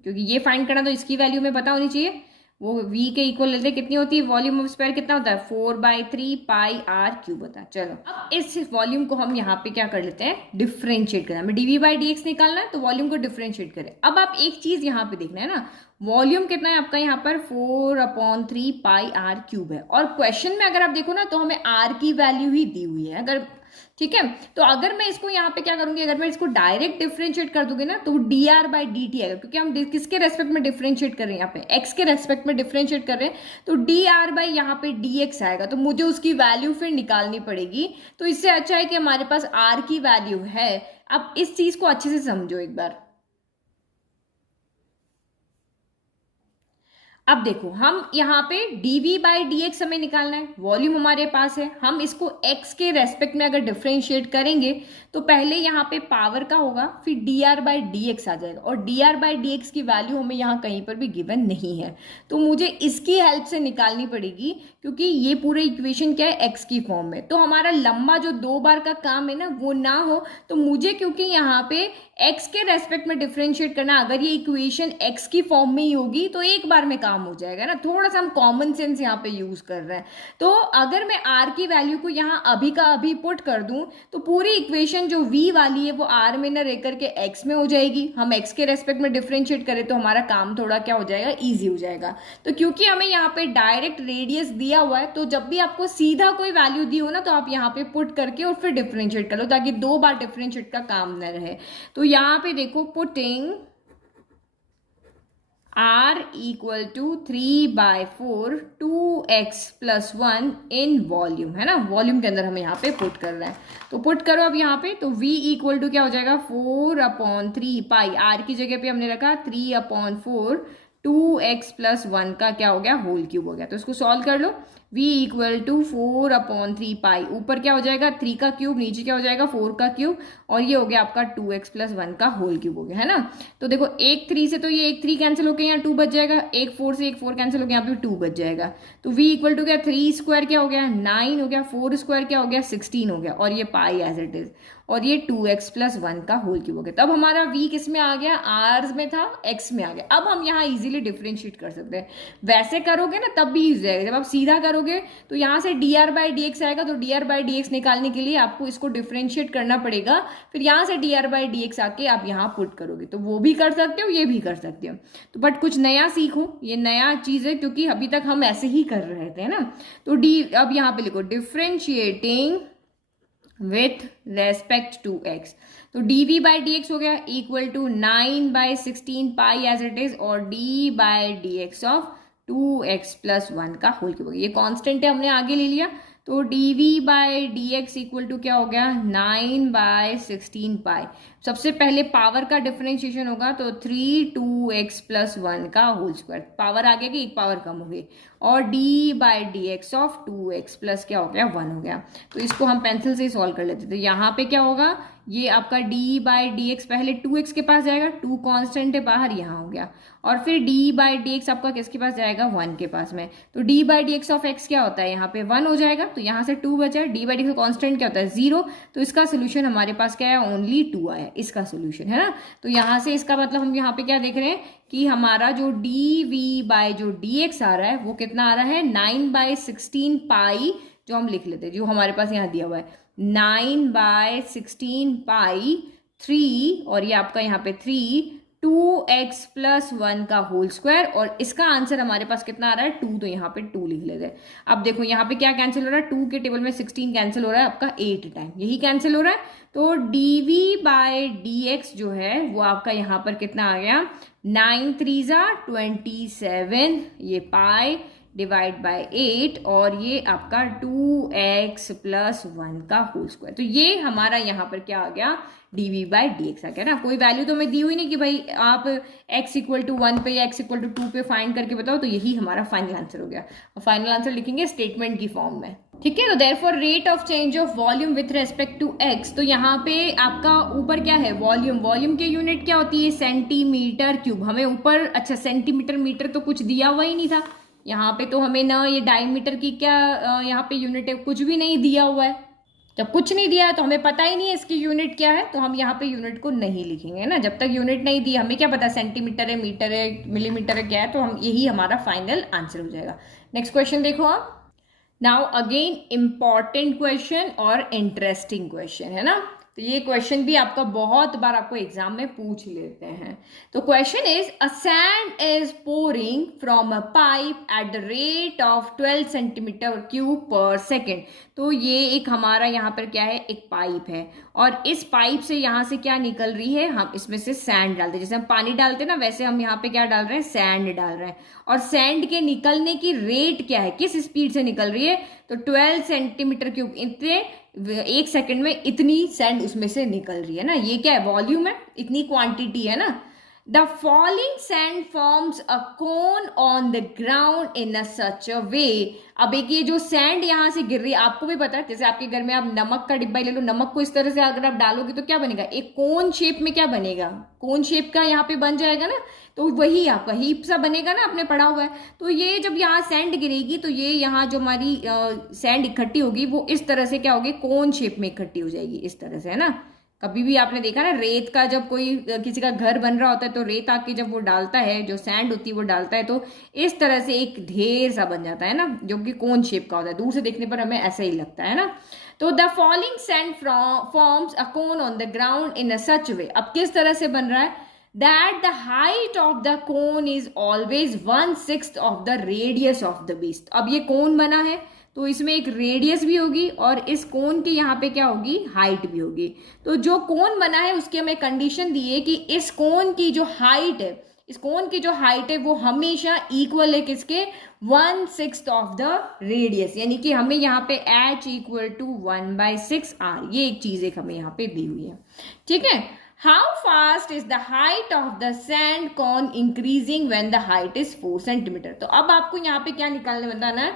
क्योंकि ये फाइंड करना तो इसकी वैल्यू में पता होनी चाहिए। वो v के इक्वल लेते हैं, कितनी होती है वॉल्यूम ऑफ स्पेयर कितना होता है 4/3 पाई r³ होता है। चलो अब इस वॉल्यूम को हम यहाँ पे क्या कर लेते हैं डिफ्रेंशिएट करना है। हमें dv/dx निकालना है, तो वॉल्यूम को डिफ्रेंशिएट करें। अब आप एक चीज यहाँ पे देखना है ना, वॉल्यूम कितना है आपका यहाँ पर 4/3 पाई r³ है, और क्वेश्चन में अगर आप देखो ना तो हमें r की वैल्यू ही दी हुई है। अगर ठीक है, तो अगर मैं इसको यहाँ पे क्या करूंगी, अगर मैं इसको डायरेक्ट डिफरेंशिएट कर दूंगी ना तो dr/dt आएगा, क्योंकि हम किसके रेस्पेक्ट में डिफरेंशिएट कर रहे हैं, यहाँ पे x के रेस्पेक्ट में डिफरेंशिएट कर रहे हैं। तो dr/ यहाँ पे dx आएगा, तो मुझे उसकी वैल्यू फिर निकालनी पड़ेगी। तो इससे अच्छा है कि हमारे पास r की वैल्यू है। अब इस चीज को अच्छे से समझो एक बार। अब देखो हम यहाँ पे dv/dx हमें निकालना है, वॉल्यूम हमारे पास है, हम इसको x के रेस्पेक्ट में अगर डिफरेंशिएट करेंगे तो पहले यहाँ पे पावर का होगा, फिर dr/dx आ जाएगा, और dr/dx की वैल्यू हमें यहाँ कहीं पर भी गिवन नहीं है। तो मुझे इसकी हेल्प से निकालनी पड़ेगी, क्योंकि ये पूरे इक्वेशन क्या है x की फॉर्म में। तो हमारा लंबा जो 2 बार का काम है ना वो ना हो, तो मुझे क्योंकि यहाँ पे x के रेस्पेक्ट में डिफरेंशिएट करना, अगर ये इक्वेशन x की फॉर्म में ही होगी तो एक बार में काम काम हो जाएगा ना, थोड़ा सा हम कॉमन सेंस यहाँ पे यूज कर रहे हैं। तो अगर मैं आर की वैल्यू को यहाँ अभी का अभी पुट कर दूं तो पूरी इक्वेशन जो वी वाली है वो आर में ना रह करके एक्स में हो जाएगी। हम एक्स के रेस्पेक्ट में डिफरेंशिएट करें तो हमारा काम थोड़ा क्या हो जाएगा, ईजी हो जाएगा। तो क्योंकि हमें यहाँ पे डायरेक्ट रेडियस दिया हुआ है तो जब भी आपको सीधा कोई वैल्यू दी हो ना तो आप यहाँ पे पुट करके और फिर डिफरेंशिएट कर लो, ताकि 2 बार डिफरेंशिएट का काम न रहे। तो यहाँ पे देखो, putting r equal to 3/4 2x + 1 in volume, है ना, वॉल्यूम के अंदर हमें यहाँ पे पुट कर रहा है। तो पुट करो अब यहाँ पे, तो v इक्वल टू क्या हो जाएगा, 4/3 पाई, r की जगह पे हमने रखा 3/4 2x + 1 का क्या हो गया, होल क्यूब हो गया। तो इसको सॉल्व कर लो, v इक्वल टू 4/3 पाई, ऊपर क्या हो जाएगा 3 का क्यूब, नीचे क्या हो जाएगा 4 का क्यूब, और ये हो गया आपका 2x + 1 का होल क्यूब हो गया, है ना। तो देखो एक 3 से तो ये एक 3 कैंसिल होकर यहाँ 2 बच जाएगा, एक 4 से एक 4 कैंसिल होकर यहाँ पे 2 बच जाएगा। तो v इक्वल टू क्या, 3 स्क्वायर क्या हो गया 9 हो गया, 4 स्क्वायर क्या हो गया 16 हो गया, और ये पाई एज इट इज, और ये 2x + 1 का होल क्यूब हो गया। तब हमारा v किस में आ गया, r में था, x में आ गया। अब हम यहाँ इजीली डिफरेंशिएट कर सकते हैं। वैसे करोगे ना तब भी इजी जाएगा, जब आप सीधा करोगे तो यहाँ से dr/dx आएगा, तो dr/dx निकालने के लिए आपको इसको डिफरेंशिएट करना पड़ेगा, फिर यहाँ से dr/dx आके आप यहाँ पुट करोगे। तो वो भी कर सकते हो, ये भी कर सकते हो। तो बट कुछ नया सीखो, ये नया चीज़ है क्योंकि अभी तक हम ऐसे ही कर रहे थे ना। तो अब यहाँ पे लिखो differentiating with respect to x, तो dv/dx हो गया equal to 9/16 pi as it is, और d/dx ऑफ 2x + 1 का होल क्यूब हो गया। ये कांस्टेंट है, हमने आगे ले लिया। तो dv/dx इक्वल टू क्या हो गया 9/16 पाई। सबसे पहले पावर का डिफरेंशिएशन होगा तो 3 2x + 1 का होल स्क्वायर, पावर आ गया कि एक पावर कम हो गई, और d/dx ऑफ 2x + क्या हो गया 1 हो गया। तो इसको हम पेंसिल से ही सॉल्व कर लेते। तो यहाँ पे क्या होगा, ये आपका d/dx पहले 2x के पास जाएगा, 2 कांस्टेंट है बाहर, यहाँ हो गया, और फिर d/dx आपका किसके पास जाएगा 1 के पास में। तो d/dx ऑफ x क्या होता है, यहाँ पे 1 हो जाएगा, तो यहाँ से 2 बचा, d/dx का कांस्टेंट क्या होता है 0, तो इसका सोल्यूशन हमारे पास क्या है, ओनली 2 आया, इसका सोल्यूशन, है ना। तो यहाँ से इसका मतलब हम यहाँ पे क्या देख रहे हैं कि हमारा जो dv/dx आ रहा है वो कितना आ रहा है 9/16 पाई, जो हम लिख लेते हैं, जो हमारे पास यहाँ दिया हुआ है 9/16 पाई 3, और ये आपका यहाँ पे 3 2x + 1 का होल स्क्वायर, और इसका आंसर हमारे पास कितना आ रहा है 2, तो यहाँ पे 2 लिख लेते हैं। अब देखो यहाँ पे क्या कैंसिल हो रहा है, 2 के टेबल में 16 कैंसिल हो रहा है, आपका 8 टाइम यही कैंसिल हो रहा है। तो dv/dx जो है वो आपका यहाँ पर कितना आ गया 9 3 27, ये पाई डिवाइड बाय 8, और ये आपका 2x + 1 का होल स्क्वायर। तो ये हमारा यहाँ पर क्या आ गया dv/dx आ गया ना। कोई वैल्यू तो हमें दी हुई नहीं कि भाई आप x = 1 पे या x = 2 पे फाइंड करके बताओ, तो यही हमारा फाइनल आंसर हो गया। और फाइनल आंसर लिखेंगे स्टेटमेंट की फॉर्म में, ठीक है। तो therefore rate of change of volume with respect to x, तो यहाँ पे आपका ऊपर क्या है वॉल्यूम, वॉल्यूम की यूनिट क्या होती है सेंटीमीटर क्यूब। हमें ऊपर अच्छा सेंटीमीटर मीटर तो कुछ दिया हुआ ही नहीं था, यहाँ पे तो हमें ना ये डायमीटर की क्या यहाँ पे यूनिट है, कुछ भी नहीं दिया हुआ है। जब कुछ नहीं दिया है तो हमें पता ही नहीं है इसकी यूनिट क्या है, तो हम यहाँ पे यूनिट को नहीं लिखेंगे ना। जब तक यूनिट नहीं दी हमें क्या पता सेंटीमीटर है, मीटर है, मिलीमीटर है, क्या है, तो हम यही हमारा फाइनल आंसर हो जाएगा। नेक्स्ट क्वेश्चन देखो आप। नाउ अगेन इंपॉर्टेंट क्वेश्चन और इंटरेस्टिंग क्वेश्चन है ना। तो ये क्वेश्चन भी आपका बहुत बार आपको एग्जाम में पूछ लेते हैं। तो question is a sand is pouring from a pipe eight the rate of 12 centimetre cube पर सेकेंड। तो ये एक हमारा यहाँ पर क्या है, एक पाइप है, और इस पाइप से यहाँ से क्या निकल रही है, हम इसमें से सैंड डालते हैं। जैसे हम पानी डालते हैं ना, वैसे हम यहाँ पे क्या डाल रहे हैं, सैंड डाल रहे हैं। और सैंड के निकलने की रेट क्या है, किस स्पीड से निकल रही है, तो 12 सेंटीमीटर क्यूब, इतने 1 सेकंड में इतनी सैंड उसमें से निकल रही है ना। ये क्या है, वॉल्यूम है, इतनी क्वांटिटी है ना। The falling sand forms a cone on the ground in a such a way. अब एक ये जो सैंड यहाँ से गिर रही है, आपको भी पता है, जैसे आपके घर में आप नमक का डिब्बा ले लो, नमक को इस तरह से अगर आप डालोगे तो क्या बनेगा, एक कोन शेप में क्या बनेगा, कोन शेप का यहाँ पे बन जाएगा ना। तो वही आपका हीप सा बनेगा ना, आपने पढ़ा हुआ है। तो ये जब यहाँ सैंड गिरेगी तो ये यहाँ जो हमारी सैंड इकट्ठी होगी वो इस तरह से क्या होगी, कोन शेप में इकट्ठी हो जाएगी, इस तरह से, है ना। कभी भी आपने देखा ना, रेत का जब कोई किसी का घर बन रहा होता है तो रेत आके जब वो डालता है, जो सैंड होती है वो डालता है, तो इस तरह से एक ढेर सा बन जाता है ना, जो कि कोन शेप का होता है। दूर से देखने पर हमें ऐसा ही लगता है ना। तो the falling sand forms a cone on the ground in a such way. अब किस तरह से बन रहा है, that the height of the cone is always 1/6 of the radius of the base. अब ये कोन बना है तो इसमें एक रेडियस भी होगी और इस कोन की यहाँ पे क्या होगी, हाइट भी होगी। तो जो कोन बना है उसकी हमें कंडीशन दी है कि इस कोन की जो हाइट है, इस कोन की जो हाइट है वो हमेशा इक्वल है किसके, 1/6 ऑफ द रेडियस। यानी कि हमें यहाँ पे h इक्वल टू 1/6r, ये एक चीज एक हमें यहाँ पे दी हुई है। ठीक है। How fast is the height of the sand cone increasing when the height is 4 centimetre. तो अब आपको यहाँ पे क्या निकालने बताना है,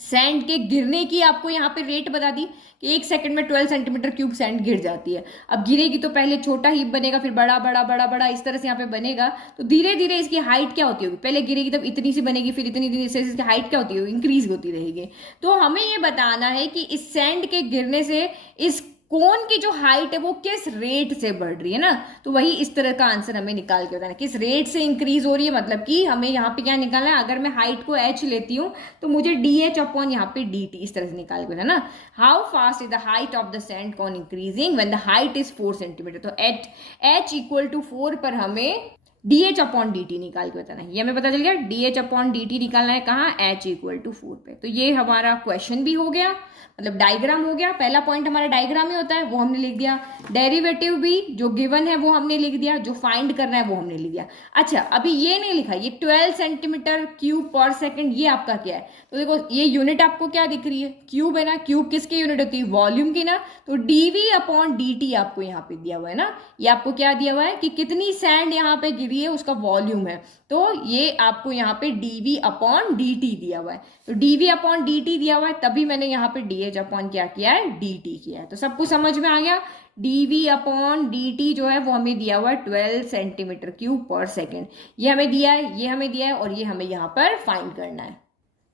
सैंड के गिरने की आपको यहाँ पे रेट बता दी कि 1 सेकंड में 12 सेंटीमीटर क्यूब सैंड गिर जाती है। अब गिरेगी तो पहले छोटा हीप बनेगा, फिर बड़ा बड़ा बड़ा बड़ा, इस तरह से यहाँ पे बनेगा। तो धीरे धीरे इसकी हाइट क्या होती होगी, पहले गिरेगी तब इतनी सी बनेगी, फिर इतनी से इसकी हाइट क्या होती है, इंक्रीज होती रहेगी। तो हमें ये बताना है कि इस सैंड के गिरने से इस कोन की जो हाइट है वो किस रेट से बढ़ रही है ना। तो वही इस तरह का आंसर हमें निकाल के बताना, किस रेट से इंक्रीज हो रही है। मतलब कि हमें यहाँ पे क्या निकालना है, अगर मैं हाइट को h लेती हूँ तो मुझे dh अपॉन यहाँ पे dt इस तरह से निकाल के बताना। How fast is the height of the sand cone increasing when the height is 4 centimetre. तो एट h इक्वल टू 4 पर हमें dh अपॉन dt निकाल के बताना है। ये हमें पता चल गया, dh अपॉन dt निकालना है कहाँ, h इक्वल टू 4 पे। तो ये हमारा क्वेश्चन भी हो गया, मतलब डायग्राम हो गया। पहला पॉइंट हमारा डायग्राम ही होता है, वो हमने लिख दिया। डेरिवेटिव भी जो गिवन है वो हमने लिख दिया, जो फाइंड करना है वो हमने लिख दिया। अच्छा, अभी ये नहीं लिखा, ये 12 सेंटीमीटर क्यूब पर सेकंड, ये आपका क्या है। तो देखो ये यूनिट आपको क्या दिख रही है, क्यूब है ना। क्यूब किसकी यूनिट होती है, वॉल्यूम की ना। तो dv अपॉन dt आपको यहाँ पे दिया हुआ है ना। ये आपको क्या दिया हुआ है कि कितनी सैंड यहाँ पे गिरी है उसका वॉल्यूम है। तो ये आपको यहाँ पे dv अपॉन dt दिया हुआ है। तो dv अपॉन dt दिया हुआ है, तभी मैंने यहाँ पे dh अपॉन क्या किया है, dt किया है। तो सब कुछ समझ में आ गया। dv अपॉन dt जो है वो हमें दिया हुआ है 12 सेंटीमीटर क्यूब पर सेकेंड। ये हमें दिया है, ये हमें दिया है, और ये हमें यहाँ पर फाइंड करना है।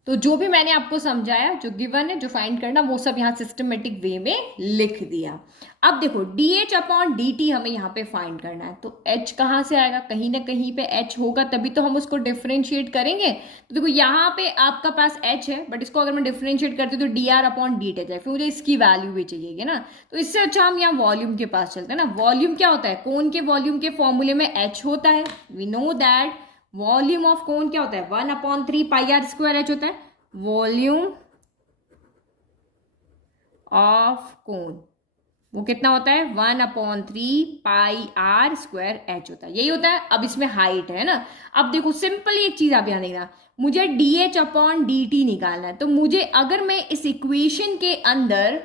तो जो भी मैंने आपको समझाया, जो गिवन है, जो फाइंड करना, वो सब यहाँ सिस्टमेटिक वे में लिख दिया। अब देखो dh अपॉन dt हमें यहाँ पे फाइंड करना है। तो h कहाँ से आएगा, कहीं ना कहीं पे h होगा, तभी तो हम उसको डिफ्रेंशिएट करेंगे। तो देखो यहाँ पे आपका पास h है, बट इसको अगर मैं डिफ्रेंशिएट करती हूँ तो dr अपॉन dt आ जाए, फिर मुझे इसकी वैल्यू भी चाहिए ना। तो इससे अच्छा हम यहाँ वॉल्यूम के पास चलते हैं ना। वॉल्यूम क्या होता है, कोन के वॉल्यूम के फॉर्मूले में h होता है। We know that volume of cone क्या होता है, 1/3 पाई आर स्क्वायर h होता है। वॉल्यूम ऑफ कोन वो कितना होता है, 1/3 पाई आर स्क्वायर h होता है, यही होता है। अब इसमें हाइट है ना। अब देखो सिंपल एक चीज आप यहाँ देखना, मुझे dh अपॉन dt निकालना है। तो मुझे अगर मैं इस इक्वेशन के अंदर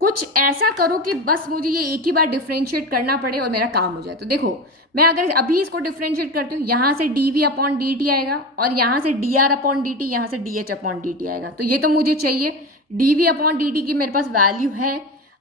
कुछ ऐसा करो कि बस मुझे ये एक ही बार डिफ्रेंशिएट करना पड़े और मेरा काम हो जाए। तो देखो मैं अगर अभी इसको डिफ्रेंशिएट करती हूँ, यहाँ से dv अपॉन dt आएगा और यहाँ से dr अपॉन dt, यहाँ से dh अपॉन dt आएगा। तो ये तो मुझे चाहिए, dv अपॉन dt की मेरे पास वैल्यू है।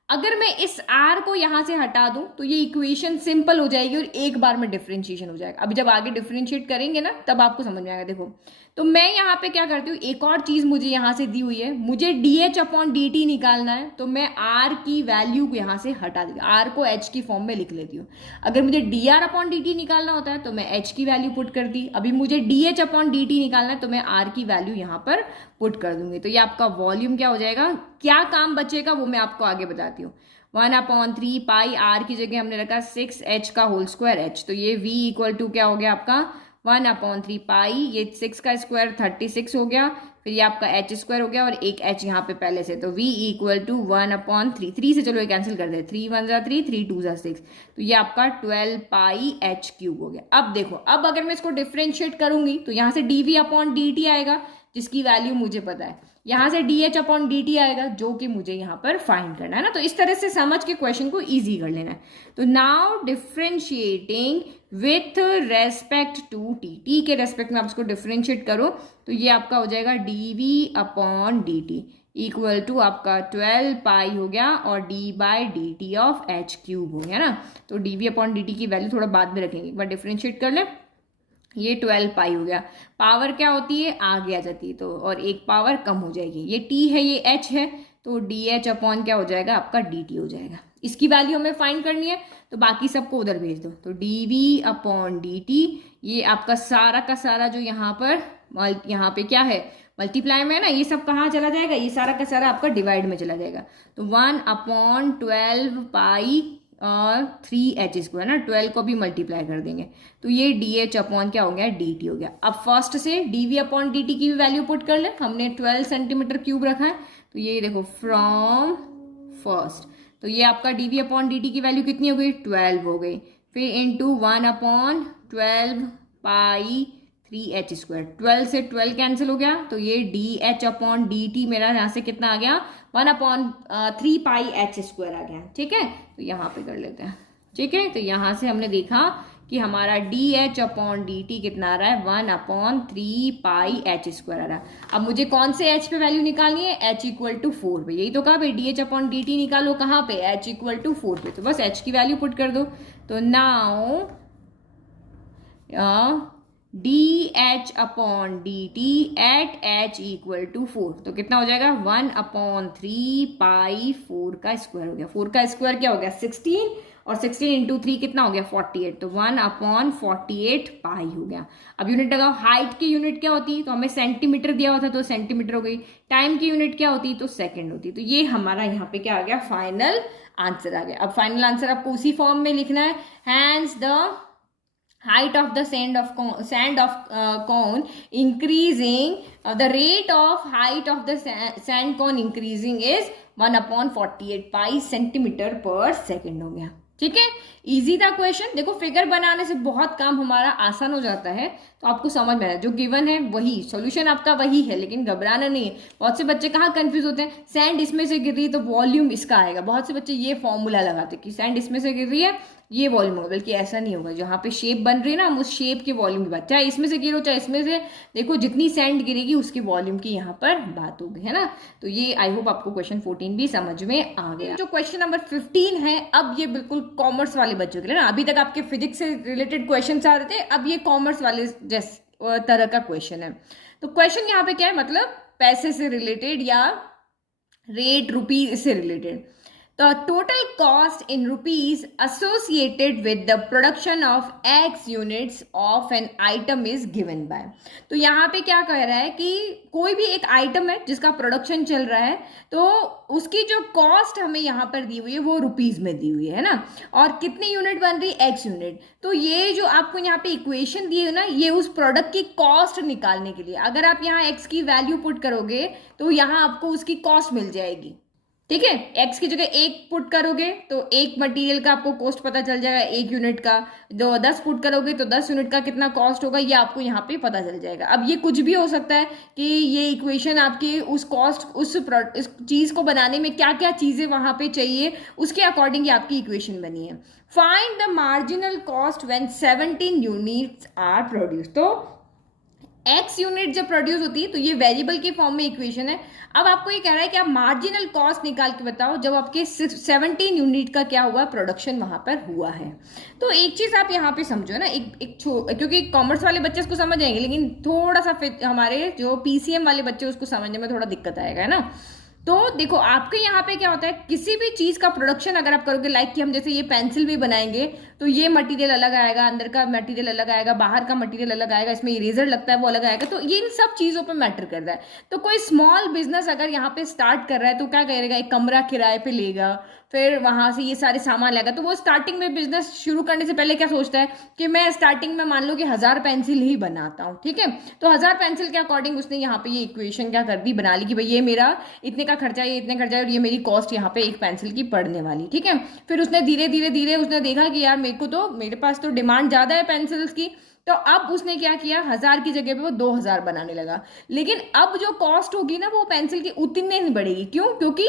अगर मैं इस r को यहाँ से हटा दूं तो ये इक्वेशन सिंपल हो जाएगी और एक बार में डिफरेंशिएशन हो जाएगा। अभी जब आगे डिफरेंशिएट करेंगे ना तब आपको समझ में आएगा। देखो तो मैं यहाँ पे क्या करती हूँ, एक और चीज मुझे यहाँ से दी हुई है, मुझे dh अपॉन dt निकालना है। तो मैं r की वैल्यू को यहाँ से हटा दी, r को h की फॉर्म में लिख लेती हूँ। अगर मुझे dr अपॉन dt निकालना होता है तो मैं h की वैल्यू पुट कर दी। अभी मुझे dh अपॉन dt निकालना है तो मैं r की वैल्यू यहाँ पर पुट कर दूंगी। तो ये आपका वॉल्यूम क्या हो जाएगा, क्या काम बचेगा वो मैं आपको आगे बताती हूँ। 1/3 पाई आर की जगह हमने रखा 6h का होल स्क्वायर h। तो ये v इक्वल टू क्या हो गया आपका 1/3 पाई, ये 6 का स्क्वायर 36 हो गया, फिर ये आपका h स्क्वायर हो गया और एक h यहाँ पे पहले से। तो v इक्वल टू 1/3, 3 से चलो ये कैंसिल कर दे, 3 1 जा 3, 3 2 जा 6। तो ये आपका 12 पाई h क्यूब हो गया। अब देखो, अब अगर मैं इसको डिफ्रेंशिएट करूंगी तो यहाँ से dv अपॉन dt आएगा जिसकी वैल्यू मुझे पता है, यहाँ से dh अपॉन dt आएगा जो कि मुझे यहाँ पर फाइंड करना है ना। तो इस तरह से समझ के क्वेश्चन को इजी कर लेना है। तो now differentiating with respect to t के रेस्पेक्ट में आप इसको डिफ्रेंशिएट करो तो ये आपका हो जाएगा dv upon dt equal to आपका 12 पाई हो गया और d by D T of h cube हो गया ना। तो dv अपॉन dt की वैल्यू थोड़ा बाद में रखेंगे, एक बार डिफ्रेंशिएट कर ले। ये 12 पाई हो गया, पावर क्या होती है आगे आ जाती है तो, और एक पावर कम हो जाएगी। ये t है ये h है तो डी एच अपॉन क्या हो जाएगा आपका डी टी हो जाएगा। इसकी वैल्यू हमें फाइंड करनी है, तो बाकी सबको उधर भेज दो। तो D we upon D t, ये आपका सारा का सारा जो यहाँ पे क्या है मल्टीप्लाई में है ना, ये सब कहाँ चला जाएगा, ये सारा का सारा आपका डिवाइड में चला जाएगा। तो 1/12 पाई और 3h², ना 12 को भी मल्टीप्लाई कर देंगे तो ये डी एच अपॉन क्या हो गया डी टी हो गया। अब फर्स्ट से d we upon D T की भी वैल्यू पुट कर ले, हमने 12 सेंटीमीटर क्यूब रखा है, तो ये देखो फ्रॉम फर्स्ट, तो ये आपका d we upon D T की वैल्यू कितनी हो गई 12 हो गई, फिर इंटू 1/12 पाई 3h², 12 से 12 कैंसिल हो गया, तो ये D h upon D T मेरा यहाँ से कितना आ गया 1/3 पाई h² आ गया। ठीक है, तो यहाँ पे कर लेते हैं। ठीक है, तो यहाँ से हमने देखा कि हमारा D h upon D T कितना आ रहा है 1/3 पाई h² आ रहा है। अब मुझे कौन से h पे वैल्यू निकालनी है, h = 4 पे, यही तो कहा भाई D h upon D T निकालो कहाँ पे, h = 4 पे, तो बस h की वैल्यू पुट कर दो। तो now d h upon D T at h = 4, तो कितना हो जाएगा 1/3 पाई 4 का स्क्वायर हो गया, 4 का स्क्वायर क्या हो गया 16, और 16 इंटू 3 कितना हो गया 48, तो 1/48 पाई हो गया। अब यूनिट लगाओ, हाइट की यूनिट क्या होती, तो हमें सेंटीमीटर दिया हुआ था तो सेंटीमीटर हो गई, टाइम की यूनिट क्या होती तो सेकंड होती, तो ये हमारा यहाँ पे क्या आ गया फाइनल आंसर आ गया। अब फाइनल आंसर आपको उसी फॉर्म में लिखना है, hence the height of the sand of cone increasing, the rate of height of the sand cone increasing is 1/48 pi centimetre per second हो गया। ठीक है, इजी था क्वेश्चन। देखो फिगर बनाने से बहुत काम हमारा आसान हो जाता है, तो आपको समझ में आया जो गिवन है वही सॉल्यूशन आपका वही है, लेकिन घबराना नहीं है। बहुत से बच्चे कहाँ कंफ्यूज होते हैं, सैंड इसमें से गिर रही है तो वॉल्यूम इसका आएगा, बहुत से बच्चे ये फॉर्मूला लगाते हैं कि सैंड इसमें से गिर रही है ये वॉल्यूम होगा, बल्कि ऐसा नहीं होगा। जहाँ पे शेप बन रही है ना, हम उस शेप के वॉल्यूम की बात, चाहे इसमें से गिरो चाहे इसमें से, देखो जितनी सैंड गिरेगी उसके वॉल्यूम की यहाँ पर बात होगी, है ना। तो ये आई होप आपको क्वेश्चन 14 भी समझ में आ गया। जो क्वेश्चन नंबर 15 है, अब ये बिल्कुल कॉमर्स वाले बच्चों के लिए ना, अभी तक आपके फिजिक्स से रिलेटेड क्वेश्चन आ रहे थे, अब ये कॉमर्स वाले तरह का क्वेश्चन है। तो क्वेश्चन यहाँ पे क्या है, मतलब पैसे से रिलेटेड या रेट रुपीज से related. The total cost in rupees associated with the production of X units of an item is given by। तो यहाँ पे क्या कह रहा है कि कोई भी एक आइटम है जिसका प्रोडक्शन चल रहा है, तो उसकी जो कॉस्ट हमें यहाँ पर दी हुई है वो रुपीज में दी हुई है ना, और कितनी यूनिट बन रही है X यूनिट। तो ये जो आपको यहाँ पे इक्वेशन दी है ना, ये उस प्रोडक्ट की कॉस्ट निकालने के लिए, अगर आप यहाँ X की वैल्यू पुट करोगे तो यहाँ आपको उसकी कॉस्ट मिल जाएगी। ठीक है, x की जगह 1 पुट करोगे तो एक मटेरियल का आपको कॉस्ट पता चल जाएगा 1 यूनिट का, जो 10 पुट करोगे तो 10 यूनिट का कितना कॉस्ट होगा ये आपको यहाँ पे पता चल जाएगा। अब ये कुछ भी हो सकता है कि ये इक्वेशन आपकी उस कॉस्ट उस चीज को बनाने में क्या क्या चीजें वहां पे चाहिए उसके अकॉर्डिंग आपकी इक्वेशन बनी है। Find the marginal cost when 17 units are produce. तो एक्स यूनिट जब प्रोड्यूस होती है तो ये वेरिएबल के फॉर्म में इक्वेशन है। अब आपको ये कह रहा है कि आप मार्जिनल कॉस्ट निकाल के बताओ जब आपके 17 यूनिट का क्या हुआ प्रोडक्शन वहां पर हुआ है। तो एक चीज आप यहाँ पे समझो ना, क्योंकि कॉमर्स वाले बच्चे उसको समझ जाएंगे, लेकिन थोड़ा सा हमारे जो पीसीएम वाले बच्चे उसको समझने में थोड़ा दिक्कत आएगा, है ना। तो देखो आपके यहाँ पे क्या होता है, किसी भी चीज का प्रोडक्शन अगर आप करोगे, लाइक कि हम जैसे ये पेंसिल भी बनाएंगे तो ये मटेरियल अलग आएगा, अंदर का मटेरियल अलग आएगा, बाहर का मटेरियल अलग आएगा, इसमें इरेजर लगता है वो अलग आएगा, तो ये इन सब चीजों पे मैटर करता है। तो कोई स्मॉल बिजनेस अगर यहाँ पे स्टार्ट कर रहा है तो क्या करेगा, एक कमरा किराए पे लेगा, फिर वहां से ये सारे सामान लेगा। तो वो स्टार्टिंग में बिजनेस शुरू करने से पहले क्या सोचता है कि मैं स्टार्टिंग में मान लो कि 1000 पेंसिल ही बनाता हूँ, ठीक है। तो 1000 पेंसिल के अकॉर्डिंग उसने यहाँ पे ये इक्वेशन क्या कर दी, बना ली कि भाई ये मेरा इतने का खर्चा है, ये इतने खर्चा है, और ये मेरी कॉस्ट यहाँ पे एक पेंसिल की पड़ने वाली, ठीक है। फिर उसने धीरे धीरे धीरे उसने देखा कि यार मेरे पास तो डिमांड ज्यादा है पेंसिल्स की, तो अब उसने क्या किया, 1000 की जगह पे वो 2000 बनाने लगा। लेकिन अब जो कॉस्ट होगी ना वो पेंसिल की उतनी नहीं बढ़ेगी। क्यों? क्योंकि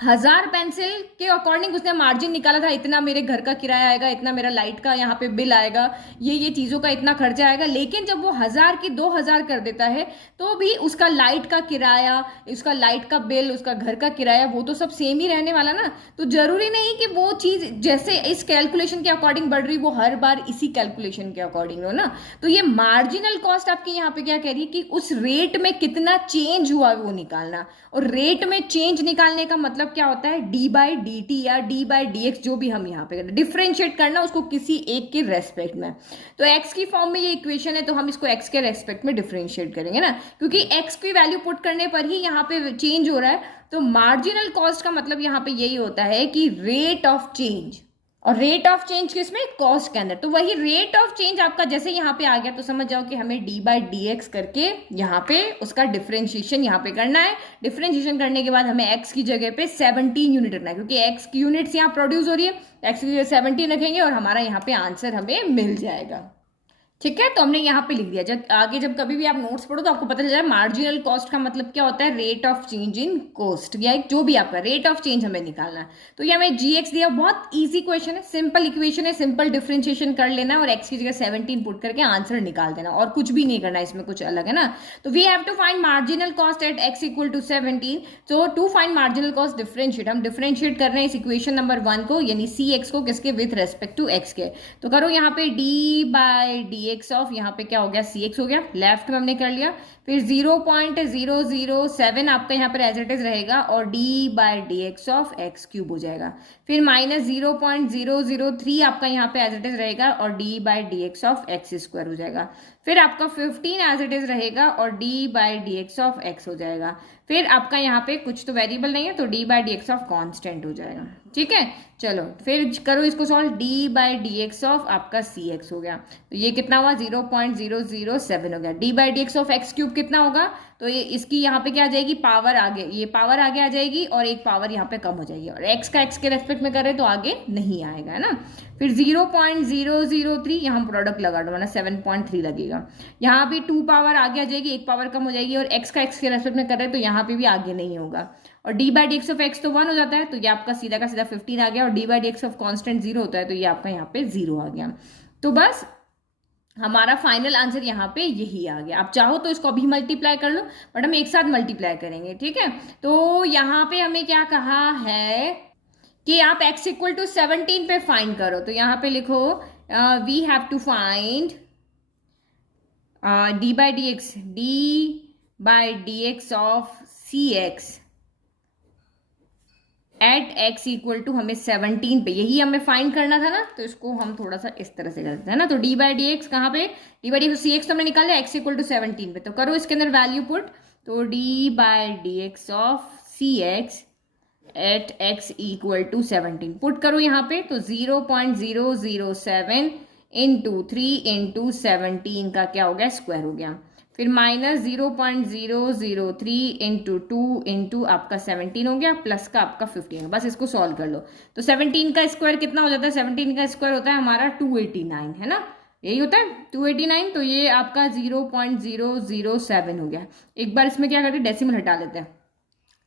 1000 पेंसिल के अकॉर्डिंग उसने मार्जिन निकाला था, इतना मेरे घर का किराया आएगा, इतना मेरा लाइट का यहाँ पे बिल आएगा, ये चीज़ों का इतना खर्चा आएगा। लेकिन जब वो 1000 की 2000 कर देता है तो भी उसका लाइट का किराया, उसका लाइट का बिल, उसका घर का किराया, वो तो सब सेम ही रहने वाला ना। तो जरूरी नहीं कि वो चीज़ जैसे इस कैलकुलेशन के अकॉर्डिंग बढ़ रही वो हर बार इसी कैलकुलेशन के अकॉर्डिंग हो ना। तो ये मार्जिनल कॉस्ट आपकी यहाँ पे क्या कह रही है कि उस रेट में कितना चेंज हुआ वो निकालना। और रेट में चेंज निकालने का मतलब क्या होता है, डी बाई डी टी या डी बाई डी एक्स, जो भी हम यहाँ पे करें, डिफ्रेंशिएट करना उसको किसी एक के रेस्पेक्ट में। तो एक्स की फॉर्म में ये इक्वेशन है तो हम इसको एक्स के रेस्पेक्ट में डिफ्रेंशिएट करेंगे ना, क्योंकि एक्स की वैल्यू पुट करने पर ही यहाँ पे चेंज हो रहा है। तो मार्जिनल कॉस्ट का मतलब यहाँ पे यही होता है कि रेट ऑफ चेंज, और रेट ऑफ चेंज किसमें, कॉस्ट के अंदर। तो वही रेट ऑफ चेंज आपका जैसे यहाँ पे आ गया तो समझ जाओ कि हमें डी बाई डी एक्स करके यहाँ पे उसका डिफ्रेंशिएशन यहाँ पे करना है। डिफ्रेंशिएशन करने के बाद हमें एक्स की जगह पे 17 यूनिट रखना है, क्योंकि एक्स की यूनिट्स यहाँ प्रोड्यूस हो रही है, एक्स की जगह 17 रखेंगे और हमारा यहाँ पे आंसर हमें मिल जाएगा। ठीक है, तो हमने यहाँ पे लिख दिया। जब आगे जब कभी भी आप नोट्स पढ़ो तो आपको पता चल जाए मार्जिनल कॉस्ट का मतलब क्या होता है, rate of change in cost, या जो भी आपका रेट ऑफ चेंज हमें निकालना है। तो ये हमें जीएक्स दिया, बहुत इजी क्वेश्चन है, सिंपल इक्वेशन है, सिंपल डिफरेंशिएशन कर लेना है और एक्स की जगह 17 पुट करके आंसर निकाल देना, और कुछ भी नहीं करना इसमें, कुछ अलग है ना। तो we have to find marginal cost at x equal to 17। तो to find marginal cost differentiate, हम डिफरेंशिएट कर रहे हैं इस इक्वेशन नंबर 1 को, यानी सी एक्स को, किसके, विथ रेस्पेक्ट टू एक्स के। तो करो यहाँ पे D by d x of, यहाँ पे क्या हो गया, सी एक्स हो गया, लेफ्ट में हमने कर लिया। फिर 0.007 आपका यहाँ पर एज इट इज रहेगा और D by d x of x cube हो जाएगा। फिर माइनस 0.003 आपका यहाँ पे एज इट इज रहेगा और D by d x of X square हो जाएगा। फिर आपका 15 एज इट इज रहेगा और D by d x of x हो जाएगा। फिर आपका यहाँ पे कुछ तो वेरिएबल नहीं है तो d by d x of constant हो जाएगा। ठीक है, चलो फिर करो इसको solve, D by d x of आपका सी एक्स हो गया। तो ये कितना हुआ, 0.007 हो गया। D by d x of x cube कितना होगा, तो ये इसकी यहाँ पे क्या आ जाएगी, पावर आगे, ये पावर आगे आ जाएगी और एक पावर यहाँ पे कम हो जाएगी, और एक्स का एक्स के रेस्पेक्ट में करें तो आगे नहीं आएगा, है ना। फिर 0.003 यहाँ प्रोडक्ट लगा दो, वरना 7.3 लगेगा। यहाँ भी 2 पावर आगे आ जाएगी, एक पावर कम हो जाएगी, और एक्स का एक्स के रेस्पेक्ट में करें तो यहाँ पे भी आगे नहीं होगा। और D by d x of x तो 1 हो जाता है, तो ये आपका सीधा का सीधा 15 आ गया, और D by d x of constant 0 होता है तो ये आपका यहाँ पे 0 आ गया। तो बस हमारा फाइनल आंसर यहाँ पे यही आ गया। आप चाहो तो इसको अभी मल्टीप्लाई कर लो, बट हम एक साथ मल्टीप्लाई करेंगे। ठीक है, तो यहाँ पे हमें क्या कहा है कि आप x इक्वल टू 17 पे फाइंड करो। तो यहाँ पे लिखो we have to find d by d x, d by d x of c x at x equal to हमें 17 पे, यही हमें फाइंड करना था ना। तो इसको हम थोड़ा सा इस तरह से करते हैं ना। तो डी बाई डी एक्स कहाँ पे, D by d x c x तो हमने निकाल लिया, एक्स इक्वल टू 17 पे। तो करो इसके अंदर वैल्यू पुट, तो d by d x of c x at x equal to 17 put करो यहाँ पे। तो 0.007 इंटू 3 इंटू 17 का क्या हो गया, स्क्वायर हो गया। फिर माइनस 0.003 इंटू 2 इंटू आपका 17 हो गया, प्लस का आपका 15। बस इसको सॉल्व कर लो। तो 17 का स्क्वायर कितना हो जाता है, 17 का स्क्वायर होता है हमारा 289, है ना, यही होता है 289। तो ये आपका 0.007 हो गया। एक बार इसमें क्या करते हैं, डेसिमल हटा लेते हैं।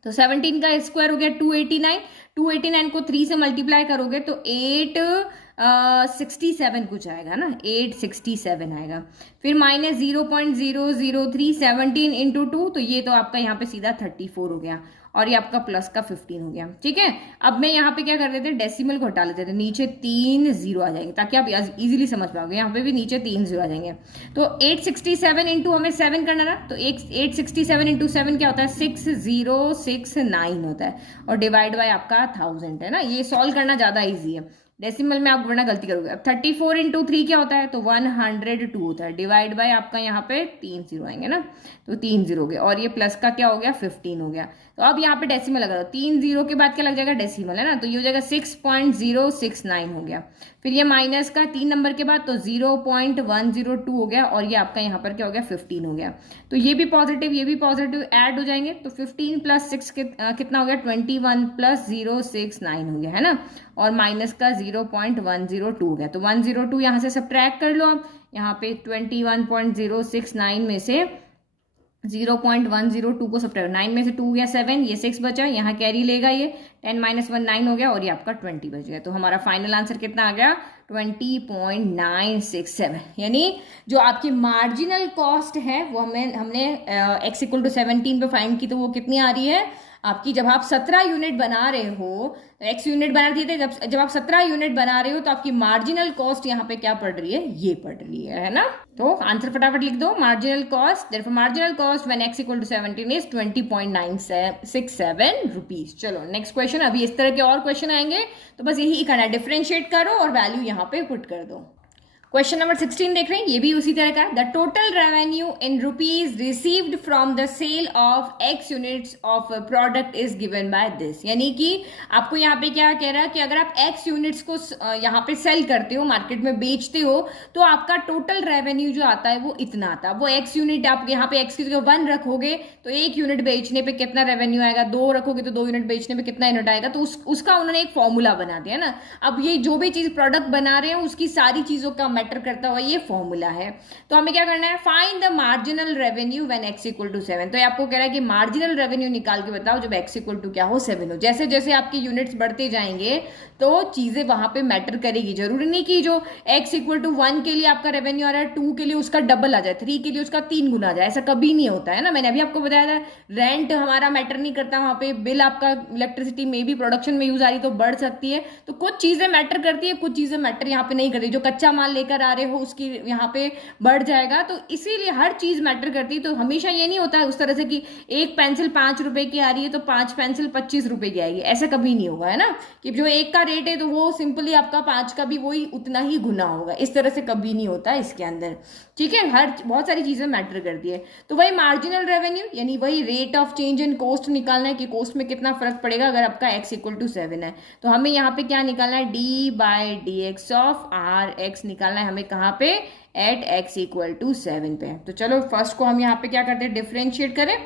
तो 17 का स्क्वायर हो गया 289, 289 को 3 से मल्टीप्लाई करोगे तो 867 कुछ आएगा ना, 867 आएगा। फिर माइनस 0.003 17 इंटू 2, तो ये तो आपका यहाँ पे सीधा 34 हो गया, और ये आपका प्लस का 15 हो गया। ठीक है, अब मैं यहाँ पे क्या कर लेते हैं, डेसिमल को हटा लेते थे, नीचे 3 0 आ जाएंगे ताकि आप इजीली समझ पाओगे। यहाँ पे भी नीचे 3 0 आ जाएंगे। तो 867 इंटू हमें 7 करना था, तो 867 इंटू 7 क्या होता है, 6069 होता है, और डिवाइड बाय आपका 1000 है ना। ये सॉल्व करना ज़्यादा ईजी है, डेसिमल में आप वरना गलती करोगे। अब 34 इंटू 3 क्या होता है, तो 102 होता है, डिवाइड बाय आपका यहाँ पे 3 0 आएंगे ना, तो 3 0 हो गया, और ये प्लस का क्या हो गया, 15 हो गया। तो अब यहाँ पे डेसिमल लगा दो, 3 0 के बाद क्या लग जाएगा, डेसिमल है ना, तो ये हो जाएगा 6.069 हो गया। फिर ये माइनस का 3 नंबर के बाद तो 0.102 हो गया, और ये आपका यहाँ पर क्या हो गया, 15 हो गया। तो ये भी पॉजिटिव ये भी पॉजिटिव ऐड हो जाएंगे, तो 15 प्लस 6 कितना हो गया, 21 प्लस 069 हो गया, है ना, और माइनस का 0.102 हो गया। तो 102 यहाँ से सब्ट्रैक्ट कर लो आप, यहाँ पे 21.069 में से 0.102 को सब 9 में से 2 गया 7, ये 6 बचा, यहाँ कैरी लेगा ये 10 - 1 9 हो गया और ये आपका 20 बच गया। तो हमारा फाइनल आंसर कितना आ गया 20.967। यानी जो आपकी मार्जिनल कॉस्ट है वो हमने x = 17 पे फाइंड की, तो वो कितनी आ रही है आपकी, जब आप 17 यूनिट बना रहे हो, x यूनिट बना दिए थे, जब आप 17 यूनिट बना रहे हो तो आपकी मार्जिनल कॉस्ट यहाँ पे क्या पड़ रही है, ये पड़ रही है ना। तो आंसर फटाफट लिख दो, marginal cost, therefore marginal cost when x = 17 is 20.967 rupees. चलो नेक्स्ट क्वेश्चन, अभी इस तरह के और क्वेश्चन आएंगे तो बस यही करना है, डिफरेंशिएट करो और वैल्यू यहाँ पे पुट कर दो। क्वेश्चन नंबर 16 देख रहे हैं, ये भी उसी तरह का, the total revenue in rupees received from the sale of x units of product is given by this. यानी कि आपको यहाँ पे क्या कह रहा है कि अगर आप x यूनिट्स को यहाँ पे सेल करते हो, मार्केट में बेचते हो, तो आपका टोटल रेवेन्यू जो आता है वो इतना आता है। वो x यूनिट आप यहाँ पे x की जगह 1 रखोगे तो 1 यूनिट बेचने पे कितना रेवेन्यू आएगा, 2 रखोगे तो 2 यूनिट बेचने पे कितना यूनिट आएगा, तो उसका उन्होंने एक फॉर्मूला बना दिया ना। अब ये जो भी चीज प्रोडक्ट बना रहे हैं उसकी सारी चीजों का मैटर करता हुआ ये फॉर्मूला है। तो हमें क्या करना है, find the marginal revenue when x = 7। तो ये आपको कह रहा है कि मार्जिनल रेवेन्यू निकाल के बताओ जब x = क्या हो 7 हो। जैसे जैसे आपके यूनिट्स बढ़ते जाएंगे तो चीजें वहां पे मैटर करेगी। जरूरी नहीं कि जो x = 1 के लिए आपका रेवेन्यू आ रहा है 2 के लिए उसका डबल आ जाए, 3 के लिए उसका 3 गुना आ जाए, ऐसा कभी नहीं होता है ना। मैंने अभी आपको बताया था रेंट हमारा मैटर नहीं करता, वहां पे बिल आपका इलेक्ट्रिसिटी में भी प्रोडक्शन में यूज आ रही तो बढ़ सकती है। तो कुछ चीजें मैटर करती है, कुछ चीजें मैटर यहाँ पे नहीं करती। जो कच्चा माल लेकर आ रहे हो उसकी यहाँ पे बढ़ जाएगा, तो इसीलिए हर चीज मैटर करती है। तो हमेशा ये नहीं होता है उस तरह से कि एक पेंसिल 5 रुपए की आ रही है तो 5 पेंसिल 25 रुपए की आएगी, ऐसा कभी नहीं होगा, है ना। कि जो एक का रेट है तो वो सिंपली आपका 5 का भी वही उतना ही गुना होगा, इस तरह से कभी नहीं होता इसके अंदर, ठीक है। हर बहुत सारी चीजें मैटर करती है। तो वही मार्जिनल रेवेन्यू यानी वही rate of change in cost निकालना है कि कॉस्ट में कितना फर्क पड़ेगा अगर आपका x = 7 है। तो हमें यहाँ पे क्या निकालना है, d/dx ऑफ rx निकालना है हमें, कहाँ पे, एट x = 7 पे। तो चलो फर्स्ट को हम यहाँ पे क्या करते हैं, डिफ्रेंशिएट करें।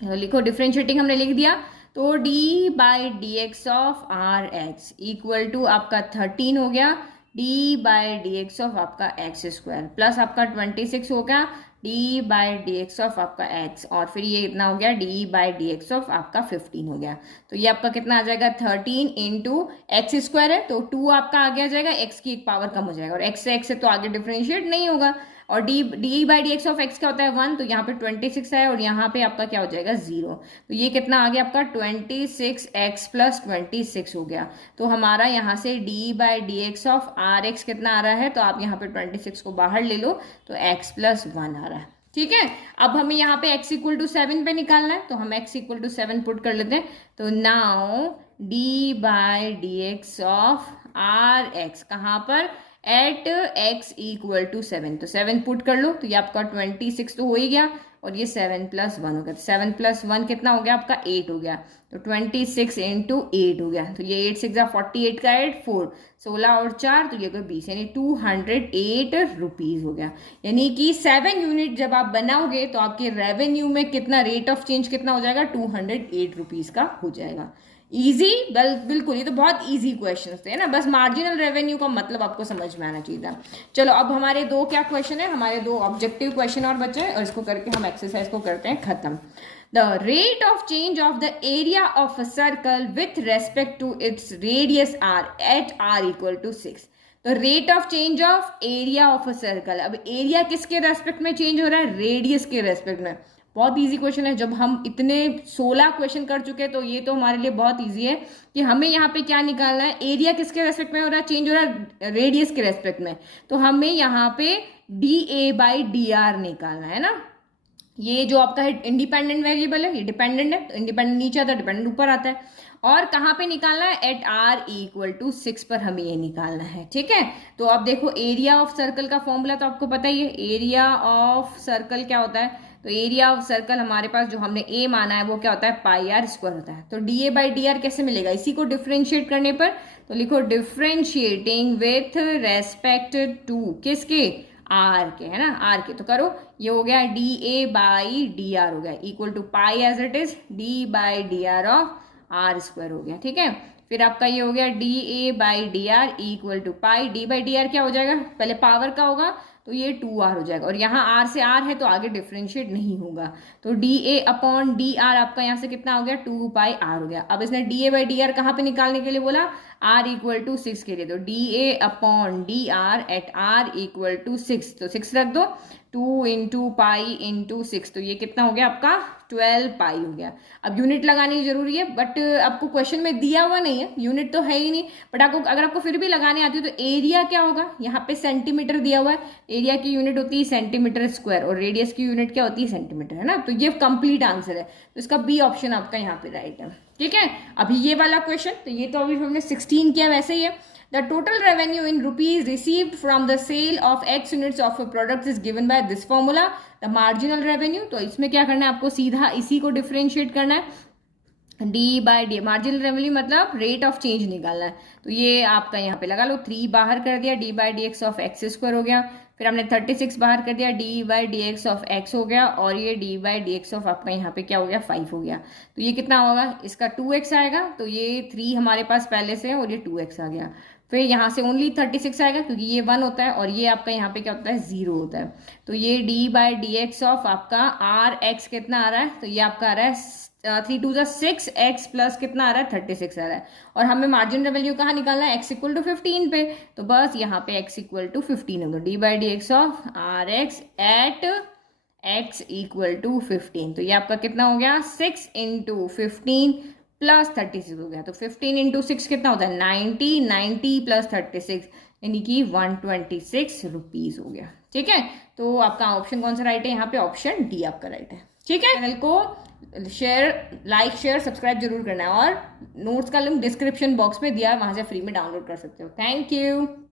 तो लिखो, डिफ्रेंशिएटिंग हमने लिख दिया, तो d/dx ऑफ rx = आपका 13 हो गया, d/dx ऑफ आपका x² प्लस आपका 26 हो गया, d/dx ऑफ आपका x, और फिर ये इतना हो गया d/dx ऑफ आपका 15 हो गया। तो ये आपका कितना आ जाएगा, 13 × x² है तो 2 आपका आगे आ जाएगा, x की एक पावर कम हो जाएगा, और x से x से तो आगे डिफरेंशिएट नहीं होगा। और d/dx ऑफ x क्या होता है 1, तो यहाँ पे 26 है और यहाँ पे आपका क्या हो जाएगा 0। तो ये कितना आ गया आपका 26x + 26 हो गया। तो हमारा यहाँ से d/dx ऑफ rx कितना आ रहा है, तो आप यहाँ पे 26 को बाहर ले लो तो x + 1 आ रहा है, ठीक है। अब हमें यहाँ पे x = 7 पे निकालना है, तो हम x = 7 पुट कर लेते हैं। तो नाउ d/dx ऑफ rx कहाँ पर, एट x = 7, तो 7 पुट कर लो, तो ये आपका 26 तो हो ही गया, और ये 7 + 1 हो गया। 7 + 1 कितना हो गया आपका 8 हो गया, तो 26 × 8 हो गया। तो ये 8 6 48 का 8 4 16 और 4 तो ये 20, यानी 208 रुपीज हो गया। यानी कि 7 यूनिट जब आप बनाओगे तो आपके रेवेन्यू में कितना, रेट ऑफ चेंज कितना हो जाएगा, 208 रुपीज का हो जाएगा। इजी, बिल्कुल, ये तो बहुत इजी क्वेश्चन थे ना, बस मार्जिनल रेवेन्यू का मतलब आपको समझ में आना चाहिए था। चलो अब हमारे 2 क्या क्वेश्चन है, हमारे 2 ऑब्जेक्टिव क्वेश्चन और बचे हैं, और इसको करके हम एक्सरसाइज को करते हैं खत्म। The rate of change of the area of a circle with respect to its radius r at r = 6। तो rate of change of area of a circle, अब एरिया किसके रेस्पेक्ट में चेंज हो रहा है, रेडियस के रेस्पेक्ट में। बहुत इजी क्वेश्चन है, जब हम इतने 16 क्वेश्चन कर चुके हैं तो ये तो हमारे लिए बहुत इजी है कि हमें यहाँ पे क्या निकालना है, एरिया किसके रेस्पेक्ट में हो रहा है, चेंज हो रहा है रेडियस के रेस्पेक्ट में। तो हमें यहाँ पे dA/dr निकालना है ना। ये जो आपका इंडिपेंडेंट वेरिएबल है ये डिपेंडेंट है, तो इंडिपेंडेंट नीचे आता है, डिपेंडेंट ऊपर आता है। और कहाँ पे निकालना है, एट r = 6 पर हमें ये निकालना है, ठीक है। तो अब देखो एरिया ऑफ सर्कल का फॉर्मूला तो आपको पता ही है, एरिया ऑफ सर्कल क्या होता है, तो एरिया ऑफ सर्कल हमारे पास जो हमने a माना है वो क्या होता है, πr² होता है। तो dA/dr कैसे मिलेगा, इसी को डिफ्रेंशिएट करने पर, तो लिखो डिफ्रेंशिएटिंग विथ रेस्पेक्ट टू किसके, r के, है ना, r के। तो करो, ये हो गया dA/dr हो गया equal to pi as it is d/dr of r² हो गया, ठीक है। फिर आपका ये हो गया dA/dr equal to pi, d/dr क्या हो जाएगा, पहले पावर का होगा तो ये 2r हो जाएगा, और यहाँ r से r है तो आगे डिफ्रेंशिएट नहीं होगा, तो dA/dr आपका यहाँ से कितना हो गया 2πr हो गया। अब इसने dA/dr कहाँ पे निकालने के लिए बोला, r इक्वल टू 6 के लिए, तो dA/dr eight r equal to 6, तो 6 रख दो, 2 इंटू पाई इंटू 6, तो ये कितना हो गया आपका 12 पाई हो गया। अब यूनिट लगानी जरूरी है, बट आपको क्वेश्चन में दिया हुआ नहीं है, यूनिट तो है ही नहीं, बट आपको अगर आपको फिर भी लगाने आती है तो एरिया क्या होगा, यहाँ पे सेंटीमीटर दिया हुआ है, एरिया की यूनिट होती है सेंटीमीटर स्क्वायर और रेडियस की यूनिट क्या होती है सेंटीमीटर, है ना। तो ये कंप्लीट आंसर है, तो इसका बी ऑप्शन आपका यहाँ पे राइट है। ठीक है, अभी ये वाला क्वेश्चन, तो ये तो अभी हमने 16 किया, वैसे ही है। The total revenue in rupees received from the sale of X units of a product is given by this formula, the marginal revenue। तो इसमें क्या करना है आपको, सीधा इसी को डिफरेंशिएट करना है, d/d, मार्जिनल रेवेन्यू मतलब रेट ऑफ चेंज निकालना है। तो ये आपका यहाँ पे लगा लो, 3 बाहर कर दिया, d/dx ऑफ एक्स स्क्वायर हो गया, फिर हमने 36 बाहर कर दिया, d/dx ऑफ x हो गया, और ये d/dx ऑफ आपका यहाँ पे क्या हो गया 5 हो गया। तो ये कितना होगा, इसका 2x आएगा, तो ये 3 हमारे पास पहले से है और ये 2x आ गया। फिर यहाँ से ओनली 36 आएगा क्योंकि ये 1 होता है, और ये आपका यहाँ पे क्या होता है 0 होता है। तो ये d/dx ऑफ आपका rx कितना आ रहा है, तो ये आपका आ रहा है 3 2 6 x प्लस कितना आ रहा है 36 आ रहा है। और हमें मार्जिन वैल्यू कहाँ निकालना है, x इक्वल टू 15 पे, तो बस यहाँ पे x इक्वल टू 15 है, तो d/dx of rx at x equal to 15, तो ये आपका कितना हो गया 6 इंटू 15 प्लस 36 हो गया। तो 15 इंटू 6 कितना होता है 90, 90 प्लस 36 यानी कि 126 रुपीज हो गया। ठीक है, तो आपका ऑप्शन कौन सा राइट है, यहाँ पे ऑप्शन डी आपका राइट है। ठीक है, चैनल को लाइक शेयर सब्सक्राइब जरूर करना है, और नोट्स का लिंक डिस्क्रिप्शन बॉक्स में दिया है, वहां से फ्री में डाउनलोड कर सकते हो। Thank you.